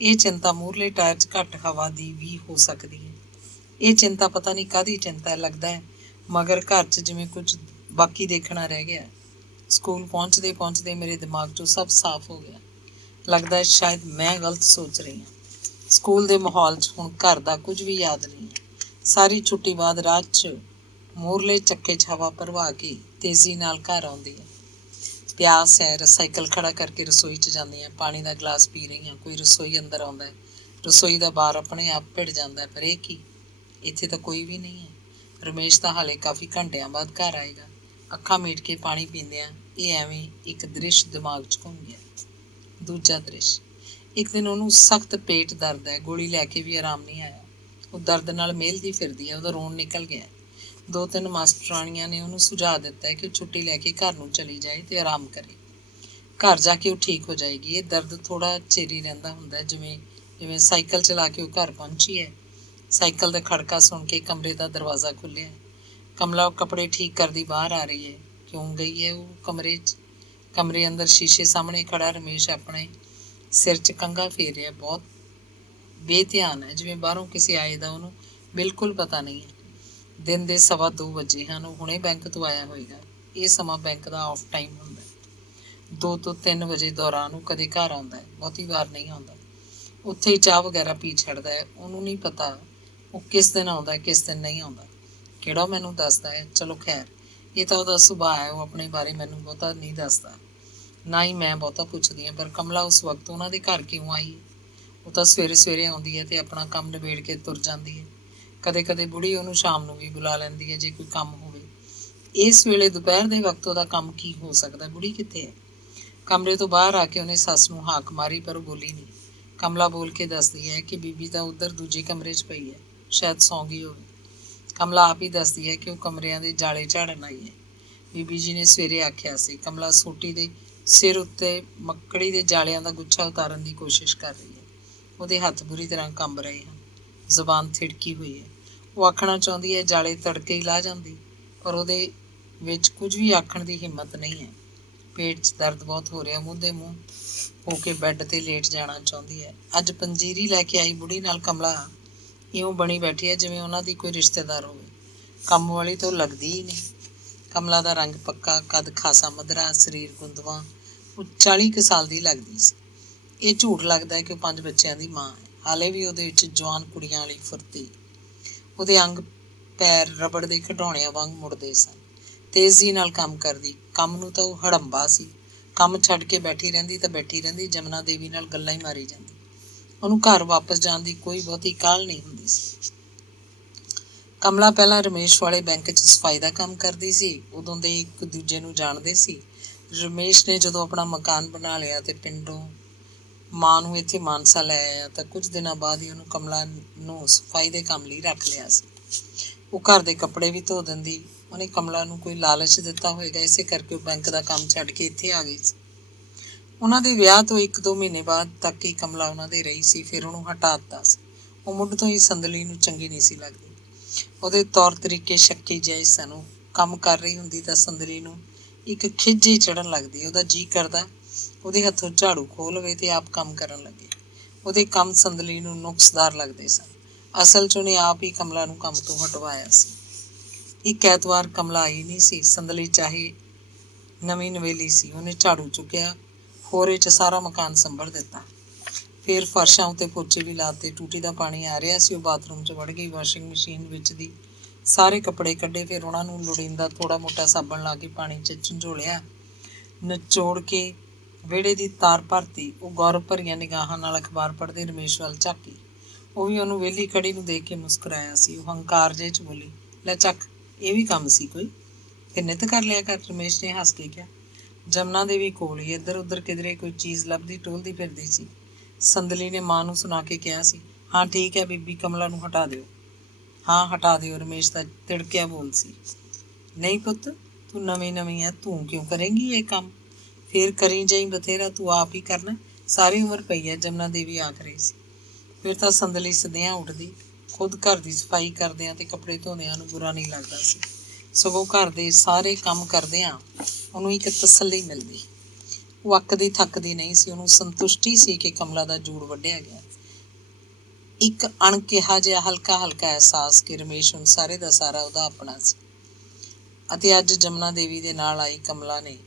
ਇਹ ਚਿੰਤਾ ਮੂਹਰਲੇ ਟਾਇਰ 'ਚ ਘੱਟ ਹਵਾ ਦੀ ਵੀ ਹੋ ਸਕਦੀ ਹੈ। ਇਹ ਚਿੰਤਾ ਪਤਾ ਨਹੀਂ ਕਾਹਦੀ ਚਿੰਤਾ ਹੈ। ਲੱਗਦਾ ਹੈ ਮਗਰ ਘਰ 'ਚ ਜਿਵੇਂ ਕੁਝ ਬਾਕੀ ਦੇਖਣਾ ਰਹਿ ਗਿਆ। ਸਕੂਲ ਪਹੁੰਚਦੇ ਪਹੁੰਚਦੇ ਮੇਰੇ ਦਿਮਾਗ 'ਚੋਂ ਸਭ ਸਾਫ਼ ਹੋ ਗਿਆ। ਲੱਗਦਾ ਹੈ ਸ਼ਾਇਦ ਮੈਂ ਗਲਤ ਸੋਚ ਰਹੀ ਹਾਂ। ਸਕੂਲ ਦੇ ਮਾਹੌਲ 'ਚ ਹੁਣ ਘਰ ਦਾ ਕੁਝ ਵੀ ਯਾਦ ਨਹੀਂ ਹੈ। ਸਾਰੀ ਛੁੱਟੀ ਬਾਅਦ ਰਾਤ 'ਚ ਮੂਹਰਲੇ ਚੱਕੇ 'ਚ ਹਵਾ ਭਰਵਾ ਕੇ ਤੇਜ਼ੀ ਨਾਲ ਘਰ ਆਉਂਦੀ ਹੈ। ਪਿਆਸ ਹੈ, ਸਾਈਕਲ ਖੜਾ ਕਰਕੇ ਰਸੋਈ 'ਚ ਜਾਂਦੀ ਹਾਂ, ਪਾਣੀ ਦਾ ਗਲਾਸ ਪੀ ਰਹੀ ਹਾਂ। ਕੋਈ ਰਸੋਈ ਅੰਦਰ ਆਉਂਦਾ ਹੈ। ਰਸੋਈ ਦਾ ਬਾਰ ਆਪਣੇ ਆਪ ਭਿੜ ਜਾਂਦਾ, ਪਰ ਇਹ ਕੀ, ਇੱਥੇ ਤਾਂ ਕੋਈ ਵੀ ਨਹੀਂ ਹੈ। ਰਮੇਸ਼ ਤਾਂ ਹਾਲੇ ਕਾਫੀ ਘੰਟਿਆਂ ਬਾਅਦ ਘਰ ਆਏਗਾ। ਅੱਖਾਂ ਮੀਟ ਕੇ ਪਾਣੀ ਪੀਂਦਿਆਂ ਇਹ ਐਵੇਂ ਇੱਕ ਦ੍ਰਿਸ਼ ਦਿਮਾਗ 'ਚ ਘੁੰਮ ਗਿਆ। ਦੂਜਾ ਦ੍ਰਿਸ਼, ਇੱਕ ਦਿਨ ਉਹਨੂੰ ਸਖਤ ਪੇਟ ਦਰਦ ਹੈ। ਗੋਲੀ ਲੈ ਕੇ ਵੀ ਆਰਾਮ ਨਹੀਂ ਆਇਆ। ਉਹ ਦਰਦ ਨਾਲ ਮਿਹਲਦੀ ਫਿਰਦੀ ਹੈ। ਉਹਦਾ ਰੋਣ ਨਿਕਲ ਗਿਆ। 2-3 ਮਾਸਟਰਾਣੀਆਂ ਨੇ ਉਹਨੂੰ ਸੁਝਾਅ ਦਿੱਤਾ ਹੈ ਕਿ ਉਹ ਛੁੱਟੀ ਲੈ ਕੇ ਘਰ ਨੂੰ ਚਲੀ ਜਾਏ ਅਤੇ ਆਰਾਮ ਕਰੇ। ਘਰ ਜਾ ਕੇ ਉਹ ਠੀਕ ਹੋ ਜਾਏਗੀ। ਇਹ ਦਰਦ ਥੋੜ੍ਹਾ ਚਿਰ ਹੀ ਰਹਿੰਦਾ ਹੁੰਦਾ, ਜਿਵੇਂ ਜਿਵੇਂ ਸਾਈਕਲ ਚਲਾ ਕੇ ਉਹ ਘਰ ਪਹੁੰਚੀ ਹੈ। ਸਾਈਕਲ ਦਾ ਖੜਕਾ ਸੁਣ ਕੇ ਕਮਰੇ ਦਾ ਦਰਵਾਜ਼ਾ ਖੁੱਲ੍ਹਿਆ। ਕਮਲਾ ਕੱਪੜੇ ਠੀਕ ਕਰਦੀ ਬਾਹਰ ਆ ਰਹੀ ਹੈ। ਕਿਉਂ ਗਈ ਹੈ ਉਹ ਕਮਰੇ 'ਚ? ਕਮਰੇ ਅੰਦਰ ਸ਼ੀਸ਼ੇ ਸਾਹਮਣੇ ਖੜਾ ਰਮੇਸ਼ ਆਪਣੇ ਸਿਰ 'ਚ ਕੰਘਾ ਫੇਰ ਰਿਹਾ। ਬਹੁਤ ਬੇਧਿਆਨ ਹੈ, ਜਿਵੇਂ ਬਾਹਰੋਂ ਕਿਸੇ ਆਏ ਦਾ ਉਹਨੂੰ ਬਿਲਕੁਲ ਪਤਾ ਨਹੀਂ ਹੈ। ਦਿਨ ਦੇ 2:15 ਵਜੇ ਹਨ। ਉਹ ਹੁਣੇ ਬੈਂਕ ਤੋਂ ਆਇਆ ਹੋਏਗਾ। ਇਹ ਸਮਾਂ ਬੈਂਕ ਦਾ ਆਫ ਟਾਈਮ ਹੁੰਦਾ। 2 ਤੋਂ 3 ਵਜੇ ਦੌਰਾਨ ਉਹ ਕਦੇ ਘਰ ਆਉਂਦਾ ਹੈ, ਬਹੁਤੀ ਵਾਰ ਨਹੀਂ ਆਉਂਦਾ। ਉੱਥੇ ਹੀ ਚਾਹ ਵਗੈਰਾ ਪੀ ਛੱਡਦਾ ਹੈ। ਉਹਨੂੰ ਨਹੀਂ ਪਤਾ ਉਹ ਕਿਸ ਦਿਨ ਆਉਂਦਾ, ਕਿਸ ਦਿਨ ਨਹੀਂ ਆਉਂਦਾ। ਕਿਹੜਾ ਮੈਨੂੰ ਦੱਸਦਾ ਹੈ। ਚਲੋ ਖੈਰ, ਇਹ ਤਾਂ ਉਹਦਾ ਸੁਭਾਅ ਹੈ। ਉਹ ਆਪਣੇ ਬਾਰੇ ਮੈਨੂੰ ਬਹੁਤਾ ਨਹੀਂ ਦੱਸਦਾ, ਨਾ ਹੀ ਮੈਂ ਬਹੁਤਾ ਪੁੱਛਦੀ ਹਾਂ। ਪਰ ਕਮਲਾ ਉਸ ਵਕਤ ਉਹਨਾਂ ਦੇ ਘਰ ਕਿਉਂ ਆਈ? ਉਹ ਤਾਂ ਸਵੇਰੇ ਸਵੇਰੇ ਆਉਂਦੀ ਹੈ ਅਤੇ ਆਪਣਾ ਕੰਮ ਨਿਬੇੜ ਕੇ ਤੁਰ ਜਾਂਦੀ ਹੈ। ਕਦੇ ਕਦੇ ਬੁੜੀ ਉਹਨੂੰ ਸ਼ਾਮ ਨੂੰ ਵੀ ਬੁਲਾ ਲੈਂਦੀ ਹੈ ਜੇ ਕੋਈ ਕੰਮ ਹੋਵੇ। ਇਸ ਵੇਲੇ ਦੁਪਹਿਰ ਦੇ ਵਕਤ ਉਹਦਾ ਕੰਮ ਕੀ ਹੋ ਸਕਦਾ? ਬੁੜੀ ਕਿੱਥੇ ਹੈ? ਕਮਰੇ ਤੋਂ ਬਾਹਰ ਆ ਕੇ ਉਹਨੇ ਸੱਸ ਨੂੰ ਹਾਕ ਮਾਰੀ, ਪਰ ਉਹ ਬੋਲੀ ਨਹੀਂ। ਕਮਲਾ ਬੋਲ ਕੇ ਦੱਸਦੀ ਹੈ ਕਿ ਬੀਬੀ ਤਾਂ ਉੱਧਰ ਦੂਜੇ ਕਮਰੇ 'ਚ ਪਈ ਹੈ, ਸ਼ਾਇਦ ਸੌਂ ਗਈ ਹੋਵੇ। ਕਮਲਾ ਆਪ ਹੀ ਦੱਸਦੀ ਹੈ ਕਿ ਉਹ ਕਮਰਿਆਂ ਦੇ ਜਾਲੇ ਝਾੜਨ ਆਈ ਹੈ। ਬੀਬੀ ਜੀ ਨੇ ਸਵੇਰੇ ਆਖਿਆ ਸੀ। ਕਮਲਾ ਸੋਟੀ ਦੇ ਸਿਰ ਉੱਤੇ ਮੱਕੜੀ ਦੇ ਜਾਲਿਆਂ ਦਾ ਗੁੱਛਾ ਉਤਾਰਨ ਦੀ ਕੋਸ਼ਿਸ਼ ਕਰ ਰਹੀ ਹੈ। ਉਹਦੇ ਹੱਥ ਬੁਰੀ ਤਰ੍ਹਾਂ ਕੰਬ ਰਹੇ ਹਨ, ਜ਼ੁਬਾਨ ਥਿੜਕੀ ਹੋਈ ਹੈ। ਉਹ ਆਖਣਾ ਚਾਹੁੰਦੀ ਹੈ, ਜਾਲੇ ਤੜਕੇ ਹੀ ਲਾ ਜਾਂਦੀ, ਪਰ ਉਹਦੇ ਵਿੱਚ ਕੁਝ ਵੀ ਆਖਣ ਦੀ ਹਿੰਮਤ ਨਹੀਂ ਹੈ। ਪੇਟ 'ਚ ਦਰਦ ਬਹੁਤ ਹੋ ਰਿਹਾ। ਮੂੰਹ ਦੇ ਮੂੰਹ ਹੋ ਕੇ ਬੈੱਡ 'ਤੇ ਲੇਟ ਜਾਣਾ ਚਾਹੁੰਦੀ ਹੈ। ਅੱਜ ਪੰਜੀਰੀ ਲੈ ਕੇ ਆਈ ਬੁੜੀ ਨਾਲ ਕਮਲਾ ਇਉਂ ਬਣੀ ਬੈਠੀ ਹੈ ਜਿਵੇਂ ਉਹਨਾਂ ਦੀ ਕੋਈ ਰਿਸ਼ਤੇਦਾਰ ਹੋਵੇ। ਕੰਮ ਵਾਲੀ ਤਾਂ ਉਹ ਲੱਗਦੀ ਹੀ ਨਹੀਂ। ਕਮਲਾ ਦਾ ਰੰਗ ਪੱਕਾ, ਕੱਦ ਖਾਸਾ ਮਧਰਾ, ਸਰੀਰ ਗੁੰਦਵਾਂ। ਉਹ 40 ਕੁ ਸਾਲ ਦੀ ਲੱਗਦੀ ਸੀ। ਇਹ ਝੂਠ ਲੱਗਦਾ ਹੈ ਕਿ ਉਹ 5 ਬੱਚਿਆਂ ਦੀ ਮਾਂ ਹੈ। ਹਾਲੇ ਵੀ ਉਹਦੇ ਵਿੱਚ ਜਵਾਨ ਕੁੜੀਆਂ ਵਾਲੀ ਫੁਰਤੀ। ਉਹਦੇ ਅੰਗ ਪੈਰ ਰਬੜ ਦੇ ਖਿਡੌਣਿਆਂ ਵਾਂਗ ਮੁੜਦੇ ਸਨ। ਤੇਜ਼ੀ ਨਾਲ ਕੰਮ ਕਰਦੀ। ਕੰਮ ਨੂੰ ਤਾਂ ਉਹ ਹੜੰਬਾ ਸੀ। ਕੰਮ ਛੱਡ ਕੇ ਬੈਠੀ ਰਹਿੰਦੀ ਤਾਂ ਬੈਠੀ ਰਹਿੰਦੀ, ਜਮਨਾ ਦੇਵੀ ਨਾਲ ਗੱਲਾਂ ਹੀ ਮਾਰੀ ਜਾਂਦੀ। ਉਹਨੂੰ ਘਰ ਵਾਪਸ ਜਾਣ ਦੀ ਕੋਈ ਬਹੁਤੀ ਕਾਹਲ ਨਹੀਂ ਹੁੰਦੀ ਸੀ। ਕਮਲਾ ਪਹਿਲਾਂ ਰਮੇਸ਼ ਵਾਲੇ ਬੈਂਕ 'ਚ ਸਫਾਈ ਦਾ ਕੰਮ ਕਰਦੀ ਸੀ। ਉਦੋਂ ਦੇ ਇੱਕ ਦੂਜੇ ਨੂੰ ਜਾਣਦੇ ਸੀ। ਰਮੇਸ਼ ਨੇ ਜਦੋਂ ਆਪਣਾ ਮਕਾਨ ਬਣਾ ਲਿਆ ਅਤੇ ਪਿੰਡੋਂ ਮਾਂ ਨੂੰ ਇੱਥੇ ਮਾਨਸਾ ਲੈ ਆਇਆ ਤਾਂ ਕੁਝ ਦਿਨਾਂ ਬਾਅਦ ਹੀ ਉਹਨੂੰ ਕਮਲਾ ਨੂੰ ਸਫਾਈ ਦੇ ਕੰਮ ਲਈ ਰੱਖ ਲਿਆ ਸੀ। ਉਹ ਘਰ ਦੇ ਕੱਪੜੇ ਵੀ ਧੋ ਦਿੰਦੀ। ਉਹਨੇ ਕਮਲਾ ਨੂੰ ਕੋਈ ਲਾਲਚ ਦਿੱਤਾ ਹੋਏਗਾ, ਇਸੇ ਕਰਕੇ ਉਹ ਬੈਂਕ ਦਾ ਕੰਮ ਛੱਡ ਕੇ ਇੱਥੇ ਆ ਗਈ ਸੀ। ਉਹਨਾਂ ਦੇ ਵਿਆਹ ਤੋਂ 1-2 ਮਹੀਨੇ ਬਾਅਦ ਤੱਕ ਹੀ ਕਮਲਾ ਉਹਨਾਂ ਦੇ ਰਹੀ ਸੀ। ਫਿਰ ਉਹਨੂੰ ਹਟਾ ਦਿੱਤਾ ਸੀ। ਉਹ ਮੁੱਢ ਤੋਂ ਹੀ ਸੰਦਲੀ ਨੂੰ ਚੰਗੀ ਨਹੀਂ ਸੀ ਲੱਗਦੀ। ਉਹਦੇ ਤੌਰ ਤਰੀਕੇ ਸ਼ੱਕੀ ਜਿਹੇ ਸਨ। ਉਹ ਕੰਮ ਕਰ ਰਹੀ ਹੁੰਦੀ ਤਾਂ ਸੰਦਲੀ ਨੂੰ ਇੱਕ ਖਿਝ ਜਿਹੀ ਚੜ੍ਹਨ ਲੱਗਦੀ। ਉਹਦਾ ਜੀਅ ਕਰਦਾ ਉਹਦੇ ਹੱਥੋਂ ਝਾੜੂ ਖੋਹ ਲਵੇ ਅਤੇ ਆਪ ਕੰਮ ਕਰਨ ਲੱਗੇ। ਉਹਦੇ ਕੰਮ ਸੰਦਲੀ ਨੂੰ ਨੁਕਸਦਾਰ ਲੱਗਦੇ ਸਨ। ਅਸਲ 'ਚ ਉਹਨੇ ਆਪ ਹੀ ਕਮਲਾ ਨੂੰ ਕੰਮ ਤੋਂ ਹਟਵਾਇਆ ਸੀ। ਇੱਕ ਐਤਵਾਰ ਕਮਲਾ ਆਈ ਨਹੀਂ ਸੀ। ਸੰਦਲੀ ਚਾਹੇ ਨਵੀਂ ਨਵੇਲੀ ਸੀ। ਉਹਨੇ ਝਾੜੂ ਚੁੱਕਿਆ, ਖੋਰੇ 'ਚ ਸਾਰਾ ਮਕਾਨ ਸੰਭਰ ਦਿੱਤਾ। ਫਿਰ ਫਰਸ਼ਾਂ ਉੱਤੇ ਪੋਚੇ ਵੀ ਲਾਤੇ। ਟੂਟੀ ਦਾ ਪਾਣੀ ਆ ਰਿਹਾ ਸੀ। ਉਹ ਬਾਥਰੂਮ 'ਚ ਵੜ ਗਈ। ਵਾਸ਼ਿੰਗ ਮਸ਼ੀਨ ਵਿੱਚ ਦੀ ਸਾਰੇ ਕੱਪੜੇ ਕੱਢੇ। ਫਿਰ ਉਹਨਾਂ ਨੂੰ ਲੋੜੀਂਦਾ ਥੋੜ੍ਹਾ ਮੋਟਾ ਸਾਬਣ ਲਾ ਕੇ ਪਾਣੀ 'ਚ ਝੰਜੋੜਿਆ, ਨਿਚੋੜ ਕੇ ਵਿਹੜੇ ਦੀ ਤਾਰ ਭਰਤੀ। ਉਹ ਗੌਰ ਭਰੀਆਂ ਨਿਗਾਹਾਂ ਨਾਲ ਅਖਬਾਰ ਪੜ੍ਹਦੇ ਰਮੇਸ਼ ਵੱਲ ਝਾਕੀ। ਉਹ ਵੀ ਉਹਨੂੰ ਵਿਹਲੀ ਖੜੀ ਨੂੰ ਦੇਖ ਕੇ ਮੁਸਕਰਾਇਆ ਸੀ। ਉਹ ਹੰਕਾਰ ਜਿਹੇ 'ਚ ਬੋਲੀ, ਲੈ ਚੱਕ, ਇਹ ਵੀ ਕੰਮ ਸੀ ਕੋਈ? ਫਿਰ ਨਿੱਤ ਕਰ ਲਿਆ ਕਰ, ਰਮੇਸ਼ ਨੇ ਹੱਸ ਕੇ ਕਿਹਾ। ਜਮਨਾ ਦੇਵੀ ਕੋਲ ਹੀ ਇੱਧਰ ਉੱਧਰ ਕਿਧਰੇ ਕੋਈ ਚੀਜ਼ ਲੱਭਦੀ ਟੋਲਦੀ ਫਿਰਦੀ ਸੀ। ਸੰਦਲੀ ਨੇ ਮਾਂ ਨੂੰ ਸੁਣਾ ਕੇ ਕਿਹਾ ਸੀ, ਹਾਂ ਠੀਕ ਹੈ ਬੀਬੀ, ਕਮਲਾ ਨੂੰ ਹਟਾ ਦਿਓ। ਹਾਂ ਹਟਾ ਦਿਓ, ਰਮੇਸ਼ ਦਾ ਤਿੜਕਿਆ ਬੋਲ ਸੀ। ਨਹੀਂ ਪੁੱਤ, ਤੂੰ ਨਵੀਂ ਨਵੀਂ ਹੈ, ਤੂੰ ਕਿਉਂ ਕਰੇਂਗੀ ਇਹ ਕੰਮ? ਫਿਰ ਕਰੀ ਜਾਈ ਬਥੇਰਾ, ਤੂੰ ਆਪ ਹੀ ਕਰਨਾ, ਸਾਰੀ ਉਮਰ ਪਈ ਹੈ, ਜਮਨਾ ਦੇਵੀ ਆਖ ਰਹੀ ਸੀ। ਫਿਰ ਤਾਂ ਸੰਦਲੀ ਸਦਿਆਂ ਉੱਠਦੀ। ਖੁਦ ਘਰ ਦੀ ਸਫਾਈ ਕਰਦਿਆਂ ਅਤੇ ਕੱਪੜੇ ਧੋਂਦਿਆਂ ਨੂੰ ਬੁਰਾ ਨਹੀਂ ਲੱਗਦਾ ਸੀ। ਸਗੋਂ ਘਰ ਦੇ ਸਾਰੇ ਕੰਮ ਕਰਦਿਆਂ ਉਹਨੂੰ ਇੱਕ ਤਸੱਲੀ ਮਿਲਦੀ। ਉਹ ਅੱਕਦੀ ਥੱਕਦੀ ਨਹੀਂ ਸੀ। ਉਹਨੂੰ ਸੰਤੁਸ਼ਟੀ ਸੀ ਕਿ ਕਮਲਾ ਦਾ ਜੂੜ ਵੱਢਿਆ ਗਿਆ। ਇੱਕ ਅਣਕਿਹਾ ਜਿਹਾ ਹਲਕਾ ਹਲਕਾ ਅਹਿਸਾਸ ਕਿ ਰਮੇਸ਼ ਹੁਣ ਸਾਰੇ ਦਾ ਸਾਰਾ ਉਹਦਾ ਆਪਣਾ ਸੀ। ਅਤੇ ਅੱਜ ਜਮਨਾ ਦੇਵੀ ਦੇ ਨਾਲ ਆਈ ਕਮਲਾ ਨੇ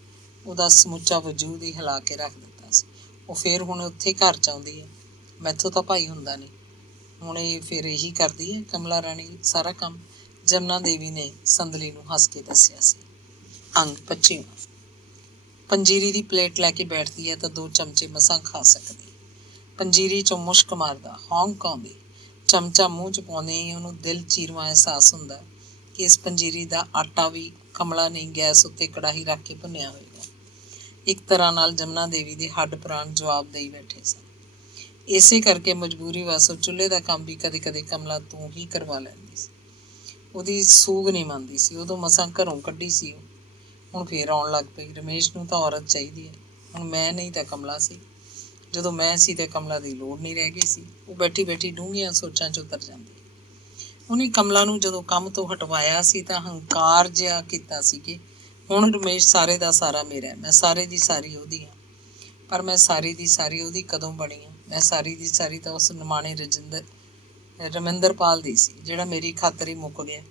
ਉਹਦਾ ਸਮੁੱਚਾ ਵਜੂਦ ਹੀ ਹਿਲਾ ਕੇ ਰੱਖ ਦਿੱਤਾ ਸੀ। ਉਹ ਫਿਰ ਹੁਣ ਉੱਥੇ ਘਰ ਚਾਹੁੰਦੀ ਹੈ। ਮੈਥੋਂ ਤਾਂ ਭਾਈ ਹੁੰਦਾ ਨਹੀਂ। ਹੁਣ ਇਹ ਫਿਰ ਇਹੀ ਕਰਦੀ ਹੈ ਕਮਲਾ ਰਾਣੀ ਸਾਰਾ ਕੰਮ। ਜਮਨਾ ਦੇਵੀ ਨੇ ਸੰਦਲੀ ਨੂੰ ਹੱਸ ਕੇ ਦੱਸਿਆ ਸੀ। ਅੰਗ 25। ਪੰਜੀਰੀ ਦੀ ਪਲੇਟ ਲੈ ਕੇ ਬੈਠਦੀ ਹੈ ਤਾਂ 2 ਚਮਚੇ ਮਸਾਂ ਖਾ ਸਕਦੀ। ਪੰਜੀਰੀ ਚੋਂ ਮੁਸ਼ਕ ਮਾਰਦਾ ਹੌਂਕ ਆਉਂਦੀ ਚਮਚਾ ਮੂੰਹ 'ਚ ਪਾਉਂਦੇ ਹੀ ਉਹਨੂੰ ਦਿਲ ਚੀਰਵਾਂ ਅਹਿਸਾਸ ਹੁੰਦਾ ਕਿ ਇਸ ਪੰਜੀਰੀ ਦਾ ਆਟਾ ਵੀ ਕਮਲਾ ਨੇ ਗੈਸ ਉੱਤੇ ਕੜਾਹੀ ਰੱਖ ਕੇ ਭੁੰਨਿਆ ਹੋਵੇਗਾ। ਇੱਕ ਤਰ੍ਹਾਂ ਨਾਲ ਜਮਨਾ ਦੇਵੀ ਦੇ ਹੱਡ ਪ੍ਰਾਣ ਜਵਾਬ ਦੇਈ ਬੈਠੇ ਸਨ। ਇਸੇ ਕਰਕੇ ਮਜਬੂਰੀ ਵਸ ਉਹ ਚੁੱਲ੍ਹੇ ਦਾ ਕੰਮ ਵੀ ਕਦੇ ਕਦੇ ਕਮਲਾ ਤੋਂ ਹੀ ਕਰਵਾ ਲੈਂਦੀ ਸੀ। ਉਹਦੀ ਸੂਗ ਨਹੀਂ ਮੰਨਦੀ ਸੀ। ਉਦੋਂ ਮਸਾਂ ਘਰੋਂ ਕੱਢੀ ਸੀ ਉਹ। ਹੁਣ ਫੇਰ ਆਉਣ ਲੱਗ ਪਈ। ਰਮੇਸ਼ ਨੂੰ ਤਾਂ ਔਰਤ ਚਾਹੀਦੀ ਹੈ। ਹੁਣ ਮੈਂ ਨਹੀਂ ਤਾਂ ਕਮਲਾ ਸੀ। ਜਦੋਂ ਮੈਂ ਸੀ ਤਾਂ ਕਮਲਾ ਦੀ ਲੋੜ ਨਹੀਂ ਰਹਿ ਗਈ ਸੀ। ਉਹ ਬੈਠੀ ਬੈਠੀ ਡੂੰਘੀਆਂ ਸੋਚਾਂ 'ਚ ਉਤਰ ਜਾਂਦੀ। ਉਹਨੇ ਕਮਲਾ ਨੂੰ ਜਦੋਂ ਕੰਮ ਤੋਂ ਹਟਵਾਇਆ ਸੀ ਤਾਂ ਹੰਕਾਰ ਜਿਹਾ ਕੀਤਾ ਸੀ ਕਿ ਹੁਣ ਰਮੇਸ਼ ਸਾਰੇ ਦਾ ਸਾਰਾ ਮੇਰਾ ਹੈ। ਮੈਂ ਸਾਰੇ ਦੀ ਸਾਰੀ ਉਹਦੀ ਹਾਂ। ਪਰ ਮੈਂ ਸਾਰੀ ਦੀ ਸਾਰੀ ਉਹਦੀ ਕਦੋਂ ਬਣੀ ਹਾਂ? ਮੈਂ ਸਾਰੀ ਦੀ ਸਾਰੀ ਤਾਂ ਉਸ ਨਿਮਾਣੇ ਰਮਿੰਦਰਪਾਲ ਦੀ ਸੀ ਜਿਹੜਾ ਮੇਰੀ ਖਾਤਰ ਹੀ ਮੁੱਕ ਗਿਆ।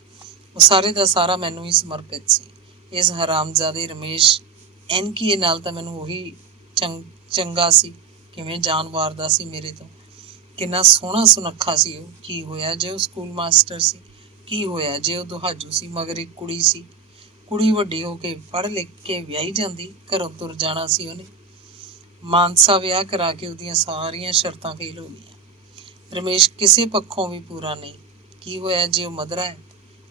ਉਹ ਸਾਰੇ ਦਾ ਸਾਰਾ ਮੈਨੂੰ ਹੀ ਸਮਰਪਿਤ ਸੀ। ਇਸ ਹਰਾਮਜ਼ਾਦੇ ਰਮੇਸ਼ ਐਨਕੀਏ ਨਾਲ ਤਾਂ ਮੈਨੂੰ ਉਹੀ ਚੰਗਾ ਸੀ। ਕਿਵੇਂ ਜਾਨ ਵਾਰਦਾ ਸੀ ਮੇਰੇ ਤੋਂ। ਕਿੰਨਾ ਸੋਹਣਾ ਸੁਨੱਖਾ ਸੀ ਉਹ। ਕੀ ਹੋਇਆ ਜੇ ਉਹ ਸਕੂਲ ਮਾਸਟਰ ਸੀ? ਕੀ ਹੋਇਆ ਜੇ ਉਹ ਦੁਹਾਜੂ ਸੀ? ਮਗਰ ਇੱਕ ਕੁੜੀ ਸੀ। ਕੁੜੀ ਵੱਡੀ ਹੋ ਕੇ ਪੜ੍ਹ ਲਿਖ ਕੇ ਵਿਆਹੀ ਜਾਂਦੀ। ਘਰੋਂ ਤੁਰ ਜਾਣਾ ਸੀ ਉਹਨੇ। ਮਾਨਸਾ ਵਿਆਹ ਕਰਾ ਕੇ ਉਹਦੀਆਂ ਸਾਰੀਆਂ ਸ਼ਰਤਾਂ ਫੇਲ ਹੋ ਗਈਆਂ। ਰਮੇਸ਼ ਕਿਸੇ ਪੱਖੋਂ ਵੀ ਪੂਰਾ ਨਹੀਂ। ਕੀ ਹੋਇਆ ਜੇ ਉਹ ਮਧਰਾ ਹੈ?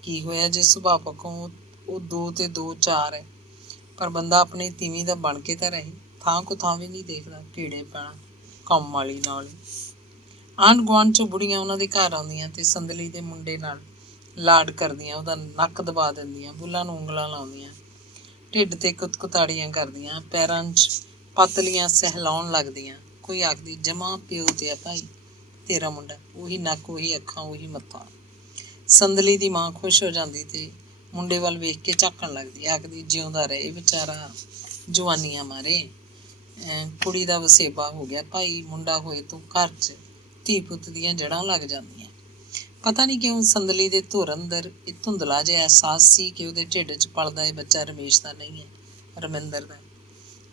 ਕੀ ਹੋਇਆ ਜੇ ਸੁਭਾਅ ਪੱਖੋਂ ਉਹ 2 ਤੇ 2 4 ਹੈ? ਪਰ ਬੰਦਾ ਆਪਣੀ ਤੀਵੀਂ ਦਾ ਬਣ ਕੇ ਤਾਂ ਰਹੇ। ਥਾਂ ਕੋ ਥਾਂ ਵੀ ਨਹੀਂ ਦੇਖਦਾ। ਢੀੜੇ ਪੈਣਾ ਕੰਮ ਵਾਲੀ ਨਾਲ ਹੀ। ਆਂਢ ਗੁਆਂਢ 'ਚੋਂ ਬੁੜੀਆਂ ਉਹਨਾਂ ਦੇ ਘਰ ਆਉਂਦੀਆਂ ਤੇ ਸੰਦਲੀ ਦੇ ਮੁੰਡੇ ਨਾਲ ਲਾਡ ਕਰਦੀਆਂ। ਉਹਦਾ ਨੱਕ ਦਬਾ ਦਿੰਦੀਆਂ। ਬੁੱਲਾਂ ਨੂੰ ਉਂਗਲਾਂ ਲਾਉਂਦੀਆਂ। ਢਿੱਡ ਤੇ ਕੁਤਕੁਤਾੜੀਆਂ ਕਰਦੀਆਂ। ਪੈਰਾਂ 'ਚ ਪਤਲੀਆਂ ਸਹਿਲਾਉਣ ਲੱਗਦੀਆਂ। ਕੋਈ ਆਖਦੀ ਜਮਾ ਪਿਓ ਤੇ ਆ ਭਾਈ ਤੇਰਾ ਮੁੰਡਾ। ਉਹੀ ਨੱਕ ਉਹੀ ਅੱਖਾਂ ਉਹੀ ਮੱਥਾ। ਸੰਦਲੀ ਦੀ ਮਾਂ ਖੁਸ਼ ਹੋ ਜਾਂਦੀ ਤੇ ਮੁੰਡੇ ਵੱਲ ਵੇਖ ਕੇ ਝਾਕਣ ਲੱਗਦੀ। ਆਖਦੀ ਜਿਉਂਦਾ ਰਹੇ ਵਿਚਾਰਾ ਜਵਾਨੀਆਂ ਮਾਰੇ। ਕੁੜੀ ਦਾ ਵਸੇਬਾ ਹੋ ਗਿਆ ਭਾਈ। ਮੁੰਡਾ ਹੋਏ ਤੋਂ ਘਰ 'ਚ ਧੀ ਪੁੱਤ ਦੀਆਂ ਜੜ੍ਹਾਂ ਲੱਗ ਜਾਂਦੀਆਂ। ਪਤਾ ਨਹੀਂ ਕਿਉਂ ਸੰਦਲੀ ਦੇ ਧੁਰ ਅੰਦਰ ਇਹ ਧੁੰਦਲਾ ਜਿਹਾ ਅਹਿਸਾਸ ਸੀ ਕਿ ਉਹਦੇ ਢਿੱਡ 'ਚ ਪਲਦਾ ਇਹ ਬੱਚਾ ਰਮੇਸ਼ ਦਾ ਨਹੀਂ ਹੈ, ਰਮਿੰਦਰ ਦਾ।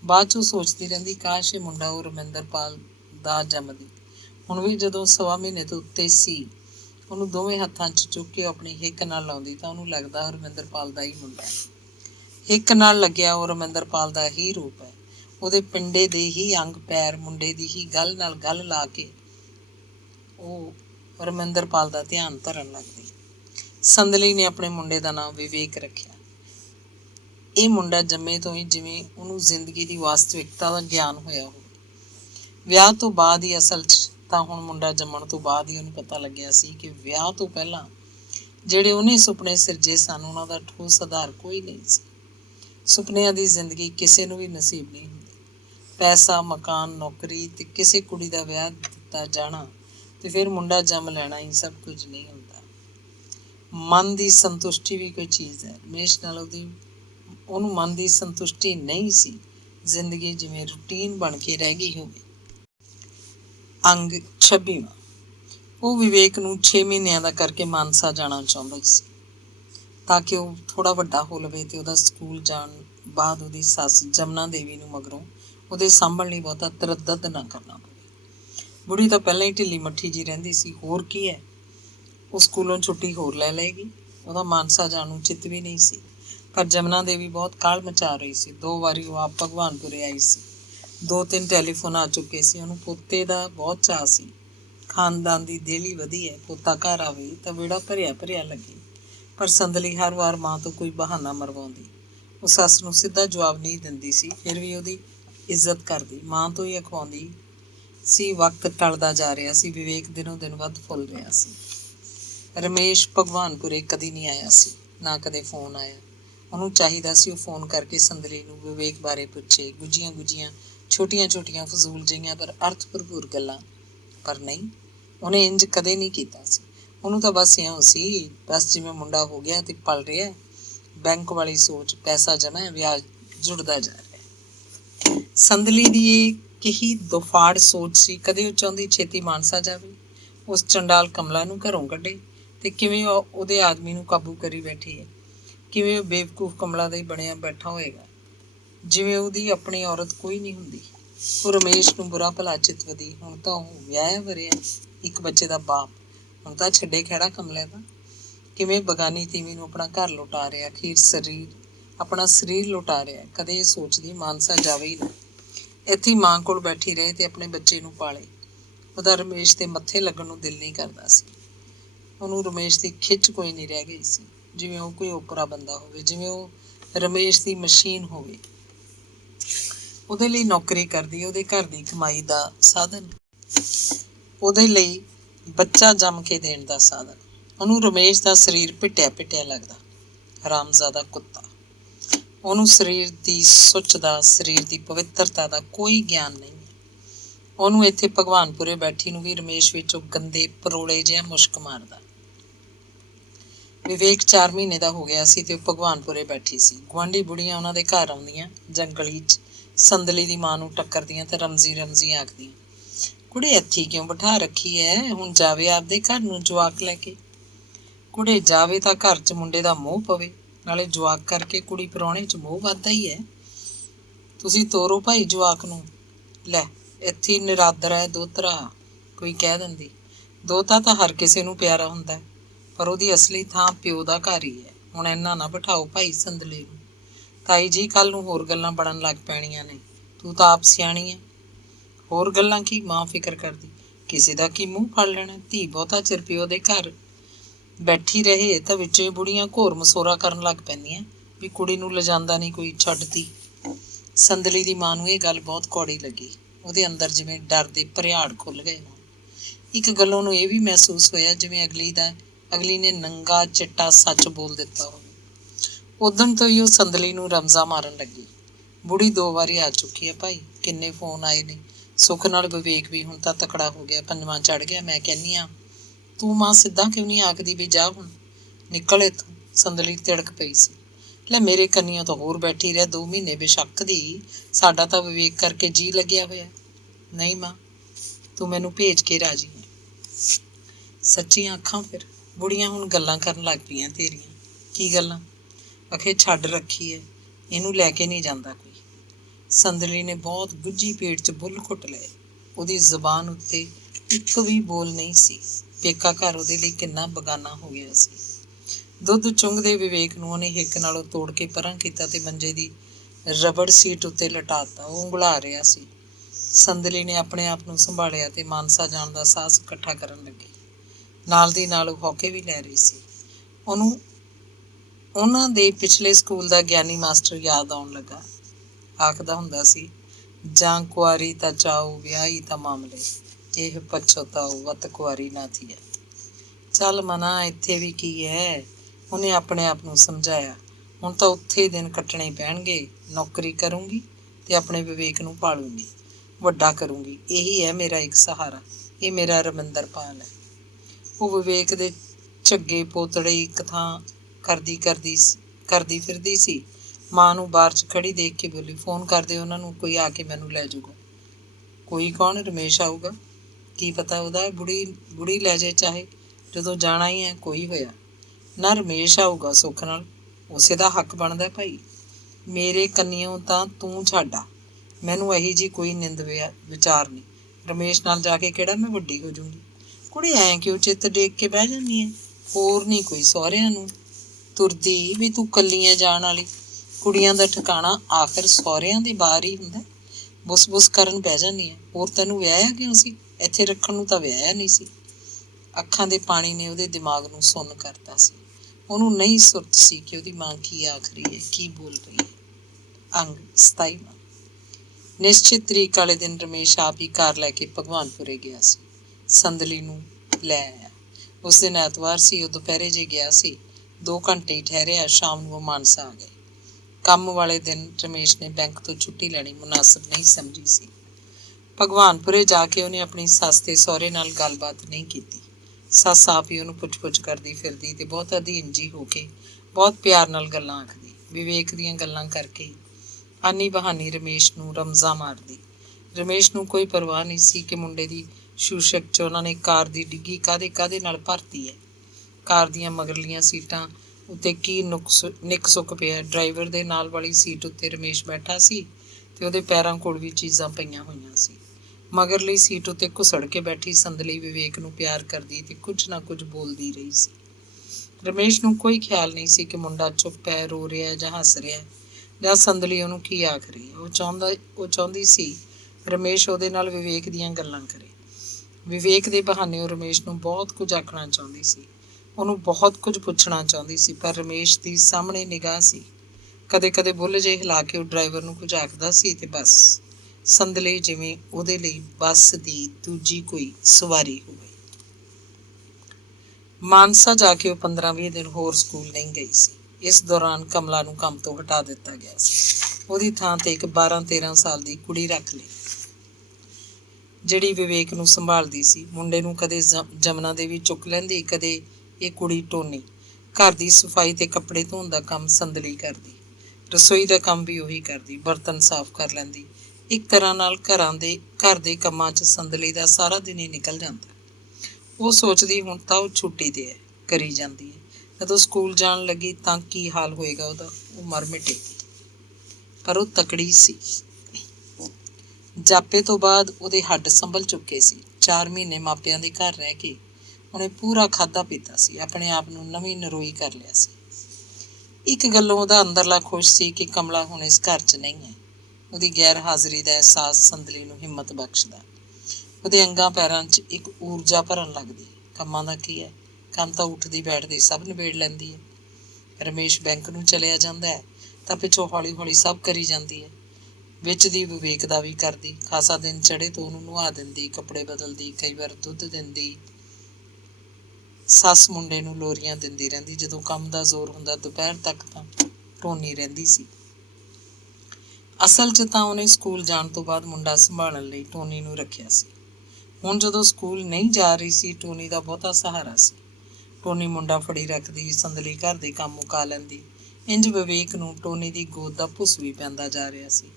ਬਾਅਦ 'ਚੋਂ ਸੋਚਦੀ ਰਹਿੰਦੀ ਕਾਸ਼ ਇਹ ਮੁੰਡਾ ਉਹ ਰਮਿੰਦਰਪਾਲ ਦਾ ਜੰਮਦੀ। ਹੁਣ ਵੀ ਜਦੋਂ 1.25 ਮਹੀਨੇ ਤੋਂ ਉੱਤੇ ਸੀ ਉਹਨੂੰ ਦੋਵੇਂ ਹੱਥਾਂ 'ਚ ਚੁੱਕ ਕੇ ਆਪਣੀ ਹਿੱਕ ਨਾਲ ਲਾਉਂਦੀ ਤਾਂ ਉਹਨੂੰ ਲੱਗਦਾ ਉਹ ਰਮਿੰਦਰਪਾਲ ਦਾ ਹੀ ਮੁੰਡਾ ਹੈ। ਹਿੱਕ ਨਾਲ ਲੱਗਿਆ ਉਹ ਰਮਿੰਦਰਪਾਲ ਦਾ ਹੀ ਰੂਪ ਹੈ। ਉਹਦੇ ਪਿੰਡੇ ਦੇ ਹੀ ਅੰਗ ਪੈਰ ਮੁੰਡੇ ਦੀ ਹੀ ਗੱਲ ਨਾਲ ਗੱਲ ਲਾ ਕੇ ਉਹ ਰਮਿੰਦਰਪਾਲ ਦਾ ਧਿਆਨ ਧਰਨ ਲੱਗਦੀ। ਸੰਦਲੀ ਨੇ ਆਪਣੇ ਮੁੰਡੇ ਦਾ ਨਾਮ ਵਿਵੇਕ ਰੱਖਿਆ। ਇਹ ਮੁੰਡਾ ਜੰਮੇ ਤੋਂ ਹੀ ਜਿਵੇਂ ਉਹਨੂੰ ਜ਼ਿੰਦਗੀ ਦੀ ਵਾਸਤਵਿਕਤਾ ਦਾ ਗਿਆਨ ਹੋਇਆ ਹੋਵੇ। ਵਿਆਹ ਤੋਂ ਬਾਅਦ ਹੀ ਅਸਲ 'ਚ ਤਾਂ ਹੁਣ ਮੁੰਡਾ ਜੰਮਣ ਤੋਂ ਬਾਅਦ ਹੀ ਉਹਨੂੰ ਪਤਾ ਲੱਗਿਆ ਸੀ ਕਿ ਵਿਆਹ ਤੋਂ ਪਹਿਲਾਂ ਜਿਹੜੇ ਉਹਨੇ ਸੁਪਨੇ ਸਿਰਜੇ ਸਨ ਉਹਨਾਂ ਦਾ ਠੋਸ ਆਧਾਰ ਕੋਈ ਨਹੀਂ ਸੀ। ਸੁਪਨਿਆਂ ਦੀ ਜ਼ਿੰਦਗੀ ਕਿਸੇ ਨੂੰ ਵੀ ਨਸੀਬ ਨਹੀਂ ਹੁੰਦੀ। ਪੈਸਾ ਮਕਾਨ ਨੌਕਰੀ ਤੇ ਕਿਸੇ ਕੁੜੀ ਦਾ ਵਿਆਹ ਦਿੱਤਾ ਜਾਣਾ ਤੇ ਫਿਰ ਮੁੰਡਾ ਜੰਮ ਲੈਣਾ ਹੀ ਸਭ ਕੁਝ ਨਹੀਂ ਹੁੰਦਾ। ਮਨ ਦੀ ਸੰਤੁਸ਼ਟੀ ਵੀ ਕੋਈ ਚੀਜ਼ ਹੈ। ਰਮੇਸ਼ ਨਾਲ ਉਹਨੂੰ ਮਨ ਦੀ ਸੰਤੁਸ਼ਟੀ ਨਹੀਂ ਸੀ। ਜ਼ਿੰਦਗੀ ਜਿਵੇਂ ਰੂਟੀਨ ਬਣ ਕੇ ਰਹਿ ਗਈ ਹੋਵੇ। ਅੰਗ 26। ਉਹ ਵਿਵੇਕ ਨੂੰ 6 ਮਹੀਨਿਆਂ ਦਾ ਕਰਕੇ ਮਾਨਸਾ ਜਾਣਾ ਚਾਹੁੰਦਾ ਸੀ ਤਾਂ ਕਿ ਉਹ ਥੋੜ੍ਹਾ ਵੱਡਾ ਹੋ ਲਵੇ ਤੇ ਉਹਦਾ ਸਕੂਲ ਜਾਣ ਬਾਅਦ ਉਹਦੀ ਸੱਸ ਜਮਨਾ ਦੇਵੀ ਨੂੰ ਮਗਰੋਂ ਉਹਦੇ ਸਾਂਭਣ ਲਈ ਬਹੁਤਾ ਤਰੱਦਦ ਨਾ ਕਰਨਾ ਪਵੇ। ਬੁੜੀ ਤਾਂ ਪਹਿਲਾਂ ਹੀ ਢਿੱਲੀ ਮੱਠੀ ਜਿਹੀ ਰਹਿੰਦੀ ਸੀ। ਹੋਰ ਕੀ ਹੈ, ਉਹ ਸਕੂਲੋਂ ਛੁੱਟੀ ਹੋਰ ਲੈ ਲਏਗੀ। ਉਹਦਾ ਮਾਨਸਾ ਜਾਣ ਨੂੰ ਚਿੱਤ ਵੀ ਨਹੀਂ ਸੀ। ਪਰ ਜਮਨਾ ਦੇਵੀ ਬਹੁਤ ਕਾਹਲ ਮਚਾ ਰਹੀ ਸੀ। 2 ਵਾਰੀ ਉਹ ਆਪ ਭਗਵਾਨਪੁਰੇ ਆਈ ਸੀ। 2-3 ਟੈਲੀਫੋਨ ਆ ਚੁੱਕੇ ਸੀ। ਉਹਨੂੰ ਪੋਤੇ ਦਾ ਬਹੁਤ ਚਾਅ ਸੀ। ਖਾਨਦਾਨ ਦੀ ਦੇਲੀ ਵਧੀ ਹੈ। ਪੋਤਾ ਘਰ ਆਵੇ ਤਾਂ ਵਿਹੜਾ ਭਰਿਆ ਭਰਿਆ ਲੱਗੇ। ਪਰ ਸੰਦਲੀ ਹਰ ਵਾਰ ਮਾਂ ਤੋਂ ਕੋਈ ਬਹਾਨਾ ਮਰਵਾਉਂਦੀ। ਉਹ ਸੱਸ ਨੂੰ ਸਿੱਧਾ ਜਵਾਬ ਨਹੀਂ ਦਿੰਦੀ ਸੀ। ਫਿਰ ਵੀ ਉਹਦੀ ਇੱਜ਼ਤ ਕਰਦੀ। ਮਾਂ ਤੋਂ ਹੀ ਅਖਵਾਉਂਦੀ ਸੀ। ਵਕਤ ਟਲਦਾ ਜਾ ਰਿਹਾ ਸੀ। ਵਿਵੇਕ ਦਿਨੋਂ ਦਿਨ ਵੱਧ ਫੁੱਲ ਰਿਹਾ ਸੀ। ਰਮੇਸ਼ ਭਗਵਾਨਪੁਰੇ ਕਦੀ ਨਹੀਂ ਆਇਆ ਸੀ। ਨਾ ਕਦੇ ਫੋਨ ਆਇਆ। ਉਹਨੂੰ ਚਾਹੀਦਾ ਸੀ ਉਹ ਫੋਨ ਕਰਕੇ ਸੰਦਲੀ ਨੂੰ ਵਿਵੇਕ ਬਾਰੇ ਪੁੱਛੇ। ਗੁੱਝੀਆਂ ਗੁੱਝੀਆਂ ਛੋਟੀਆਂ ਛੋਟੀਆਂ ਫਜ਼ੂਲ ਜਿਹੀਆਂ ਪਰ ਅਰਥ ਭਰਪੂਰ ਗੱਲਾਂ। ਪਰ ਨਹੀਂ, ਉਹਨੇ ਇੰਝ ਕਦੇ ਨਹੀਂ ਕੀਤਾ ਸੀ। ਉਹਨੂੰ ਤਾਂ ਬਸ ਇਉਂ ਸੀ ਬਸ ਜਿਵੇਂ ਮੁੰਡਾ ਹੋ ਗਿਆ ਤੇ ਪਲ ਰਿਹਾ। ਬੈਂਕ ਵਾਲੀ ਸੋਚ, ਪੈਸਾ ਜਮ੍ਹਾਂ ਹੈ, ਵਿਆਜ ਜੁੜਦਾ ਜਾ ਰਿਹਾ। ਸੰਦਲੀ ਦੀ ਇਹ ਕਹੀ ਦੁਫਾੜ ਸੋਚ ਸੀ। ਕਦੇ ਉਹ ਚਾਹੁੰਦੀ ਛੇਤੀ ਮਾਨਸਾ ਜਾਵੇ, ਉਸ ਚੰਡਾਲ ਕਮਲਾ ਨੂੰ ਘਰੋਂ ਕੱਢੇ, ਤੇ ਕਿਵੇਂ ਉਹ ਉਹਦੇ ਆਦਮੀ ਨੂੰ ਕਾਬੂ ਕਰੀ ਬੈਠੀ ਹੈ। ਕਿਵੇਂ ਉਹ ਬੇਵਕੂਫ ਕਮਲਾ ਦਾ ਹੀ ਬਣਿਆ ਬੈਠਾ ਹੋਏਗਾ, ਜਿਵੇਂ ਉਹਦੀ ਆਪਣੀ ਔਰਤ ਕੋਈ ਨਹੀਂ ਹੁੰਦੀ। ਉਹ ਰਮੇਸ਼ ਨੂੰ ਬੁਰਾ ਭਲਾ ਚਿਤਵਦੀ। ਹੁਣ ਤਾਂ ਉਹ ਵਿਆਹਿਆ ਵਰਿਆ, ਇੱਕ ਬੱਚੇ ਦਾ ਬਾਪ, ਹੁਣ ਤਾਂ ਛੱਡੇ ਖਹਿੜਾ ਕਮਲੇ ਦਾ। ਕਿਵੇਂ ਬਗਾਨੀ ਤੀਵੀਂ ਨੂੰ ਆਪਣਾ ਘਰ ਲੁਟਾ ਰਿਹਾ, ਅਖੀਰ ਆਪਣਾ ਸਰੀਰ ਲੁਟਾ ਰਿਹਾ। ਕਦੇ ਇਹ ਸੋਚਦੀ ਮਾਨਸਾ ਜਾਵੇ ਹੀ ਨਾ, ਇੱਥੇ ਮਾਂ ਕੋਲ ਬੈਠੀ ਰਹੇ ਤੇ ਆਪਣੇ ਬੱਚੇ ਨੂੰ ਪਾਲੇ। ਉਹਦਾ ਰਮੇਸ਼ ਦੇ ਮੱਥੇ ਲੱਗਣ ਨੂੰ ਦਿਲ ਨਹੀਂ ਕਰਦਾ ਸੀ। ਉਹਨੂੰ ਰਮੇਸ਼ ਦੀ ਖਿੱਚ ਕੋਈ ਨਹੀਂ ਰਹਿ ਗਈ ਸੀ, ਜਿਵੇਂ ਉਹ ਕੋਈ ਓਪਰਾ ਬੰਦਾ ਹੋਵੇ, ਜਿਵੇਂ ਉਹ ਰਮੇਸ਼ ਦੀ ਮਸ਼ੀਨ ਹੋਵੇ, ਉਹਦੇ ਲਈ ਨੌਕਰੀ ਕਰਦੀ, ਉਹਦੇ ਘਰ ਦੀ ਕਮਾਈ ਦਾ ਸਾਧਨ, ਉਹਦੇ ਲਈ ਬੱਚਾ ਜੰਮ ਕੇ ਦੇਣ ਦਾ ਸਾਧਨ। ਉਹਨੂੰ ਰਮੇਸ਼ ਦਾ ਸਰੀਰ ਪਿਟਿਆ ਲੱਗਦਾ, ਹਰਾਮਜ਼ਾਦਾ ਕੁੱਤਾ। ਉਹਨੂੰ ਸਰੀਰ ਦੀ ਸੁੱਚ ਦਾ, ਸਰੀਰ ਦੀ ਪਵਿੱਤਰਤਾ ਦਾ ਕੋਈ ਗਿਆਨ ਨਹੀਂ ਹੈ। ਉਹਨੂੰ ਇੱਥੇ ਭਗਵਾਨਪੁਰੇ ਬੈਠੀ ਨੂੰ ਵੀ ਰਮੇਸ਼ ਵਿੱਚੋਂ ਗੰਦੇ ਪਰੋਲੇ ਜਿਹਾ ਮੁਸ਼ਕ ਮਾਰਦਾ। ਵਿਵੇਕ 4 ਮਹੀਨੇ ਦਾ ਹੋ ਗਿਆ ਸੀ ਤੇ ਉਹ ਭਗਵਾਨਪੁਰੇ ਬੈਠੀ ਸੀ। ਗੁਆਂਢੀ ਬੁੜੀਆਂ ਉਹਨਾਂ ਦੇ ਘਰ ਆਉਂਦੀਆਂ, ਜੰਗਲੀ 'ਚ ਸੰਦਲੀ ਦੀ ਮਾਂ ਨੂੰ ਟੱਕਰਦੀਆਂ ਤੇ ਰਮਜ਼ੀ ਆਖਦੀਆਂ, ਕੁੜੇ ਇੱਥੇ ਕਿਉਂ ਬਿਠਾ ਰੱਖੀ ਹੈ, ਹੁਣ ਜਾਵੇ ਆਪਦੇ ਘਰ ਨੂੰ ਜਵਾਕ ਲੈ ਕੇ। ਕੁੜੇ ਜਾਵੇ ਤਾਂ ਘਰ 'ਚ ਮੁੰਡੇ ਦਾ ਮੋਹ ਪਵੇ, ਨਾਲੇ ਜਵਾਕ ਕਰਕੇ ਕੁੜੀ ਪ੍ਰਾਹੁਣੇ 'ਚ ਮੋਹ ਵੱਧਦਾ ਹੀ ਹੈ। ਤੁਸੀਂ ਤੋਰੋ ਭਾਈ ਜਵਾਕ ਨੂੰ। ਲੈ ਇੱਥੇ ਨਿਰਾਦਰ ਹੈ ਦੋਤਰਾ, ਕੋਈ ਕਹਿ ਦਿੰਦੀ। ਦੋਤਾ ਤਾਂ ਹਰ ਕਿਸੇ ਨੂੰ ਪਿਆਰਾ ਹੁੰਦਾ, ਪਰ ਉਹਦੀ ਅਸਲੀ ਥਾਂ ਪਿਓ ਦਾ ਘਰ ਹੀ ਹੈ। ਹੁਣ ਇੰਨਾ ਨਾ ਬਿਠਾਓ ਭਾਈ ਸੰਦਲੇ ਨੂੰ। ਤਾਈ ਜੀ ਕੱਲ੍ਹ ਨੂੰ ਹੋਰ ਗੱਲਾਂ ਬਣਨ ਲੱਗ ਪੈਣੀਆਂ ਨੇ, ਤੂੰ ਤਾਂ ਆਪ ਸਿਆਣੀ ਹੈ। ਹੋਰ ਗੱਲਾਂ ਕੀ, ਮਾਂ ਫਿਕਰ ਕਰਦੀ, ਕਿਸੇ ਦਾ ਕੀ ਮੂੰਹ ਫੜ ਲੈਣਾ। ਧੀ ਬਹੁਤਾ ਚਿਰ ਪਿਓ ਦੇ ਘਰ ਬੈਠੀ ਰਹੇ ਤਾਂ ਵਿੱਚੇ ਬੁੜੀਆਂ ਘੋਰ ਮਸੋਰਾ ਕਰਨ ਲੱਗ ਪੈਂਦੀਆਂ ਵੀ ਕੁੜੀ ਨੂੰ ਲਿਜਾਂਦਾ ਨਹੀਂ ਕੋਈ, ਛੱਡਦੀ। ਸੰਦਲੀ ਦੀ ਮਾਂ ਨੂੰ ਇਹ ਗੱਲ ਬਹੁਤ ਕੌੜੀ ਲੱਗੀ। ਉਹਦੇ ਅੰਦਰ ਜਿਵੇਂ ਡਰ ਦੇ ਭਰਿਆੜ ਖੁੱਲ੍ਹ ਗਏ ਹੋਣ। ਇੱਕ ਗੱਲ ਉਹਨੂੰ ਇਹ ਵੀ ਮਹਿਸੂਸ ਹੋਇਆ ਜਿਵੇਂ ਅਗਲੀ ਨੇ ਨੰਗਾ ਚਿੱਟਾ ਸੱਚ ਬੋਲ ਦਿੱਤਾ ਹੋਵੇ। ਉਦਣ ਤੋਂ ਹੀ ਉਹ ਸੰਦਲੀ ਨੂੰ ਰਮਜ਼ਾ ਮਾਰਨ ਲੱਗੀ। ਬੁੜੀ 2 ਵਾਰੀ ਆ ਚੁੱਕੀ ਹੈ ਭਾਈ, ਕਿੰਨੇ ਫੋਨ ਆਏ ਨੇ। ਸੁੱਖ ਨਾਲ ਵਿਵੇਕ ਵੀ ਹੁਣ ਤਾਂ ਤਕੜਾ ਹੋ ਗਿਆ, 5ਵਾਂ ਚੜ੍ਹ ਗਿਆ। ਮੈਂ ਕਹਿੰਦੀ ਹਾਂ ਤੂੰ ਮਾਂ ਸਿੱਧਾ ਕਿਉਂ ਨਹੀਂ ਆਖਦੀ ਵੀ ਜਾ ਹੁਣ ਨਿਕਲ ਇੱਥੋਂ। ਸੰਦਲੀ ਤਿੜਕ ਪਈ ਸੀ। ਲੈ ਮੇਰੇ ਕੰਨੀਆਂ ਤਾਂ ਹੋਰ ਬੈਠੀ ਰਹਿ 2 ਮਹੀਨੇ ਬੇਸ਼ੱਕ ਦੀ, ਸਾਡਾ ਤਾਂ ਵਿਵੇਕ ਕਰਕੇ ਜੀ ਲੱਗਿਆ ਹੋਇਆ। ਨਹੀਂ ਮਾਂ, ਤੂੰ ਮੈਨੂੰ ਭੇਜ ਕੇ ਰਾਜੀ ਹੈ। ਸੱਚੀਆਂ ਅੱਖਾਂ ਫਿਰ। ਬੁੜੀਆਂ ਹੁਣ ਗੱਲਾਂ ਕਰਨ ਲੱਗ ਪਈਆਂ ਤੇਰੀਆਂ। ਕੀ ਗੱਲਾਂ? ਆਖੇ ਛੱਡ ਰੱਖੀ ਹੈ, ਇਹਨੂੰ ਲੈ ਕੇ ਨਹੀਂ ਜਾਂਦਾ ਕੋਈ। ਸੰਦਲੀ ਨੇ ਬਹੁਤ ਗੁੱਝੀ ਪੇਟ 'ਚ ਬੁੱਲ ਘੁੱਟ ਲਏ। ਉਹਦੀ ਜ਼ੁਬਾਨ ਉੱਤੇ ਇੱਕ ਵੀ ਬੋਲ ਨਹੀਂ ਸੀ। ਪੇਕਾ ਘਰ ਉਹਦੇ ਲਈ ਕਿੰਨਾ ਬਗਾਨਾ ਹੋ ਗਿਆ ਸੀ। ਦੁੱਧ ਚੁੰਘਦੇ ਵਿਵੇਕ ਨੂੰ ਉਹਨੇ ਹਿੱਕ ਨਾਲੋਂ ਤੋੜ ਕੇ ਪਰਾਂ ਕੀਤਾ ਤੇ ਮੰਜੇ ਦੀ ਰਬੜ ਸੀਟ ਉੱਤੇ ਲਟਾਤਾ। ਉਹ ਉਂਘਲਾ ਰਿਹਾ ਸੀ। ਸੰਦਲੀ ਨੇ ਆਪਣੇ ਆਪ ਨੂੰ ਸੰਭਾਲਿਆ ਤੇ ਮਾਨਸਾ ਜਾਣ ਦਾ ਸਾਹਸ ਇਕੱਠਾ ਕਰਨ ਲੱਗੀ। ਨਾਲ ਦੀ ਨਾਲ ਉਹ ਹੌਕੇ ਵੀ ਲੈ ਰਹੀ ਸੀ। ਉਹਨੂੰ ਉਹਨਾਂ ਦੇ ਪਿਛਲੇ ਸਕੂਲ ਦਾ ਗਿਆਨੀ ਮਾਸਟਰ ਯਾਦ ਆਉਣ ਲੱਗਾ। ਆਖਦਾ ਹੁੰਦਾ ਸੀ, ਜਾਂ ਕੁਆਰੀ ਤਾਂ ਚਾਓ, ਵਿਆਹੀ ਤਾਂ ਮਾਮਲੇ, ਇਹ ਪਛਤਾਓ ਵਤ ਕੁਆਰੀ ਨਾ ਥੀ ਹੈ। ਚੱਲ ਮਨਾ, ਇੱਥੇ ਵੀ ਕੀ ਹੈ। ਉਹਨੇ ਆਪਣੇ ਆਪ ਨੂੰ ਸਮਝਾਇਆ। ਹੁਣ ਤਾਂ ਉੱਥੇ ਦਿਨ ਕੱਟਣੇ ਪੈਣਗੇ। ਨੌਕਰੀ ਕਰੂੰਗੀ ਤੇ ਆਪਣੇ ਵਿਵੇਕ ਨੂੰ ਪਾਲੂੰਗੀ, ਵੱਡਾ ਕਰੂੰਗੀ। ਇਹੀ ਹੈ ਮੇਰਾ ਇੱਕ ਸਹਾਰਾ, ਇਹ ਮੇਰਾ ਰਮਿੰਦਰਪਾਲ ਹੈ। ਉਹ ਵਿਵੇਕ ਦੇ ਝੱਗੇ ਪੋਤੜੇ ਇੱਕ ਥਾਂ ਕਰਦੀ ਫਿਰਦੀ ਸੀ। ਮਾਂ ਨੂੰ ਬਾਹਰ 'ਚ ਖੜੀ ਦੇਖ ਕੇ ਬੋਲੀ, ਫੋਨ ਕਰਦੇ ਉਹਨਾਂ ਨੂੰ, ਕੋਈ ਆ ਕੇ ਮੈਨੂੰ ਲੈ ਜਾਊਗਾ। ਕੋਈ ਕੌਣ? ਰਮੇਸ਼ ਆਊਗਾ। ਕੀ ਪਤਾ ਉਹਦਾ, ਬੁੜੀ ਲੈ ਜਾਏ ਚਾਹੇ, ਜਦੋਂ ਜਾਣਾ ਹੀ ਹੈ ਕੋਈ ਹੋਇਆ ਨਾ। ਰਮੇਸ਼ ਆਊਗਾ ਸੁੱਖ ਨਾਲ, ਉਸੇ ਦਾ ਹੱਕ ਬਣਦਾ ਭਾਈ। ਮੇਰੇ ਕੰਨਿਓ ਤਾਂ ਤੂੰ ਛੱਡ ਆ, ਮੈਨੂੰ ਇਹੀ ਜੀ ਕੋਈ ਨਿੰਦ ਵਿਚਾਰ ਨਹੀਂ। ਰਮੇਸ਼ ਨਾਲ ਜਾ ਕੇ ਕਿਹੜਾ ਮੈਂ ਵੱਡੀ ਹੋ ਜੂੰਗੀ। ਕੁੜੇ ਐਂ ਕਿਉਂ ਚਿੱਤ ਡੇਕ ਕੇ ਬਹਿ ਜਾਂਦੀ ਹੈ? ਹੋਰ ਨਹੀਂ ਕੋਈ ਸਹੁਰਿਆਂ ਨੂੰ ਤੁਰਦੀ ਵੀ ਤੂੰ ਕੱਲੀਆਂ ਜਾਣ ਵਾਲੀ। ਕੁੜੀਆਂ ਦਾ ਠਿਕਾਣਾ ਆਖਰ ਸਹੁਰਿਆਂ ਦੇ ਬਾਹਰ ਹੀ ਹੁੰਦਾ। ਬੁੱਸ ਕਰਨ ਬਹਿ ਜਾਂਦੀ ਹੈ। ਹੋਰ ਤੈਨੂੰ ਵਿਆਹਿਆ ਕਿਉਂ ਸੀ? ਇੱਥੇ ਰੱਖਣ ਨੂੰ ਤਾਂ ਵਿਆਹਿਆ ਨਹੀਂ ਸੀ। ਅੱਖਾਂ ਦੇ ਪਾਣੀ ਨੇ ਉਹਦੇ ਦਿਮਾਗ ਨੂੰ ਸੁੰਨ ਕਰਤਾ ਸੀ। ਉਹਨੂੰ ਨਹੀਂ ਸੁਰਤ ਸੀ ਕਿ ਉਹਦੀ ਮਾਂ ਕੀ ਆਖ ਰਹੀ ਹੈ, ਕੀ ਬੋਲ ਰਹੀ ਹੈ। ਅੰਗ 27। ਨਿਸ਼ਚਿਤ ਤਰੀਕ ਵਾਲੇ ਦਿਨ ਰਮੇਸ਼ ਆਪ ਹੀ ਕਾਰ ਲੈ ਕੇ ਭਗਵਾਨਪੁਰੇ ਗਿਆ ਸੀ। ਸੰਦਲੀ ਨੂੰ ਲੈ ਆਇਆ। ਉਸ ਦਿਨ ਐਤਵਾਰ ਸੀ। ਉਹ ਦੁਪਹਿਰੇ ਜੇ ਗਿਆ ਸੀ। 2 ਘੰਟੇ ਹੀ ਠਹਿਰਿਆ, ਸ਼ਾਮ ਨੂੰ ਉਹ ਮਾਨਸਾ ਆ ਗਏ। ਕੰਮ ਵਾਲੇ ਦਿਨ ਰਮੇਸ਼ ਨੇ ਬੈਂਕ ਤੋਂ ਛੁੱਟੀ ਲੈਣੀ ਮੁਨਾਸਿਬ ਨਹੀਂ ਸਮਝੀ ਸੀ। ਭਗਵਾਨਪੁਰੇ ਜਾ ਕੇ ਉਹਨੇ ਆਪਣੀ ਸੱਸ ਤੇ ਸਹੁਰੇ ਨਾਲ ਗੱਲਬਾਤ ਨਹੀਂ ਕੀਤੀ। ਸੱਸ ਆਪ ਹੀ ਉਹਨੂੰ ਪੁੱਛ ਕਰਦੀ ਫਿਰਦੀ ਤੇ ਬਹੁਤ ਅਧੀਨ ਜਿਹੀ ਹੋ ਕੇ ਬਹੁਤ ਪਿਆਰ ਨਾਲ ਗੱਲਾਂ ਆਖਦੀ। ਵਿਵੇਕ ਦੀਆਂ ਗੱਲਾਂ ਕਰਕੇ ਆਨੀ ਬਹਾਨੀ ਰਮੇਸ਼ ਨੂੰ ਰਮਜ਼ਾਂ ਮਾਰਦੀ। ਰਮੇਸ਼ ਨੂੰ ਕੋਈ ਪਰਵਾਹ ਨਹੀਂ ਸੀ ਕਿ ਮੁੰਡੇ ਦੀ ਸ਼ੂਸ਼ਕ 'ਚ ਉਹਨਾਂ ਨੇ ਕਾਰ ਦੀ ਡਿੱਗੀ ਕਾਹਦੇ ਨਾਲ ਭਰਤੀ ਹੈ। ਕਾਰ ਦੀਆਂ ਮਗਰਲੀਆਂ ਸੀਟਾਂ ਉੱਤੇ ਕੀ ਨਿੱਕ ਸੁੱਕ ਪਿਆ। ਡਰਾਈਵਰ ਦੇ ਨਾਲ ਵਾਲੀ ਸੀਟ ਉੱਤੇ ਰਮੇਸ਼ ਬੈਠਾ ਸੀ ਤੇ ਉਹਦੇ ਪੈਰਾਂ ਕੋਲ ਵੀ ਚੀਜ਼ਾਂ ਪਈਆਂ ਹੋਈਆਂ ਸੀ। ਮਗਰਲੀ ਸੀਟ ਉੱਤੇ ਘੁਸੜ ਕੇ ਬੈਠੀ ਸੰਦਲੀ ਵਿਵੇਕ ਨੂੰ ਪਿਆਰ ਕਰਦੀ ਤੇ ਕੁਝ ਨਾ ਕੁਝ ਬੋਲਦੀ ਰਹੀ ਸੀ। ਰਮੇਸ਼ ਨੂੰ ਕੋਈ ਖਿਆਲ ਨਹੀਂ ਸੀ ਕਿ ਮੁੰਡਾ ਚੁੱਪ ਹੈ, ਰੋ ਰਿਹਾ ਜਾਂ ਹੱਸ ਰਿਹਾ ਜਾਂ ਸੰਦਲੀ ਉਹਨੂੰ ਕੀ ਆਖ ਰਹੀ ਹੈ। ਉਹ ਚਾਹੁੰਦੀ ਸੀ ਰਮੇਸ਼ ਉਹਦੇ ਨਾਲ ਵਿਵੇਕ ਦੀਆਂ ਗੱਲਾਂ ਕਰੇ। ਵਿਵੇਕ ਦੇ ਬਹਾਨੇ ਉਹ ਰਮੇਸ਼ ਨੂੰ ਬਹੁਤ ਕੁਝ ਆਖਣਾ ਚਾਹੁੰਦੀ ਸੀ, ਉਹਨੂੰ ਬਹੁਤ ਕੁਝ ਪੁੱਛਣਾ ਚਾਹੁੰਦੀ ਸੀ, ਪਰ ਰਮੇਸ਼ ਦੀ ਸਾਹਮਣੇ ਨਿਗਾਹ ਸੀ। ਕਦੇ ਕਦੇ ਬੁੱਲ੍ਹ ਜਿਹੇ ਹਿਲਾ ਕੇ ਉਹ ਡਰਾਈਵਰ ਨੂੰ ਕੁਝ ਆਖਦਾ ਸੀ ਤੇ ਬਸ। ਸੰਦਲੀ ਜਿਵੇਂ ਉਹਦੇ ਲਈ ਬੱਸ ਦੀ ਦੂਜੀ ਕੋਈ ਸਵਾਰੀ ਹੋਵੇ। ਮਾਨਸਾ ਜਾ ਕੇ ਉਹ 15-20 ਦਿਨ ਹੋਰ ਸਕੂਲ ਨਹੀਂ ਗਈ ਸੀ। ਇਸ ਦੌਰਾਨ ਕਮਲਾ ਨੂੰ ਕੰਮ ਤੋਂ ਹਟਾ ਦਿੱਤਾ ਗਿਆ ਸੀ। ਉਹਦੀ ਥਾਂ ਤੇ ਇੱਕ 12-13 ਸਾਲ ਦੀ ਕੁੜੀ ਰੱਖ ਲਈ ਜਿਹੜੀ ਵਿਵੇਕ ਨੂੰ ਸੰਭਾਲਦੀ ਸੀ। ਮੁੰਡੇ ਨੂੰ ਕਦੇ ਜਮਨਾ ਦੇਵੀ ਚੁੱਕ ਲੈਂਦੀ, ਕਦੇ ਇਹ ਕੁੜੀ ਟੋਨੀ। ਘਰ ਦੀ ਸਫਾਈ ਤੇ ਕੱਪੜੇ ਧੋਣ ਦਾ ਕੰਮ ਸੰਦਲੀ ਕਰਦੀ। ਰਸੋਈ ਦਾ ਕੰਮ ਵੀ ਉਹੀ ਕਰਦੀ। ਬਰਤਨ ਸਾਫ਼ ਕਰ ਲੈਂਦੀ। ਇੱਕ ਤਰ੍ਹਾਂ ਨਾਲ ਘਰ ਦੇ ਕੰਮਾਂ 'ਚ ਸੰਦਲੀ ਦਾ ਸਾਰਾ ਦਿਨ ਹੀ ਨਿਕਲ ਜਾਂਦਾ। ਉਹ ਸੋਚਦੀ ਹੁਣ ਤਾਂ ਉਹ ਛੁੱਟੀ 'ਤੇ ਹੈ, ਕਰੀ ਜਾਂਦੀ ਹੈ। ਜਦੋਂ ਸਕੂਲ ਜਾਣ ਲੱਗੀ ਤਾਂ ਕੀ ਹਾਲ ਹੋਏਗਾ ਉਹਦਾ। ਉਹ ਮਰ ਮਿਟੇਗੀ। ਪਰ ਉਹ ਤਕੜੀ ਸੀ। ਜਾਪੇ ਤੋਂ ਬਾਅਦ ਉਹਦੇ ਹੱਡ ਸੰਭਲ ਚੁੱਕੇ ਸੀ। 4 ਮਹੀਨੇ ਮਾਪਿਆਂ ਦੇ ਘਰ ਰਹਿ ਕੇ ਉਹਨੇ ਪੂਰਾ ਖਾਧਾ ਪੀਤਾ ਸੀ, ਆਪਣੇ ਆਪ ਨੂੰ ਨਵੀਂ ਨਰੋਈ ਕਰ ਲਿਆ ਸੀ। ਇੱਕ ਗੱਲੋਂ ਉਹਦਾ ਅੰਦਰਲਾ ਖੁਸ਼ ਸੀ ਕਿ ਕਮਲਾ ਹੁਣ ਇਸ ਘਰ 'ਚ ਨਹੀਂ ਹੈ। ਉਹਦੀ ਗੈਰ ਹਾਜ਼ਰੀ ਦਾ ਅਹਿਸਾਸ ਸੰਦਲੀ ਨੂੰ ਹਿੰਮਤ ਬਖਸ਼ਦਾ। ਉਹਦੇ ਅੰਗਾਂ ਪੈਰਾਂ 'ਚ ਇੱਕ ਊਰਜਾ ਭਰਨ ਲੱਗਦੀ। ਕੰਮਾਂ ਦਾ ਕੀ ਹੈ, ਕੰਮ ਤਾਂ ਉੱਠਦੀ ਬੈਠਦੀ ਸਭ ਨਿਬੇੜ ਲੈਂਦੀ ਹੈ। ਰਮੇਸ਼ ਬੈਂਕ ਨੂੰ ਚਲਿਆ ਜਾਂਦਾ ਹੈ ਤਾਂ ਪਿੱਛੋਂ ਹੌਲੀ ਹੌਲੀ ਸਭ ਕਰੀ ਜਾਂਦੀ ਹੈ। ਵਿੱਚ ਦੀ ਵਿਵੇਕ ਦਾ ਵੀ ਕਰਦੀ। ਖਾਸਾ ਦਿਨ ਚੜ੍ਹੇ ਤੋਂ ਉਹਨੂੰ ਨੁਹਾ ਦਿੰਦੀ, ਕੱਪੜੇ ਬਦਲਦੀ, ਕਈ ਵਾਰ ਦੁੱਧ ਦਿੰਦੀ। ਸੱਸ ਮੁੰਡੇ ਨੂੰ ਲੋਰੀਆਂ ਦਿੰਦੀ ਰਹਿੰਦੀ। ਜਦੋਂ ਕੰਮ ਦਾ ਜ਼ੋਰ ਹੁੰਦਾ ਦੁਪਹਿਰ ਤੱਕ ਤਾਂ ਟੋਨੀ ਰਹਿੰਦੀ ਸੀ। ਅਸਲ 'ਚ ਤਾਂ ਉਹਨੇ ਸਕੂਲ ਜਾਣ ਤੋਂ ਬਾਅਦ ਮੁੰਡਾ ਸੰਭਾਲਣ ਲਈ ਟੋਨੀ ਨੂੰ ਰੱਖਿਆ ਸੀ। ਹੁਣ ਜਦੋਂ ਸਕੂਲ ਨਹੀਂ ਜਾ ਰਹੀ ਸੀ, ਟੋਨੀ ਦਾ ਬਹੁਤਾ ਸਹਾਰਾ ਸੀ। ਟੋਨੀ ਮੁੰਡਾ ਫੜੀ ਰੱਖਦੀ, ਸੰਦਲੀ ਘਰ ਦੇ ਕੰਮ ਮੁਕਾ ਲੈਂਦੀ। ਇੰਝ ਵਿਵੇਕ ਨੂੰ ਟੋਨੀ ਦੀ ਗੋਦ ਦਾ ਭੁੱਸ ਵੀ ਪੈਂਦਾ ਜਾ ਰਿਹਾ ਸੀ।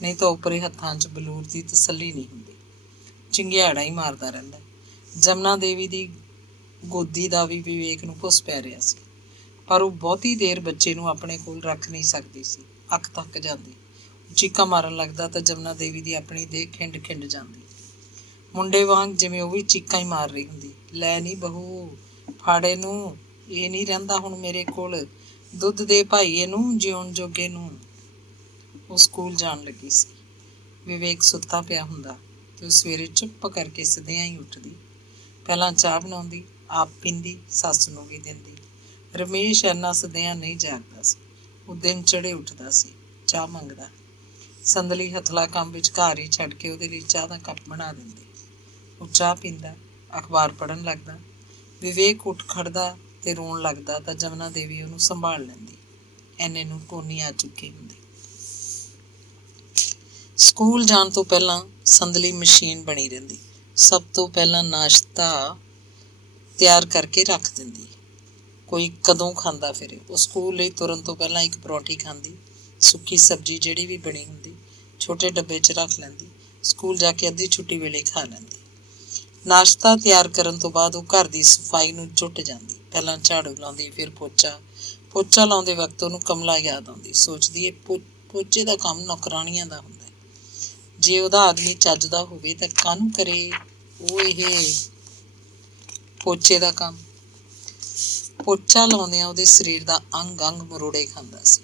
ਨਹੀਂ ਤਾਂ ਉੱਪਰੇ ਹੱਥਾਂ 'ਚ ਬਲੂਰ ਦੀ ਤਸੱਲੀ ਨਹੀਂ ਹੁੰਦੀ, ਚਿੰਗਿਆੜਾ ਹੀ ਮਾਰਦਾ ਰਹਿੰਦਾ। ਜਮਨਾ ਦੇਵੀ ਦੀ ਗੋਦੀ ਦਾ ਵੀ ਵਿਵੇਕ ਨੂੰ ਭੁੱਸ ਪੈ ਰਿਹਾ ਸੀ, ਪਰ ਉਹ ਬਹੁਤੀ ਦੇਰ ਬੱਚੇ ਨੂੰ ਆਪਣੇ ਕੋਲ ਰੱਖ ਨਹੀਂ ਸਕਦੀ ਸੀ। ਅੱਖ ਥੱਕ ਜਾਂਦੀ। ਚੀਕਾਂ ਮਾਰਨ ਲੱਗਦਾ ਤਾਂ ਜਮਨਾ ਦੇਵੀ ਦੀ ਆਪਣੀ ਦੇਹ ਖਿੰਡ ਖਿੰਡ ਜਾਂਦੀ। ਮੁੰਡੇ ਵਾਂਗ ਜਿਵੇਂ ਉਹ ਵੀ ਚੀਕਾਂ ਹੀ ਮਾਰ ਰਹੀ ਹੁੰਦੀ। ਲੈ ਨੀ ਬਹੂ, ਫੜ ਇਹਨੂੰ, ਇਹ ਨਹੀਂ ਰਹਿੰਦਾ ਹੁਣ ਮੇਰੇ ਕੋਲ, ਦੁੱਧ ਦੇ ਭਾਈ ਇਹਨੂੰ ਜਿਉਣ ਜੋਗੇ ਨੂੰ। ਉਹ ਸਕੂਲ ਜਾਣ ਲੱਗੀ ਸੀ। ਵਿਵੇਕ ਸੁੱਤਾ ਪਿਆ ਹੁੰਦਾ ਤੇ ਉਹ ਸਵੇਰੇ ਚੁੱਪ ਕਰਕੇ ਸਦਿਆਂ ਹੀ ਉੱਠਦੀ। ਪਹਿਲਾਂ ਚਾਹ ਬਣਾਉਂਦੀ, ਆਪ ਪੀਂਦੀ, ਸੱਸ ਨੂੰ ਵੀ ਦਿੰਦੀ। ਰਮੇਸ਼ ਇੰਨਾ ਸਦਿਆਂ ਨਹੀਂ ਜਾਗਦਾ ਸੀ। ਉਹ ਦਿਨ ਚੜ੍ਹੇ ਉੱਠਦਾ ਸੀ, ਚਾਹ ਮੰਗਦਾ। ਸੰਦਲੀ ਹਥਲਾ ਕੰਮ ਵਿੱਚ ਘਰ ਹੀ ਛੱਡ ਕੇ ਉਹਦੇ ਲਈ ਚਾਹ ਦਾ ਕੱਪ ਬਣਾ ਦਿੰਦੀ। ਉਹ ਚਾਹ ਪੀਂਦਾ, ਅਖਬਾਰ ਪੜ੍ਹਨ ਲੱਗਦਾ। ਵਿਵੇਕ ਉੱਠ ਖੜ੍ਹਦਾ ਤੇ ਰੋਣ ਲੱਗਦਾ ਤਾਂ ਜਮਨਾ ਦੇਵੀ ਉਹਨੂੰ ਸੰਭਾਲ ਲੈਂਦੀ। ਐਨੇ ਨੂੰ ਟੋਨੀ ਆ ਚੁੱਕੀ ਹੁੰਦੀ। ਸਕੂਲ ਜਾਣ ਤੋਂ ਪਹਿਲਾਂ ਸੰਦਲੀ ਮਸ਼ੀਨ ਬਣੀ ਰਹਿੰਦੀ। ਸਭ ਤੋਂ ਪਹਿਲਾਂ ਨਾਸ਼ਤਾ ਤਿਆਰ ਕਰਕੇ ਰੱਖ ਦਿੰਦੀ। ਕੋਈ ਕਦੋਂ ਖਾਂਦਾ ਫਿਰੇ। ਉਹ ਸਕੂਲ ਲਈ ਤੁਰਨ ਤੋਂ ਪਹਿਲਾਂ ਇੱਕ ਪਰੌਂਠੀ ਖਾਂਦੀ, ਸੁੱਕੀ ਸਬਜ਼ੀ ਜਿਹੜੀ ਵੀ ਬਣੀ ਹੁੰਦੀ ਛੋਟੇ ਡੱਬੇ 'ਚ ਰੱਖ ਲੈਂਦੀ। ਸਕੂਲ ਜਾ ਕੇ ਅੱਧੀ ਛੁੱਟੀ ਵੇਲੇ ਖਾ ਲੈਂਦੀ। ਨਾਸ਼ਤਾ ਤਿਆਰ ਕਰਨ ਤੋਂ ਬਾਅਦ ਉਹ ਘਰ ਦੀ ਸਫਾਈ ਨੂੰ ਜੁੱਟ ਜਾਂਦੀ। ਪਹਿਲਾਂ ਝਾੜੂ ਲਾਉਂਦੀ, ਫਿਰ ਪੋਚਾ ਲਾਉਂਦੇ ਵਕਤ ਉਹਨੂੰ ਕਮਲਾ ਯਾਦ ਆਉਂਦੀ। ਸੋਚਦੀ ਇਹ ਪੋਚੇ ਦਾ ਕੰਮ ਨੌਕਰਾਣੀਆਂ ਦਾ ਹੁੰਦਾ। ਜੇ ਉਹਦਾ ਆਦਮੀ ਚੱਜਦਾ ਹੋਵੇ ਤਾਂ ਕਾਹਨੂੰ ਕਰੇ ਉਹ ਇਹ ਪੋਚੇ ਦਾ ਕੰਮ। ਪੋਚਾ ਲਾਉਂਦਿਆਂ ਉਹਦੇ ਸਰੀਰ ਦਾ ਅੰਗ ਅੰਗ ਮਰੋੜੇ ਖਾਂਦਾ ਸੀ।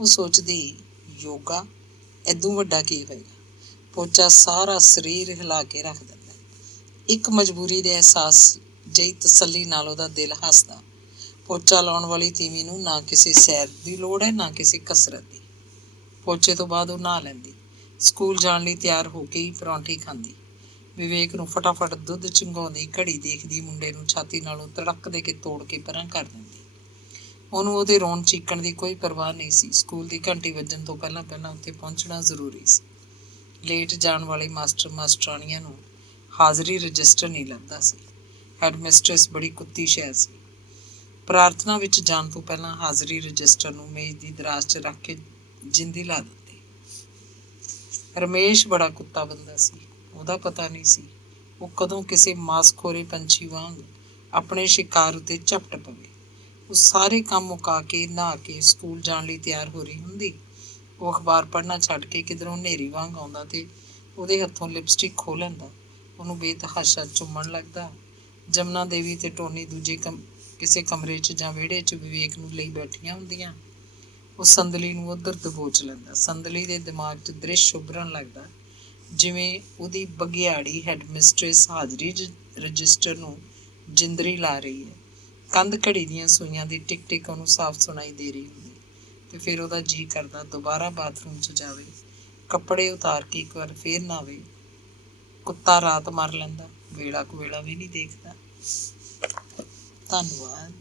ਉਹ ਸੋਚਦੀ ਯੋਗਾ ਏਦੋਂ ਵੱਡਾ ਕੀ ਹੋਏਗਾ। ਪੋਚਾ ਸਾਰਾ ਸਰੀਰ ਹਿਲਾ ਕੇ ਰੱਖ ਦਿੰਦਾ। ਇੱਕ ਮਜਬੂਰੀ ਦੇ ਅਹਿਸਾਸ ਜਿਹੀ ਤਸੱਲੀ ਨਾਲ ਉਹਦਾ ਦਿਲ ਹੱਸਦਾ। ਪੋਚਾ ਲਾਉਣ ਵਾਲੀ ਤੀਵੀਂ ਨੂੰ ਨਾ ਕਿਸੇ ਸੈਰ ਦੀ ਲੋੜ ਹੈ, ਨਾ ਕਿਸੇ ਕਸਰਤ ਦੀ। ਪੋਚੇ ਤੋਂ ਬਾਅਦ ਉਹ ਨਹਾ ਲੈਂਦੀ। ਸਕੂਲ ਜਾਣ ਲਈ ਤਿਆਰ ਹੋ ਕੇ ਹੀ ਪਰੌਂਠੀ ਖਾਂਦੀ। ਵਿਵੇਕ ਨੂੰ ਫਟਾਫਟ ਦੁੱਧ ਚੁੰਘਾਉਂਦੀ, ਘੜੀ ਦੇਖਦੀ, ਮੁੰਡੇ ਨੂੰ ਛਾਤੀ ਨਾਲੋਂ ਤੜਕ ਦੇ ਕੇ ਤੋੜ ਕੇ ਪਰਾਂ ਕਰ ਦਿੰਦੀ। ਉਹਨੂੰ ਉਹਦੇ ਰੋਣ ਚੀਕਣ ਦੀ ਕੋਈ ਪਰਵਾਹ ਨਹੀਂ ਸੀ। ਸਕੂਲ ਦੀ ਘੰਟੀ ਵੱਜਣ ਤੋਂ ਪਹਿਲਾਂ ਪਹਿਲਾਂ ਉੱਥੇ ਪਹੁੰਚਣਾ ਜ਼ਰੂਰੀ ਸੀ। ਲੇਟ ਜਾਣ ਵਾਲੇ ਮਾਸਟਰ ਮਾਸਟਰਾਣੀਆਂ ਨੂੰ ਹਾਜ਼ਰੀ ਰਜਿਸਟਰ ਨਹੀਂ ਲੱਭਦਾ ਸੀ। ਹੈਡ ਮਿਸਟਰੈਸ ਬੜੀ ਕੁੱਤੀ ਸ਼ੈ ਸੀ। ਪ੍ਰਾਰਥਨਾ ਵਿੱਚ ਜਾਣ ਤੋਂ ਪਹਿਲਾਂ ਹਾਜ਼ਰੀ ਰਜਿਸਟਰ ਨੂੰ ਮੇਜ਼ ਦੀ ਦਰਾਜ਼ 'ਚ ਰੱਖ ਕੇ ਜਿੰਦੀ ਲਾ ਦਿੱਤੀ। ਰਮੇਸ਼ ਬੜਾ ਕੁੱਤਾ ਬੰਦਾ ਸੀ। ਉਹਦਾ ਪਤਾ ਨਹੀਂ ਸੀ ਉਹ ਕਦੋਂ ਕਿਸੇ ਮਾਸਖੋਰੇ ਪੰਛੀ ਵਾਂਗ ਆਪਣੇ ਸ਼ਿਕਾਰ ਉੱਤੇ ਝਪਟ ਪਵੇ। ਉਹ ਸਾਰੇ ਕੰਮ ਮੁਕਾ ਕੇ ਨਹਾ ਕੇ ਸਕੂਲ ਜਾਣ ਲਈ ਤਿਆਰ ਹੋ ਰਹੀ ਹੁੰਦੀ। ਉਹ ਅਖਬਾਰ ਪੜ੍ਹਨਾ ਛੱਡ ਕੇ ਕਿਧਰੋਂ ਹਨੇਰੀ ਵਾਂਗ ਆਉਂਦਾ ਤੇ ਉਹਦੇ ਹੱਥੋਂ ਲਿਪਸਟਿਕ ਖੋਹ ਲੈਂਦਾ। ਉਹਨੂੰ ਬੇਤਹਾਸ਼ਾ ਚੁੰਮਣ ਲੱਗਦਾ। ਜਮਨਾ ਦੇਵੀ ਤੇ ਟੋਨੀ ਦੂਜੇ ਕਿਸੇ ਕਮਰੇ 'ਚ ਜਾਂ ਵਿਹੜੇ 'ਚ ਵਿਵੇਕ ਨੂੰ ਲਈ ਬੈਠੀਆਂ ਹੁੰਦੀਆਂ। ਉਹ ਸੰਦਲੀ ਨੂੰ ਉੱਧਰ ਦਬੋਚ ਲੈਂਦਾ। ਸੰਦਲੀ ਦੇ ਦਿਮਾਗ 'ਚ ਦ੍ਰਿਸ਼ ਉੱਭਰਨ ਲੱਗਦਾ ਜਿਵੇਂ ਉਹਦੀ ਬਘਿਆੜੀ ਹੈਡ ਮਿਸਟਰੇਸ ਹਾਜ਼ਰੀ ਰਜਿਸਟਰ ਨੂੰ ਜਿੰਦਰੀ ਲਾ ਰਹੀ ਹੈ। ਕੰਧ ਘੜੀ ਦੀਆਂ ਸੂਈਆਂ ਦੀ ਟਿਕ ਟਿਕ ਉਹਨੂੰ ਸਾਫ਼ ਸੁਣਾਈ ਦੇ ਰਹੀ ਹੁੰਦੀ ਤੇ ਫਿਰ ਉਹਦਾ ਜੀਅ ਕਰਦਾ ਦੁਬਾਰਾ ਬਾਥਰੂਮ 'ਚ ਜਾਵੇ, ਕੱਪੜੇ ਉਤਾਰ ਕੇ ਇੱਕ ਵਾਰ ਫੇਰ ਨਹਾਵੇ। ਕੁੱਤਾ ਰਾਤ ਮਰ ਲੈਂਦਾ, ਵੇਲਾ ਕੁ ਵੇਲਾ ਵੀ ਨਹੀਂ ਦੇਖਦਾ। ਧੰਨਵਾਦ।